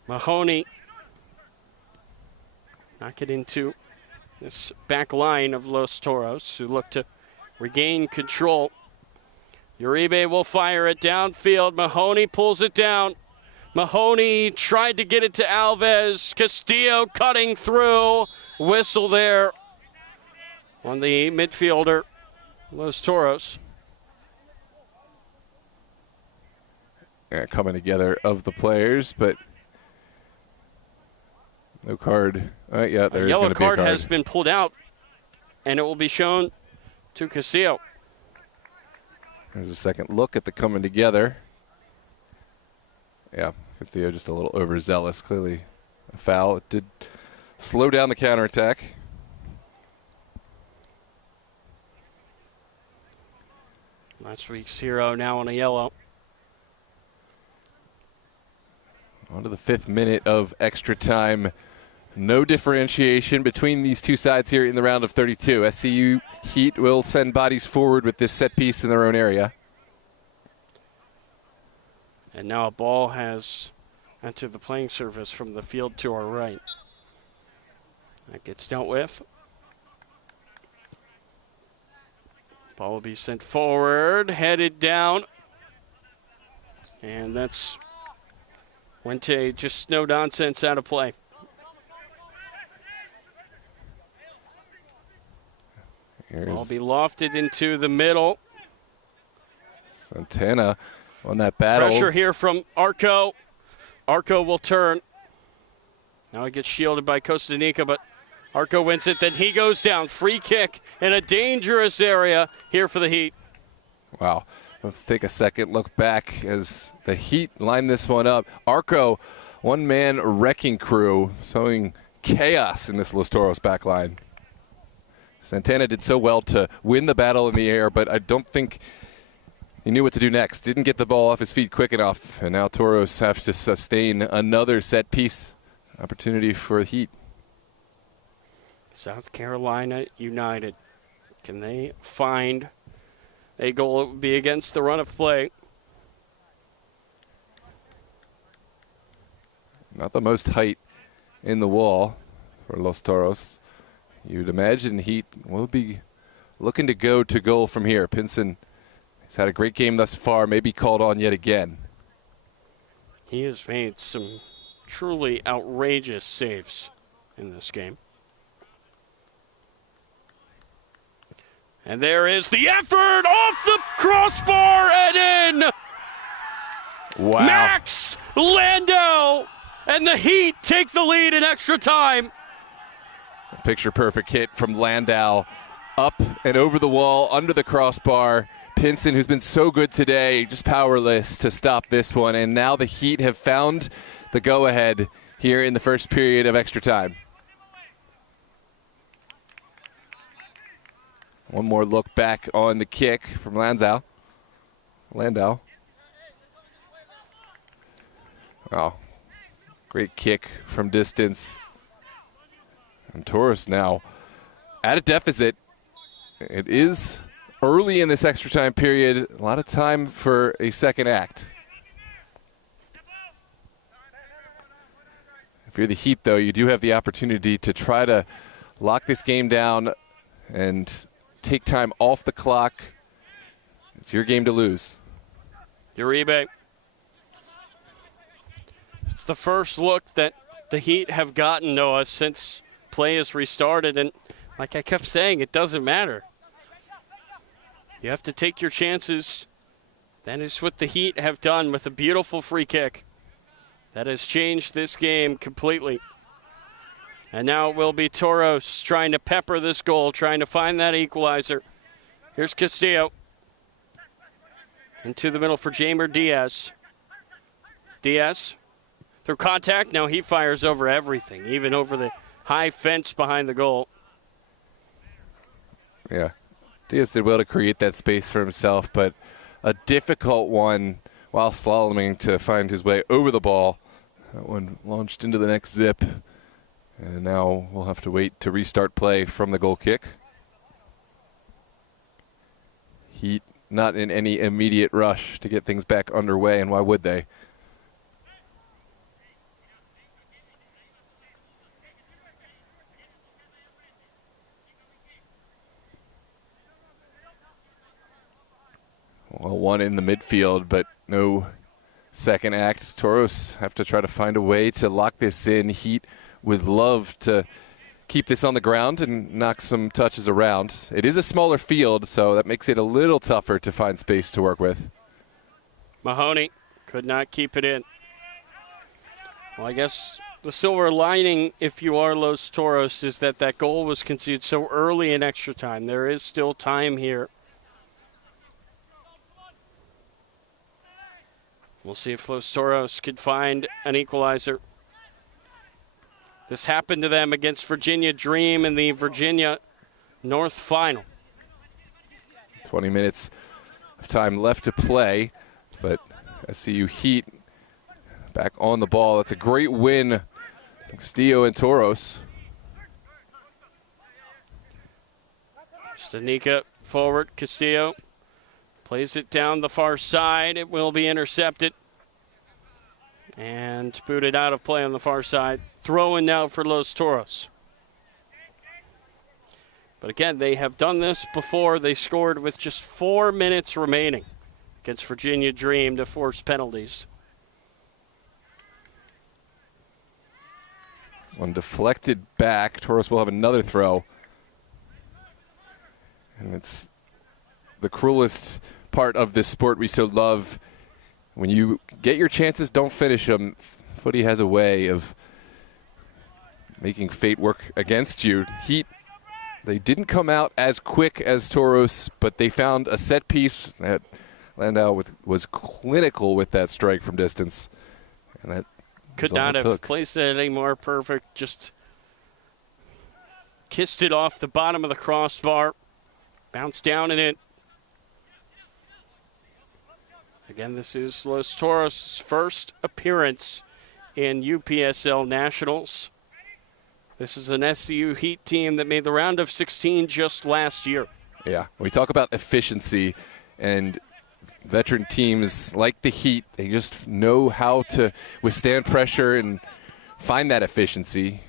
Mahoney knock it into this back line of Los Toros, who look to regain control. Uribe will fire it downfield. Mahoney pulls it down. Mahoney tried to get it to Alves. Castillo cutting through. Whistle there on the midfielder, Los Toros. Yeah, coming together of the players, but no card. Yeah, there is going to be a yellow card. card has been pulled out, and it will be shown to Castillo. There's a second look at the coming together. Yeah, Castillo just a little overzealous. Clearly a foul. It did slow down the counterattack. Last week's hero now on a yellow. On to the 5th minute of extra time. No differentiation between these two sides here in the round of 32. SCU Heat will send bodies forward with this set piece in their own area. And now a ball has entered the playing surface from the field to our right. That gets dealt with. Ball will be sent forward, headed down. And that's Wente, just no nonsense out of play. Ball be lofted into the middle. Santana on that battle. Pressure here from Arco. Arco will turn. Now he gets shielded by Kostanica, but Arco wins it. Then he goes down. Free kick in a dangerous area here for the Heat. Wow. Let's take a second look back as the Heat line this one up. Arco, one-man wrecking crew, sowing chaos in this Los Toros back line. Santana did so well to win the battle in the air, but I don't think he knew what to do next. Didn't get the ball off his feet quick enough, and now Toros have to sustain another set piece opportunity for the Heat. South Carolina United. Can they find a goal? It would be against the run of play. Not the most height in the wall for Los Toros. You'd imagine Heat will be looking to go to goal from here. Pinson has had a great game thus far, maybe called on yet again. He has made some truly outrageous saves in this game. And there is the effort off the crossbar and in. Wow. Max Landau and the Heat take the lead in extra time. A picture-perfect hit from Landau up and over the wall, under the crossbar. Pinson, who's been so good today, just powerless to stop this one. And now the Heat have found the go-ahead here in the first period of extra time. One more look back on the kick from Landau. Oh, great kick from distance. And Toros now at a deficit. It is early in this extra time period. A lot of time for a second act. If you're the Heat, though, you do have the opportunity to try to lock this game down and take time off the clock. It's your game to lose. Uribe. It's the first look that the Heat have gotten, Noah, since play has restarted. And like I kept saying, it doesn't matter. You have to take your chances. That is what the Heat have done with a beautiful free kick. That has changed this game completely. And now it will be Toros trying to pepper this goal, trying to find that equalizer. Here's Castillo. Into the middle for Jamer Diaz. Diaz through contact. Now he fires over everything, even over the high fence behind the goal. Yeah. Diaz did well to create that space for himself, but a difficult one while slaloming to find his way over the ball. That one launched into the next zip. And now we'll have to wait to restart play from the goal kick. Heat not in any immediate rush to get things back underway, and why would they? Well, one in the midfield, but no second act. Toros have to try to find a way to lock this in. Heat would love to keep this on the ground and knock some touches around. It is a smaller field, so that makes it a little tougher to find space to work with. Mahoney could not keep it in. Well, I guess the silver lining, if you are Los Toros, is that that goal was conceded so early in extra time. There is still time here. We'll see if Los Toros could find an equalizer. This happened to them against Virginia Dream in the Virginia North Final. 20 minutes of time left to play, but SCU Heat back on the ball. That's a great win. Castillo and Toros. Stanika forward. Castillo plays it down the far side. It will be intercepted and booted out of play on the far side. Throw-in now for Los Toros. But again, they have done this before. They scored with just 4 minutes remaining against Virginia Dream to force penalties. This one deflected back. Toros will have another throw. And it's the cruelest part of this sport we so love. When you get your chances, don't finish them. Footy has a way of making fate work against you. Heat, they didn't come out as quick as Toros, but they found a set piece that Landau was clinical with that strike from distance. And that could not have placed it any more perfect. Just kissed it off the bottom of the crossbar. Bounced down in it. Again, this is Los Toros' first appearance in UPSL Nationals. This is an SCU Heat team that made the round of 16 just last year. Yeah, we talk about efficiency, and veteran teams like the Heat, they just know how to withstand pressure and find that efficiency.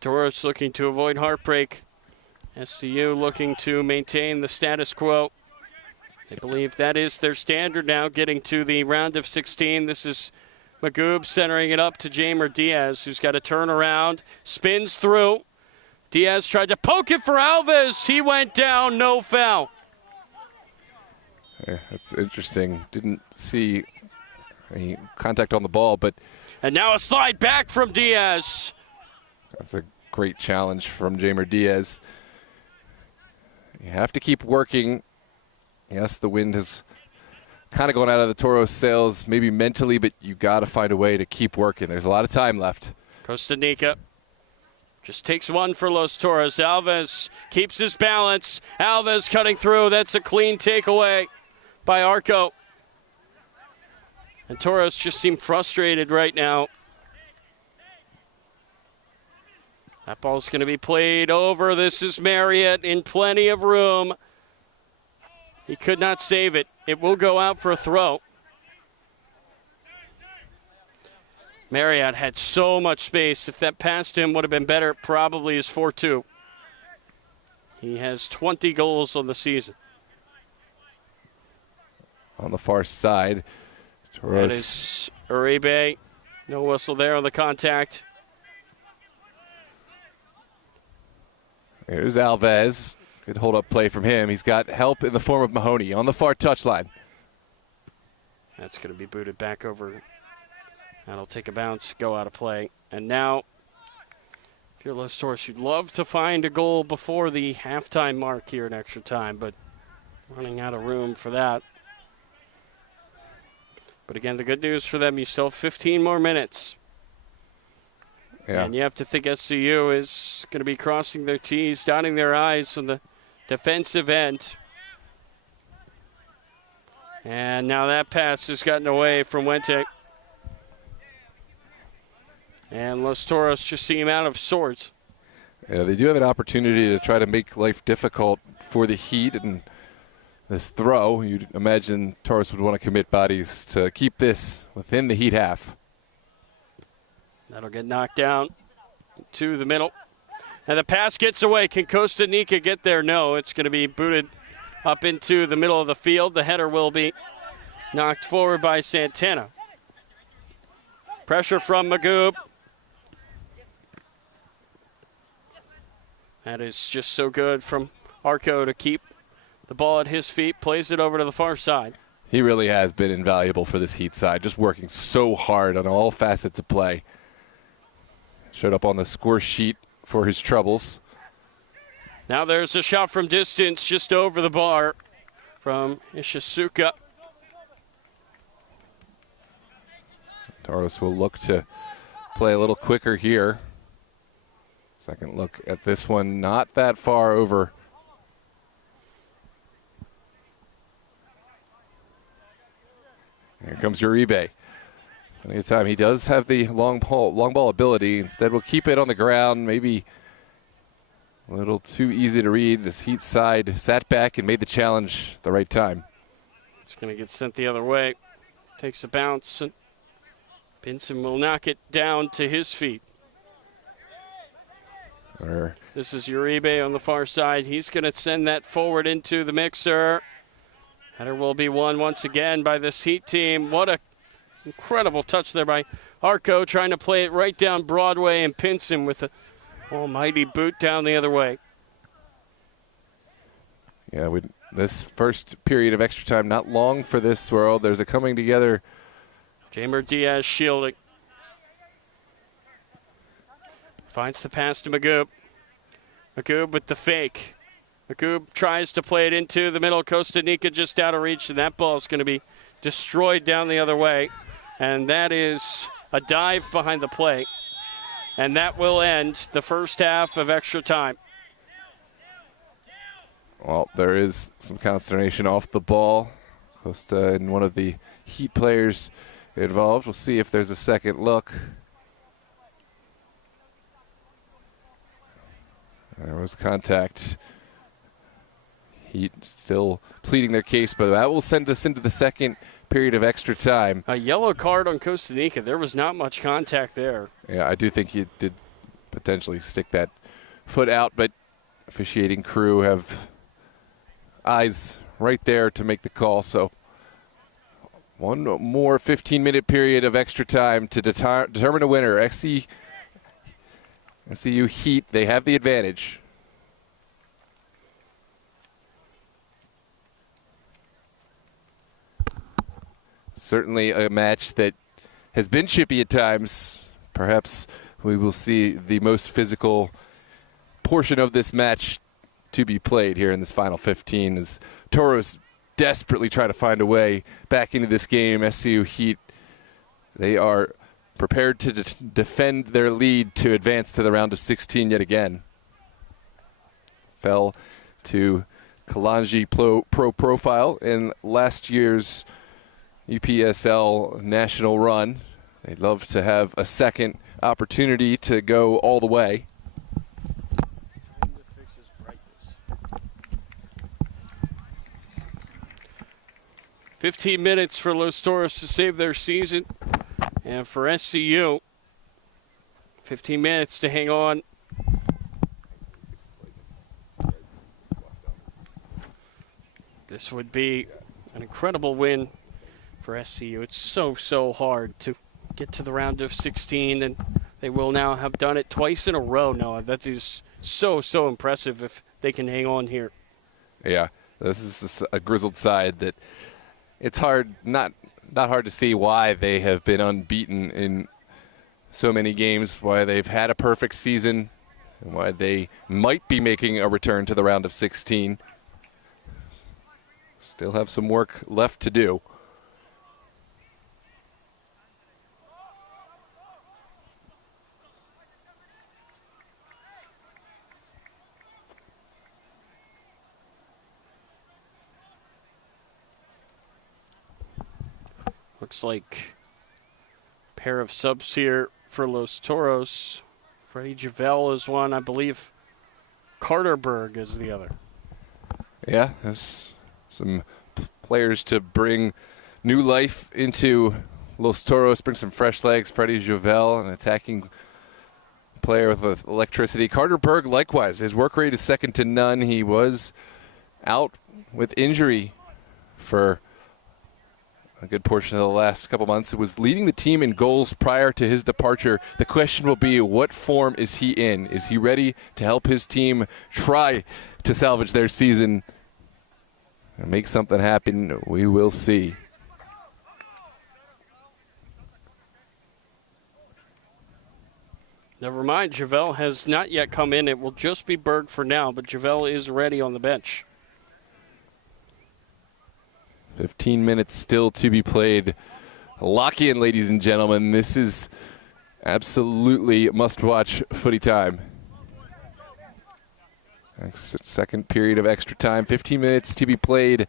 Toros looking to avoid heartbreak. SCU looking to maintain the status quo. They believe that is their standard now, getting to the round of 16. This is Magoob centering it up to Jamer Diaz, who's got to turn around, spins through. Diaz tried to poke it for Alves. He went down, no foul. Yeah, that's interesting. Didn't see any contact on the ball, but... And now a slide back from Diaz. That's a great challenge from Jamer Diaz. You have to keep working. Yes, the wind has kind of gone out of the Toros sails, maybe mentally, but you got to find a way to keep working. There's a lot of time left. Costa Rica just takes one for Los Toros. Alves keeps his balance. Alves cutting through. That's a clean takeaway by Arco. And Toros just seem frustrated right now. That ball's going to be played over. This is Marriott in plenty of room. He could not save it. It will go out for a throw. Marriott had so much space. If that passed him, would have been better. Probably is 4-2. He has 20 goals on the season. On the far side, Toros. That is Uribe. No whistle there on the contact. Here's Alves. Good hold-up play from him. He's got help in the form of Mahoney on the far touchline. That's going to be booted back over. That'll take a bounce, go out of play. And now, if you're Los Toros, you'd love to find a goal before the halftime mark here in extra time, but running out of room for that. But again, the good news for them, you still have 15 more minutes. Yeah. And you have to think SCU is going to be crossing their T's, dotting their I's on the defensive end. And now that pass has gotten away from Wente. And Los Toros just seem out of sorts. Yeah, they do have an opportunity to try to make life difficult for the Heat, and this throw, you'd imagine Toros would want to commit bodies to keep this within the Heat half. That'll get knocked down to the middle. And the pass gets away. Can Costa Rica get there? No, it's going to be booted up into the middle of the field. The header will be knocked forward by Santana. Pressure from Magoob. That is just so good from Arco to keep the ball at his feet. Plays it over to the far side. He really has been invaluable for this Heat side, just working so hard on all facets of play. Showed up on the score sheet for his troubles. Now there's a shot from distance just over the bar from Ishisuka. Toros will look to play a little quicker here. Second look at this one, not that far over. Here comes Uribe. Plenty of time. He does have the long ball ability. Instead, we'll keep it on the ground. Maybe a little too easy to read. This Heat side sat back and made the challenge at the right time. It's going to get sent the other way. Takes a bounce, and Pinson will knock it down to his feet. This is Uribe on the far side. He's going to send that forward into the mixer. Header will be won once again by this Heat team. What a incredible touch there by Arco, trying to play it right down Broadway, and Pinson with a Almighty boot down the other way. Yeah, this first period of extra time, not long for this world. There's a coming together. Jamer Diaz shielding. Finds the pass to Magoob. Magoob with the fake. Magoob tries to play it into the middle. Costa Rica just out of reach, and that ball is going to be destroyed down the other way. And that is a dive behind the play. And that will end the first half of extra time. Well, there is some consternation off the ball. Costa and one of the Heat players involved. We'll see if there's a second look. There was contact. Heat still pleading their case, but that will send us into the second period of extra time. A yellow card on Costa Rica. There was not much contact there. Yeah, I do think he did potentially stick that foot out, but officiating crew have eyes right there to make the call. So one more 15-minute period of extra time to determine a winner. SCU Heat, they have the advantage. Certainly a match that has been chippy at times. Perhaps we will see the most physical portion of this match to be played here in this final 15 as TOROS desperately try to find a way back into this game. SCU Heat, they are prepared to defend their lead to advance to the round of 16 yet again. Fell to Kalanji Pro Profile in last year's UPSL national run. They'd love to have a second opportunity to go all the way. 15 minutes for Los Toros to save their season. And for SCU, 15 minutes to hang on. This would be an incredible win for SCU. It's so hard to get to the round of 16, and they will now have done it twice in a row, Noah. That is so impressive if they can hang on here. Yeah, this is a grizzled side that it's hard, not hard to see why they have been unbeaten in so many games, why they've had a perfect season, and why they might be making a return to the round of 16. Still have some work left to do. Looks like a pair of subs here for Los Toros. Freddie Javel is one, I believe. Carterberg is the other. Yeah, there's some players to bring new life into Los Toros, bring some fresh legs. Freddie Javel, an attacking player with electricity. Carterberg, likewise, his work rate is second to none. He was out with injury for a good portion of the last couple months. It was leading the team in goals prior to his departure. The question will be, what form is he in? Is he ready to help his team try to salvage their season and make something happen? We will see. Never mind, Javel has not yet come in. It will just be Berg for now, but Javel is ready on the bench. 15 minutes still to be played. Lock in, ladies and gentlemen. This is absolutely must-watch footy time. Second period of extra time. 15 minutes to be played.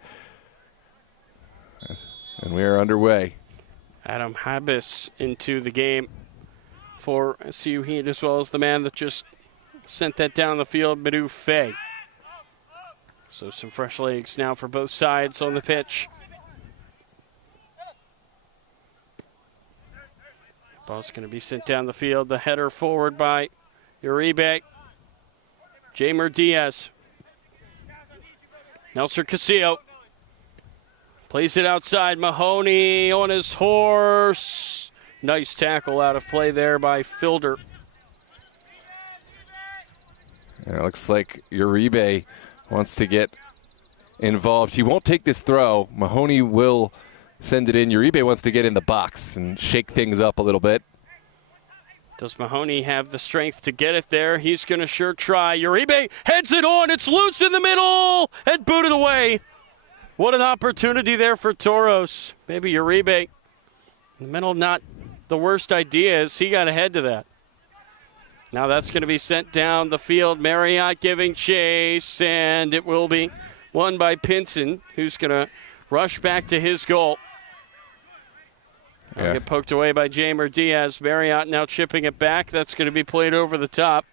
And we are underway. Adam Habis into the game for SCU Heat, as well as the man that just sent that down the field, Madu Faye. So some fresh legs now for both sides on the pitch. Ball's going to be sent down the field. The header forward by Uribe. Jamer Diaz. Nelson Casillo. Plays it outside. Mahoney on his horse. Nice tackle out of play there by Filder. And it looks like Uribe wants to get involved. He won't take this throw. Mahoney will send it in. Uribe wants to get in the box and shake things up a little bit. Does Mahoney have the strength to get it there? He's going to sure try. Uribe heads it on. It's loose in the middle and booted away. What an opportunity there for Toros. Maybe Uribe in the middle, not the worst idea as he got ahead to that. Now that's going to be sent down the field. Marriott giving chase, and it will be won by Pinson, who's going to rush back to his goal. Yeah. Get poked away by Jamer Diaz. Marriott now chipping it back. That's going to be played over the top.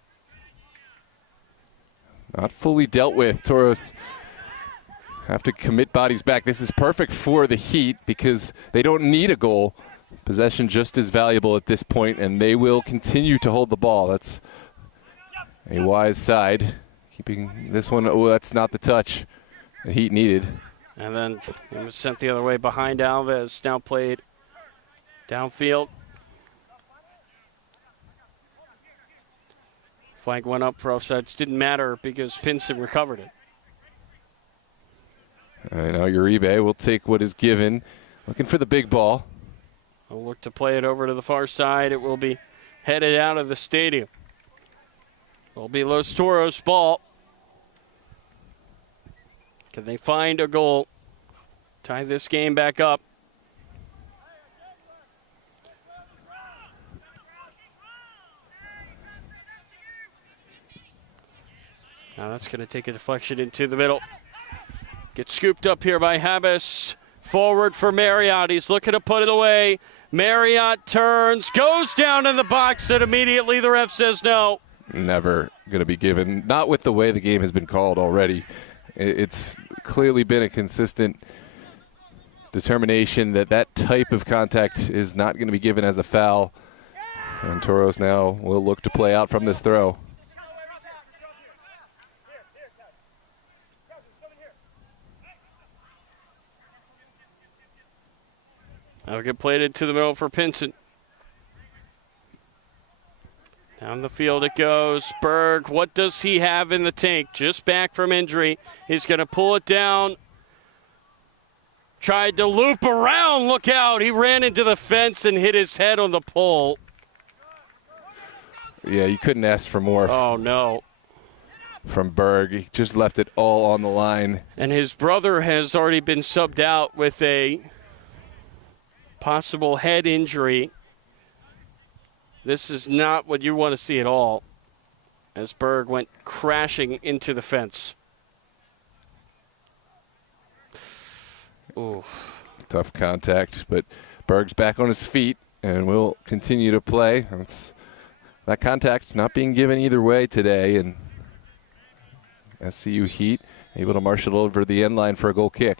Not fully dealt with. Toros have to commit bodies back. This is perfect for the Heat because they don't need a goal. Possession just as valuable at this point, and they will continue to hold the ball. That's a wise side. Keeping this one, oh, that's not the touch the Heat needed. And then it was sent the other way behind Alves. Now played downfield. Flag went up for offsides. Didn't matter because Pinson recovered it. All right, now Uribe will take what is given. Looking for the big ball. We'll look to play it over to the far side. It will be headed out of the stadium. Will be Los Toros ball. Can they find a goal? Tie this game back up. Now that's going to take a deflection into the middle. Gets scooped up here by Habas. Forward for Marriott. He's looking to put it away. Marriott turns, goes down in the box, and immediately the ref says no. Never going to be given. Not with the way the game has been called already. It's clearly been a consistent determination that that type of contact is not going to be given as a foul. And Toros now will look to play out from this throw. That'll get played into the middle for Pinson. Down the field it goes. Berg, what does he have in the tank? Just back from injury. He's going to pull it down. Tried to loop around. Look out. He ran into the fence and hit his head on the pole. Yeah, you couldn't ask for more. Oh, no. From Berg. He just left it all on the line. And his brother has already been subbed out with a possible head injury. This is not what you want to see at all, as Berg went crashing into the fence. Ooh. Tough contact, but Berg's back on his feet and will continue to play. That contact not being given either way today, and SCU Heat able to marshal over the end line for a goal kick.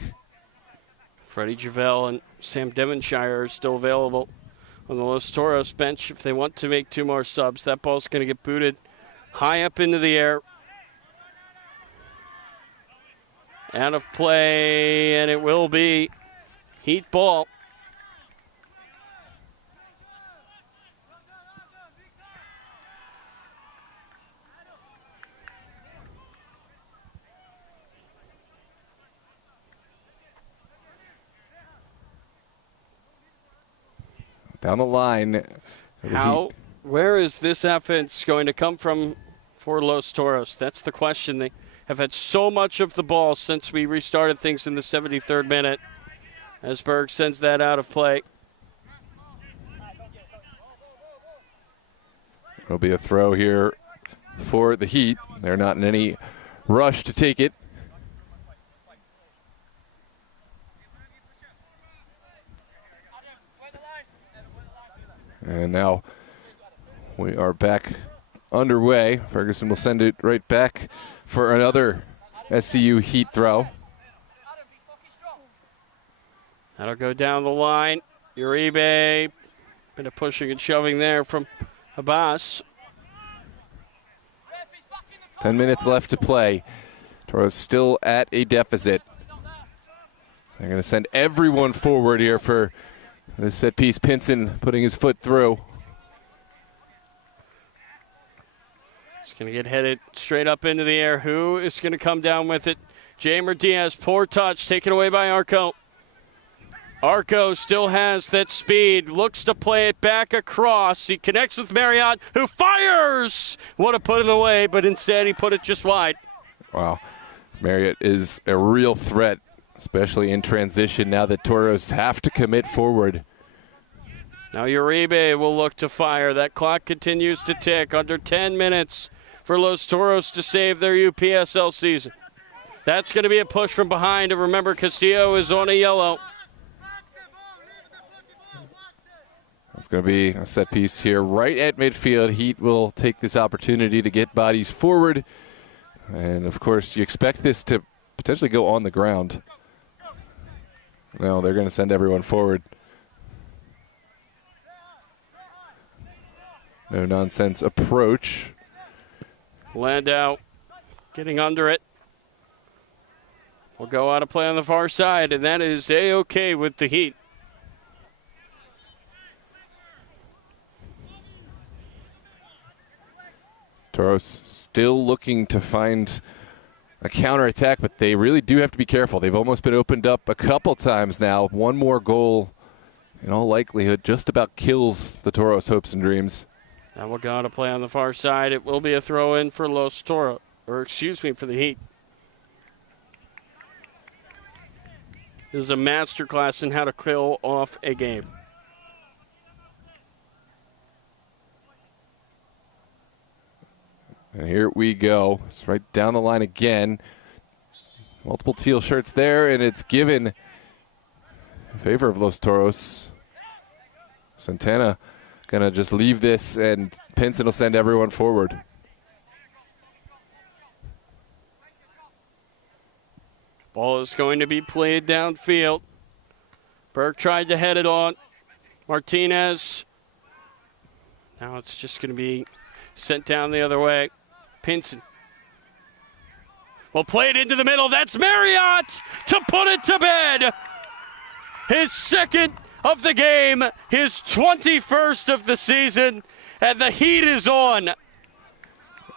Freddie Javelle and Sam Devonshire are still available on the Los Toros bench if they want to make two more subs. That ball's going to get booted high up into the air. Out of play, and it will be Heat ball. Down the line. Where is this offense going to come from for Los Toros? That's the question. They have had so much of the ball since we restarted things in the 73rd minute. As Berg sends that out of play. It'll be a throw here for the Heat. They're not in any rush to take it. And now we are back underway. Ferguson will send it right back for another SCU Heat throw. That'll go down the line. Uribe, bit of pushing and shoving there from Abbas. 10 minutes left to play. Toros still at a deficit. They're going to send everyone forward here for the set piece. Pinson putting his foot through. It's going to get headed straight up into the air. Who is going to come down with it? Jamer Diaz, poor touch, taken away by Arco. Arco still has that speed, looks to play it back across. He connects with Marriott, who fires! Want to put it away, but instead he put it just wide. Wow. Marriott is a real threat, especially in transition now that Toros have to commit forward. Now Uribe will look to fire. That clock continues to tick. Under 10 minutes for Los Toros to save their UPSL season. That's going to be a push from behind. And remember, Castillo is on a yellow. It's going to be a set piece here right at midfield. Heat will take this opportunity to get bodies forward. And, of course, you expect this to potentially go on the ground. No, they're going to send everyone forward. No-nonsense approach. Landau getting under it. Will go out of play on the far side, and that is A-OK with the Heat. Toros still looking to find a counterattack, but they really do have to be careful. They've almost been opened up a couple times now. One more goal, in all likelihood, just about kills the Toros' hopes and dreams. Now we'll go out of play on the far side. It will be a throw-in for Los Toros, for the Heat. This is a masterclass in how to kill off a game. And here we go. It's right down the line again. Multiple teal shirts there, and it's given in favor of Los Toros. Santana going to just leave this, and Pinson will send everyone forward. Ball is going to be played downfield. Burke tried to head it on. Martinez. Now it's just going to be sent down the other way. Pinson will play it into the middle. That's Marriott to put it to bed. His second of the game, his 21st of the season, and the heat is on.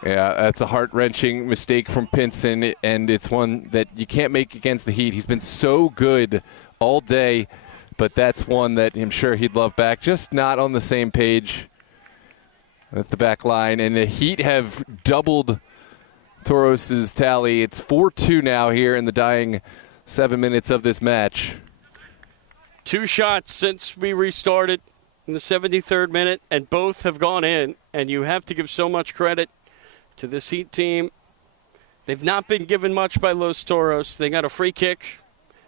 Yeah, that's a heart-wrenching mistake from Pinson, and it's one that you can't make against the Heat. He's been so good all day, but that's one that I'm sure he'd love back. Just not on the same page at the back line, and the Heat have doubled Toros' tally. It's 4-2 now here in the dying 7 minutes of this match. 2 shots since we restarted in the 73rd minute, and both have gone in, and you have to give so much credit to this Heat team. They've not been given much by Los Toros. They got a free kick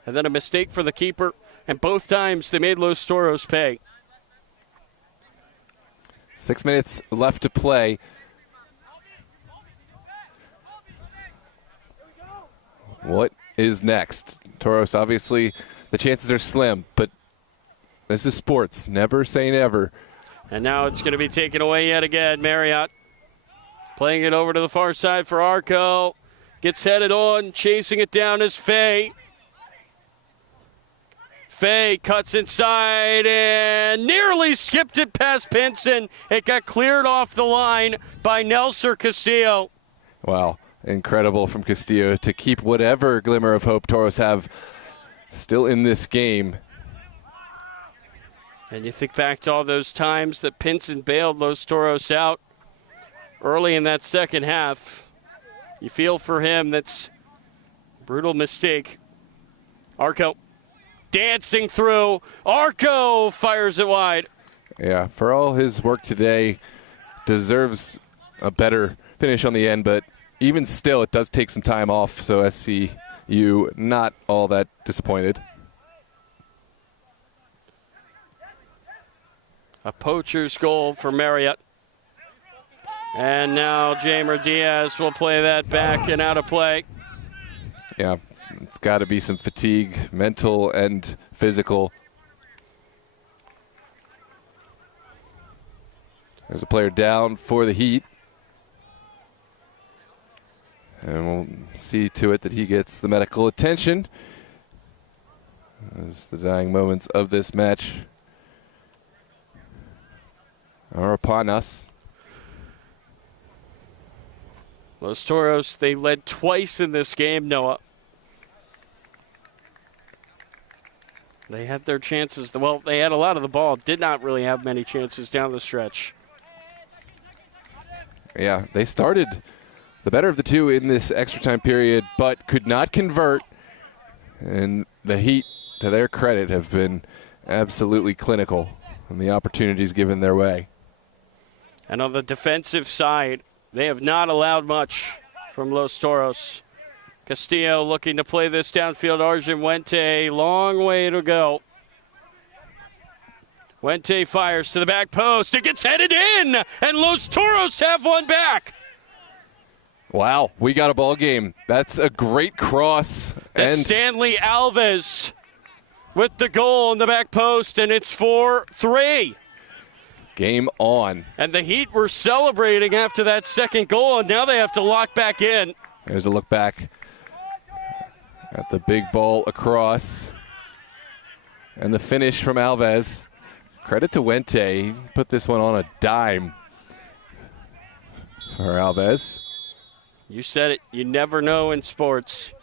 and then a mistake for the keeper, and both times they made Los Toros pay. 6 minutes left to play. What is next? Toros, obviously, the chances are slim, but this is sports. Never say never. And now it's going to be taken away yet again. Marriott playing it over to the far side for Arco. Gets headed on, chasing it down is Fay. Fay cuts inside and nearly skipped it past Pinson. It got cleared off the line by Nelson Castillo. Wow, incredible from Castillo to keep whatever glimmer of hope Toros have still in this game. And you think back to all those times that Pinson bailed Los Toros out early in that second half. You feel for him. That's a brutal mistake. Arco dancing through. Arco fires it wide. Yeah, for all his work today, deserves a better finish on the end, but even still, it does take some time off, so SCU not all that disappointed. A poacher's goal for Marriott. And now Jamer Diaz will play that back and out of play. Yeah, it's got to be some fatigue, mental and physical. There's a player down for the Heat. And we'll see to it that he gets the medical attention as the dying moments of this match are upon us. Los Toros, they led twice in this game, Noah. They had their chances. Well, they had a lot of the ball. Did not really have many chances down the stretch. Yeah, they started the better of the two in this extra time period, but could not convert. And the Heat, to their credit, have been absolutely clinical on the opportunities given their way. And on the defensive side, they have not allowed much from Los Toros. Castillo looking to play this downfield. Arjun Wente, long way to go. Wente fires to the back post. It gets headed in, and Los Toros have one back. Wow, we got a ball game. That's a great cross. That's and Stanley Alves with the goal in the back post, and it's 4-3. game on. And the Heat were celebrating after that second goal, and now they have to lock back in. There's a look back at the big ball across. And the finish from Alves. Credit to Wente. He put this one on a dime for Alves. You said it. You never know in sports.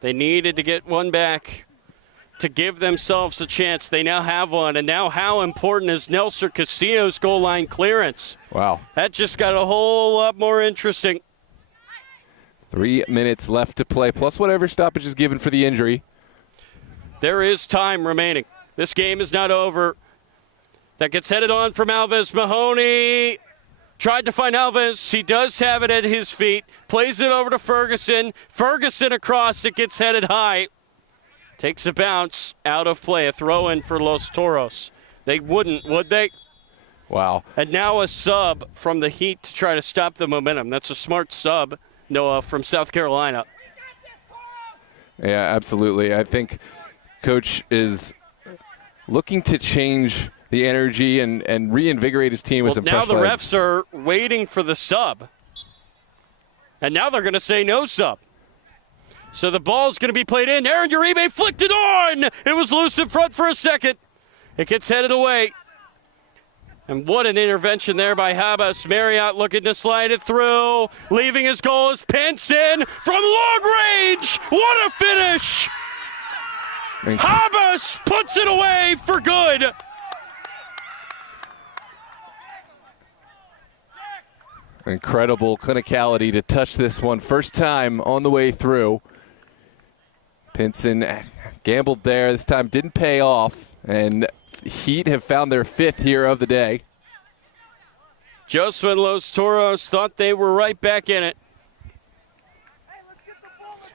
They needed to get one back to give themselves a chance. They now have one. And now how important is Nelson Castillo's goal line clearance? Wow. That just got a whole lot more interesting. 3 minutes left to play, plus whatever stoppage is given for the injury. There is time remaining. This game is not over. That gets headed on from Alves. Mahoney tried to find Alves. He does have it at his feet. Plays it over to Ferguson. Ferguson across. It gets headed high. Takes a bounce. Out of play. A throw in for Los Toros. They wouldn't, would they? Wow. And now a sub from the Heat to try to stop the momentum. That's a smart sub, Noah, from South Carolina. Yeah, absolutely. I think Coach is looking to change the energy and reinvigorate his team with some now fresh the legs. refs are waiting for the sub. And now they're going to say no sub. So the ball's going to be played in. Aaron Uribe flicked it on. It was loose in front for a second. It gets headed away. And what an intervention there by Habas. Marriott looking to slide it through. Leaving his goal is Pinson from long range. What a finish. Habas puts it away for good. Incredible clinicality to touch this one. First time on the way through. Pinson gambled there. This time didn't pay off. And Heat have found their fifth here of the day. Just when Los Toros thought they were right back in it.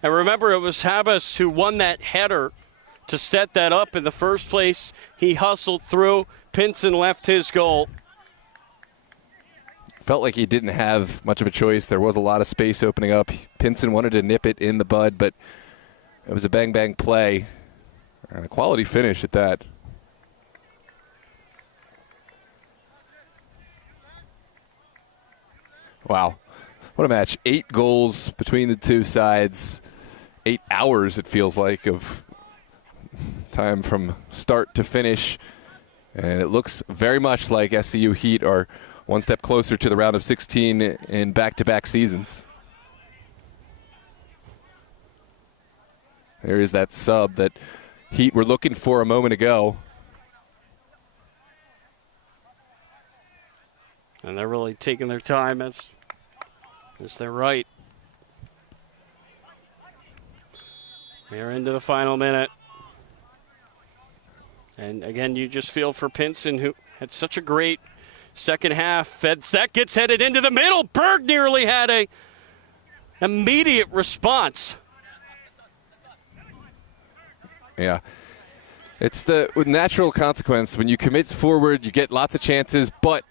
And remember, it was Habas who won that header to set that up in the first place. He hustled through. Pinson left his goal. Felt like he didn't have much of a choice. There was a lot of space opening up. Pinson wanted to nip it in the bud, but it was a bang-bang play. And a quality finish at that. Wow. What a match. 8 goals between the two sides. 8 hours, it feels like, of time from start to finish. And it looks very much like SCU Heat are one step closer to the round of 16 in back-to-back seasons. There is that sub that Heat were looking for a moment ago. And they're really taking their time as they're right. We're into the final minute. And again, you just feel for Pinson, who had such a great second half. That gets headed into the middle. Berg nearly had a immediate response. Yeah. It's the natural consequence. When you commit forward, you get lots of chances, but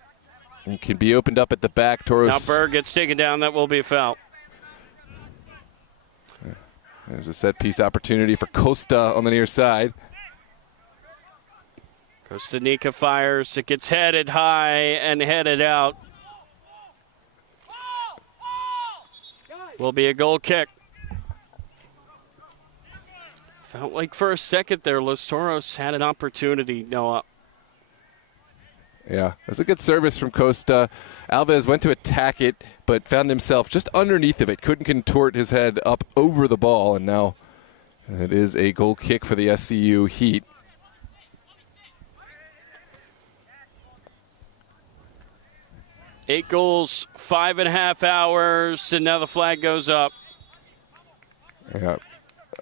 you can be opened up at the back. Toros. Now Berg gets taken down. That will be a foul. There's a set-piece opportunity for Costa on the near side. Kostanika fires. It gets headed high and headed out. Will be a goal kick. Felt like for a second there, Los Toros had an opportunity, Noah. Yeah, it was a good service from Costa. Alves went to attack it, but found himself just underneath of it. Couldn't contort his head up over the ball, and now it is a goal kick for the SCU Heat. Eight goals, 5.5 hours, and now the flag goes up. Yeah,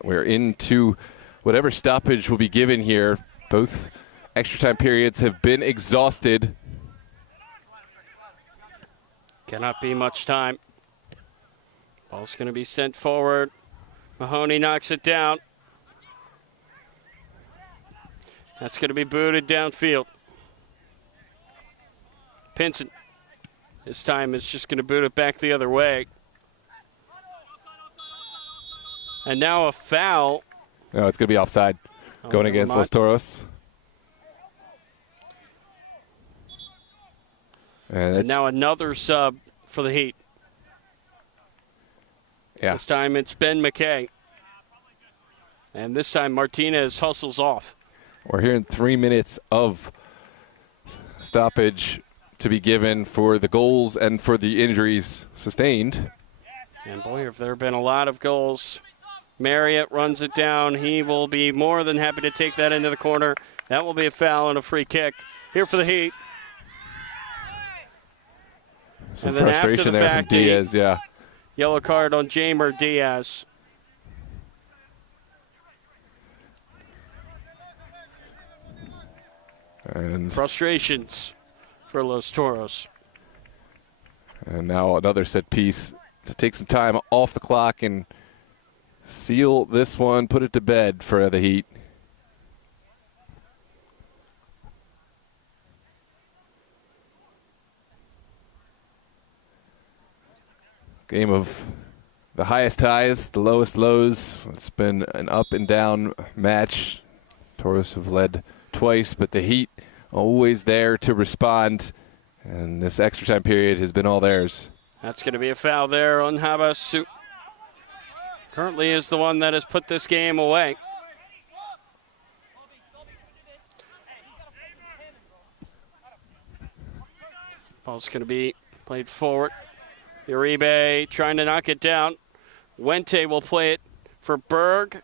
we're into whatever stoppage will be given here. Both extra time periods have been exhausted. Cannot be much time. Ball's going to be sent forward. Mahoney knocks it down. That's going to be booted downfield. Pinson. This time is just going to boot it back the other way. And now a foul. No, it's going to be offside. Going against Los Toros. And now another sub for the Heat. Yeah. This time it's Ben McKay. And this time Martinez hustles off. We're hearing 3 minutes of stoppage to be given for the goals and for the injuries sustained. And boy, have there been a lot of goals. Marriott runs it down. He will be more than happy to take that into the corner. That will be a foul and a free kick here for the Heat. Some frustration there from Diaz, yeah. Yellow card on Jamer Diaz. And frustrations for Los Toros. And now another set piece to take some time off the clock and seal this one, put it to bed for the Heat. Game of the highest highs, the lowest lows. It's been an up and down match. Toros have led twice, but the Heat always there to respond. And this extra time period has been all theirs. That's going to be a foul there on Habas, who currently is the one that has put this game away. Ball's going to be played forward. Uribe trying to knock it down. Wente will play it for Berg.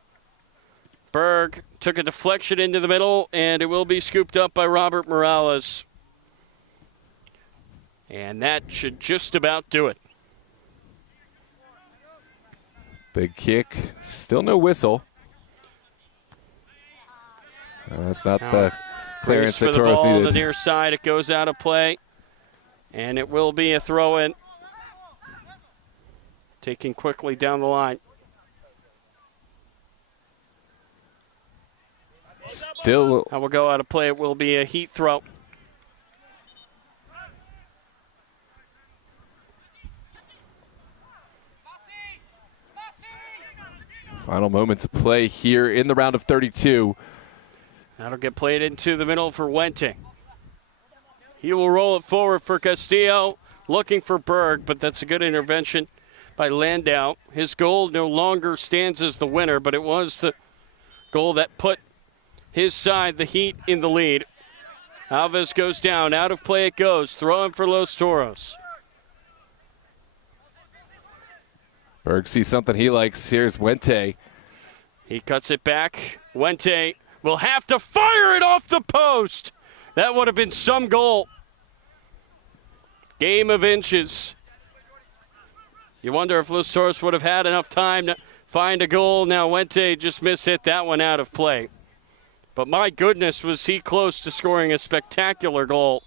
Berg took a deflection into the middle, and it will be scooped up by Robert Morales. And that should just about do it. Big kick. Still no whistle. That's not the clearance that Toros needed. On the near side, it goes out of play. And it will be a throw-in. Taken quickly down the line. Still. I will go out of play. It will be a Heat throw. Final moments of play here in the round of 32. That'll get played into the middle for Wente. He will roll it forward for Castillo, looking for Berg, but that's a good intervention by Landau. His goal no longer stands as the winner, but it was the goal that put his side, the Heat, in the lead. Alves goes down. Out of play it goes. Throw in for Los Toros. Berg sees something he likes. Here's Wente. He cuts it back. Wente will have to fire it off the post. That would have been some goal. Game of inches. You wonder if Los Toros would have had enough time to find a goal. Now Wente just mishit that one out of play. But my goodness, was he close to scoring a spectacular goal.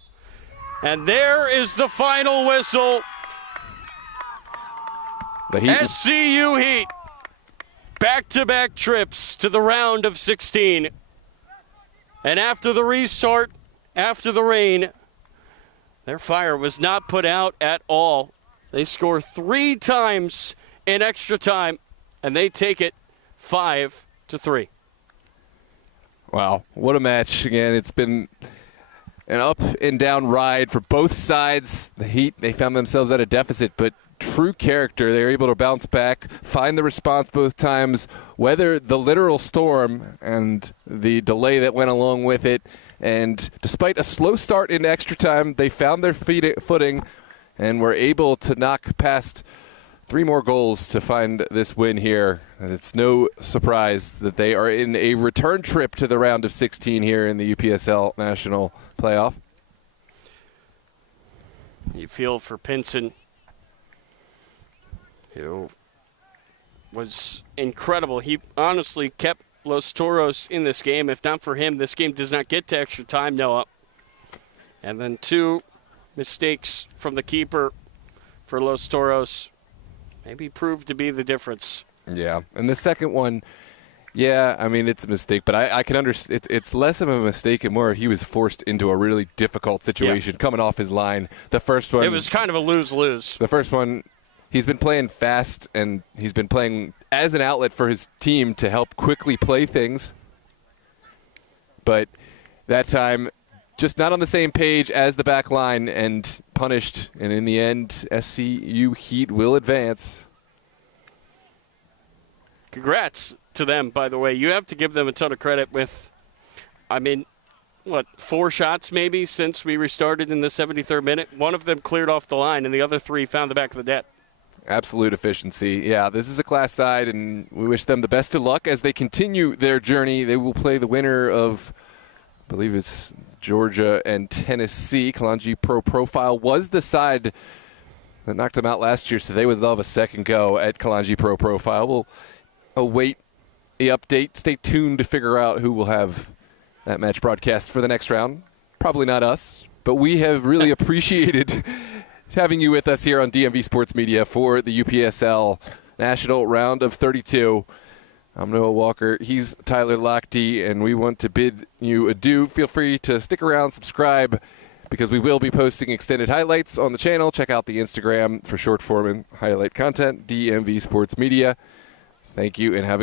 And there is the final whistle. The Heat. SCU Heat. Back-to-back trips to the round of 16. And after the restart, after the rain, their fire was not put out at all. They score 3 times in extra time, and they take it 5-3. Wow, what a match. Again, it's been an up and down ride for both sides. The Heat, they found themselves at a deficit, but true character. They were able to bounce back, find the response both times, weather the literal storm and the delay that went along with it. And despite a slow start in extra time, they found their footing and were able to knock past 3 more goals to find this win here. And it's no surprise that they are in a return trip to the round of 16 here in the UPSL National Playoff. You feel for Pinson, who was incredible. He honestly kept Los Toros in this game. If not for him, this game does not get to extra time, Noah. And then 2 mistakes from the keeper for Los Toros maybe proved to be the difference. Yeah, and the second one, yeah, I mean, it's a mistake, but I can understand. It's less of a mistake and more he was forced into a really difficult situation coming off his line. The first one, it was kind of a lose-lose. The first one, he's been playing fast, and he's been playing as an outlet for his team to help quickly play things. But that time, just not on the same page as the back line and punished. And in the end, SCU Heat will advance. Congrats to them, by the way. You have to give them a ton of credit with, 4 shots maybe since we restarted in the 73rd minute. One of them cleared off the line, and the other 3 found the back of the net. Absolute efficiency. Yeah, this is a class side, and we wish them the best of luck as they continue their journey. They will play the winner of, I believe it's Georgia and Tennessee. Kalanji Pro Profile was the side that knocked them out last year, so they would love a second go at Kalanji Pro Profile. We'll await the update. Stay tuned to figure out who will have that match broadcast for the next round. Probably not us, but we have really appreciated having you with us here on DMV Sports Media for the UPSL National Round of 32. I'm Noah Walker. He's Tyler Lochte, and we want to bid you adieu. Feel free to stick around, subscribe, because we will be posting extended highlights on the channel. Check out the Instagram for short form and highlight content, DMV Sports Media. Thank you, and have a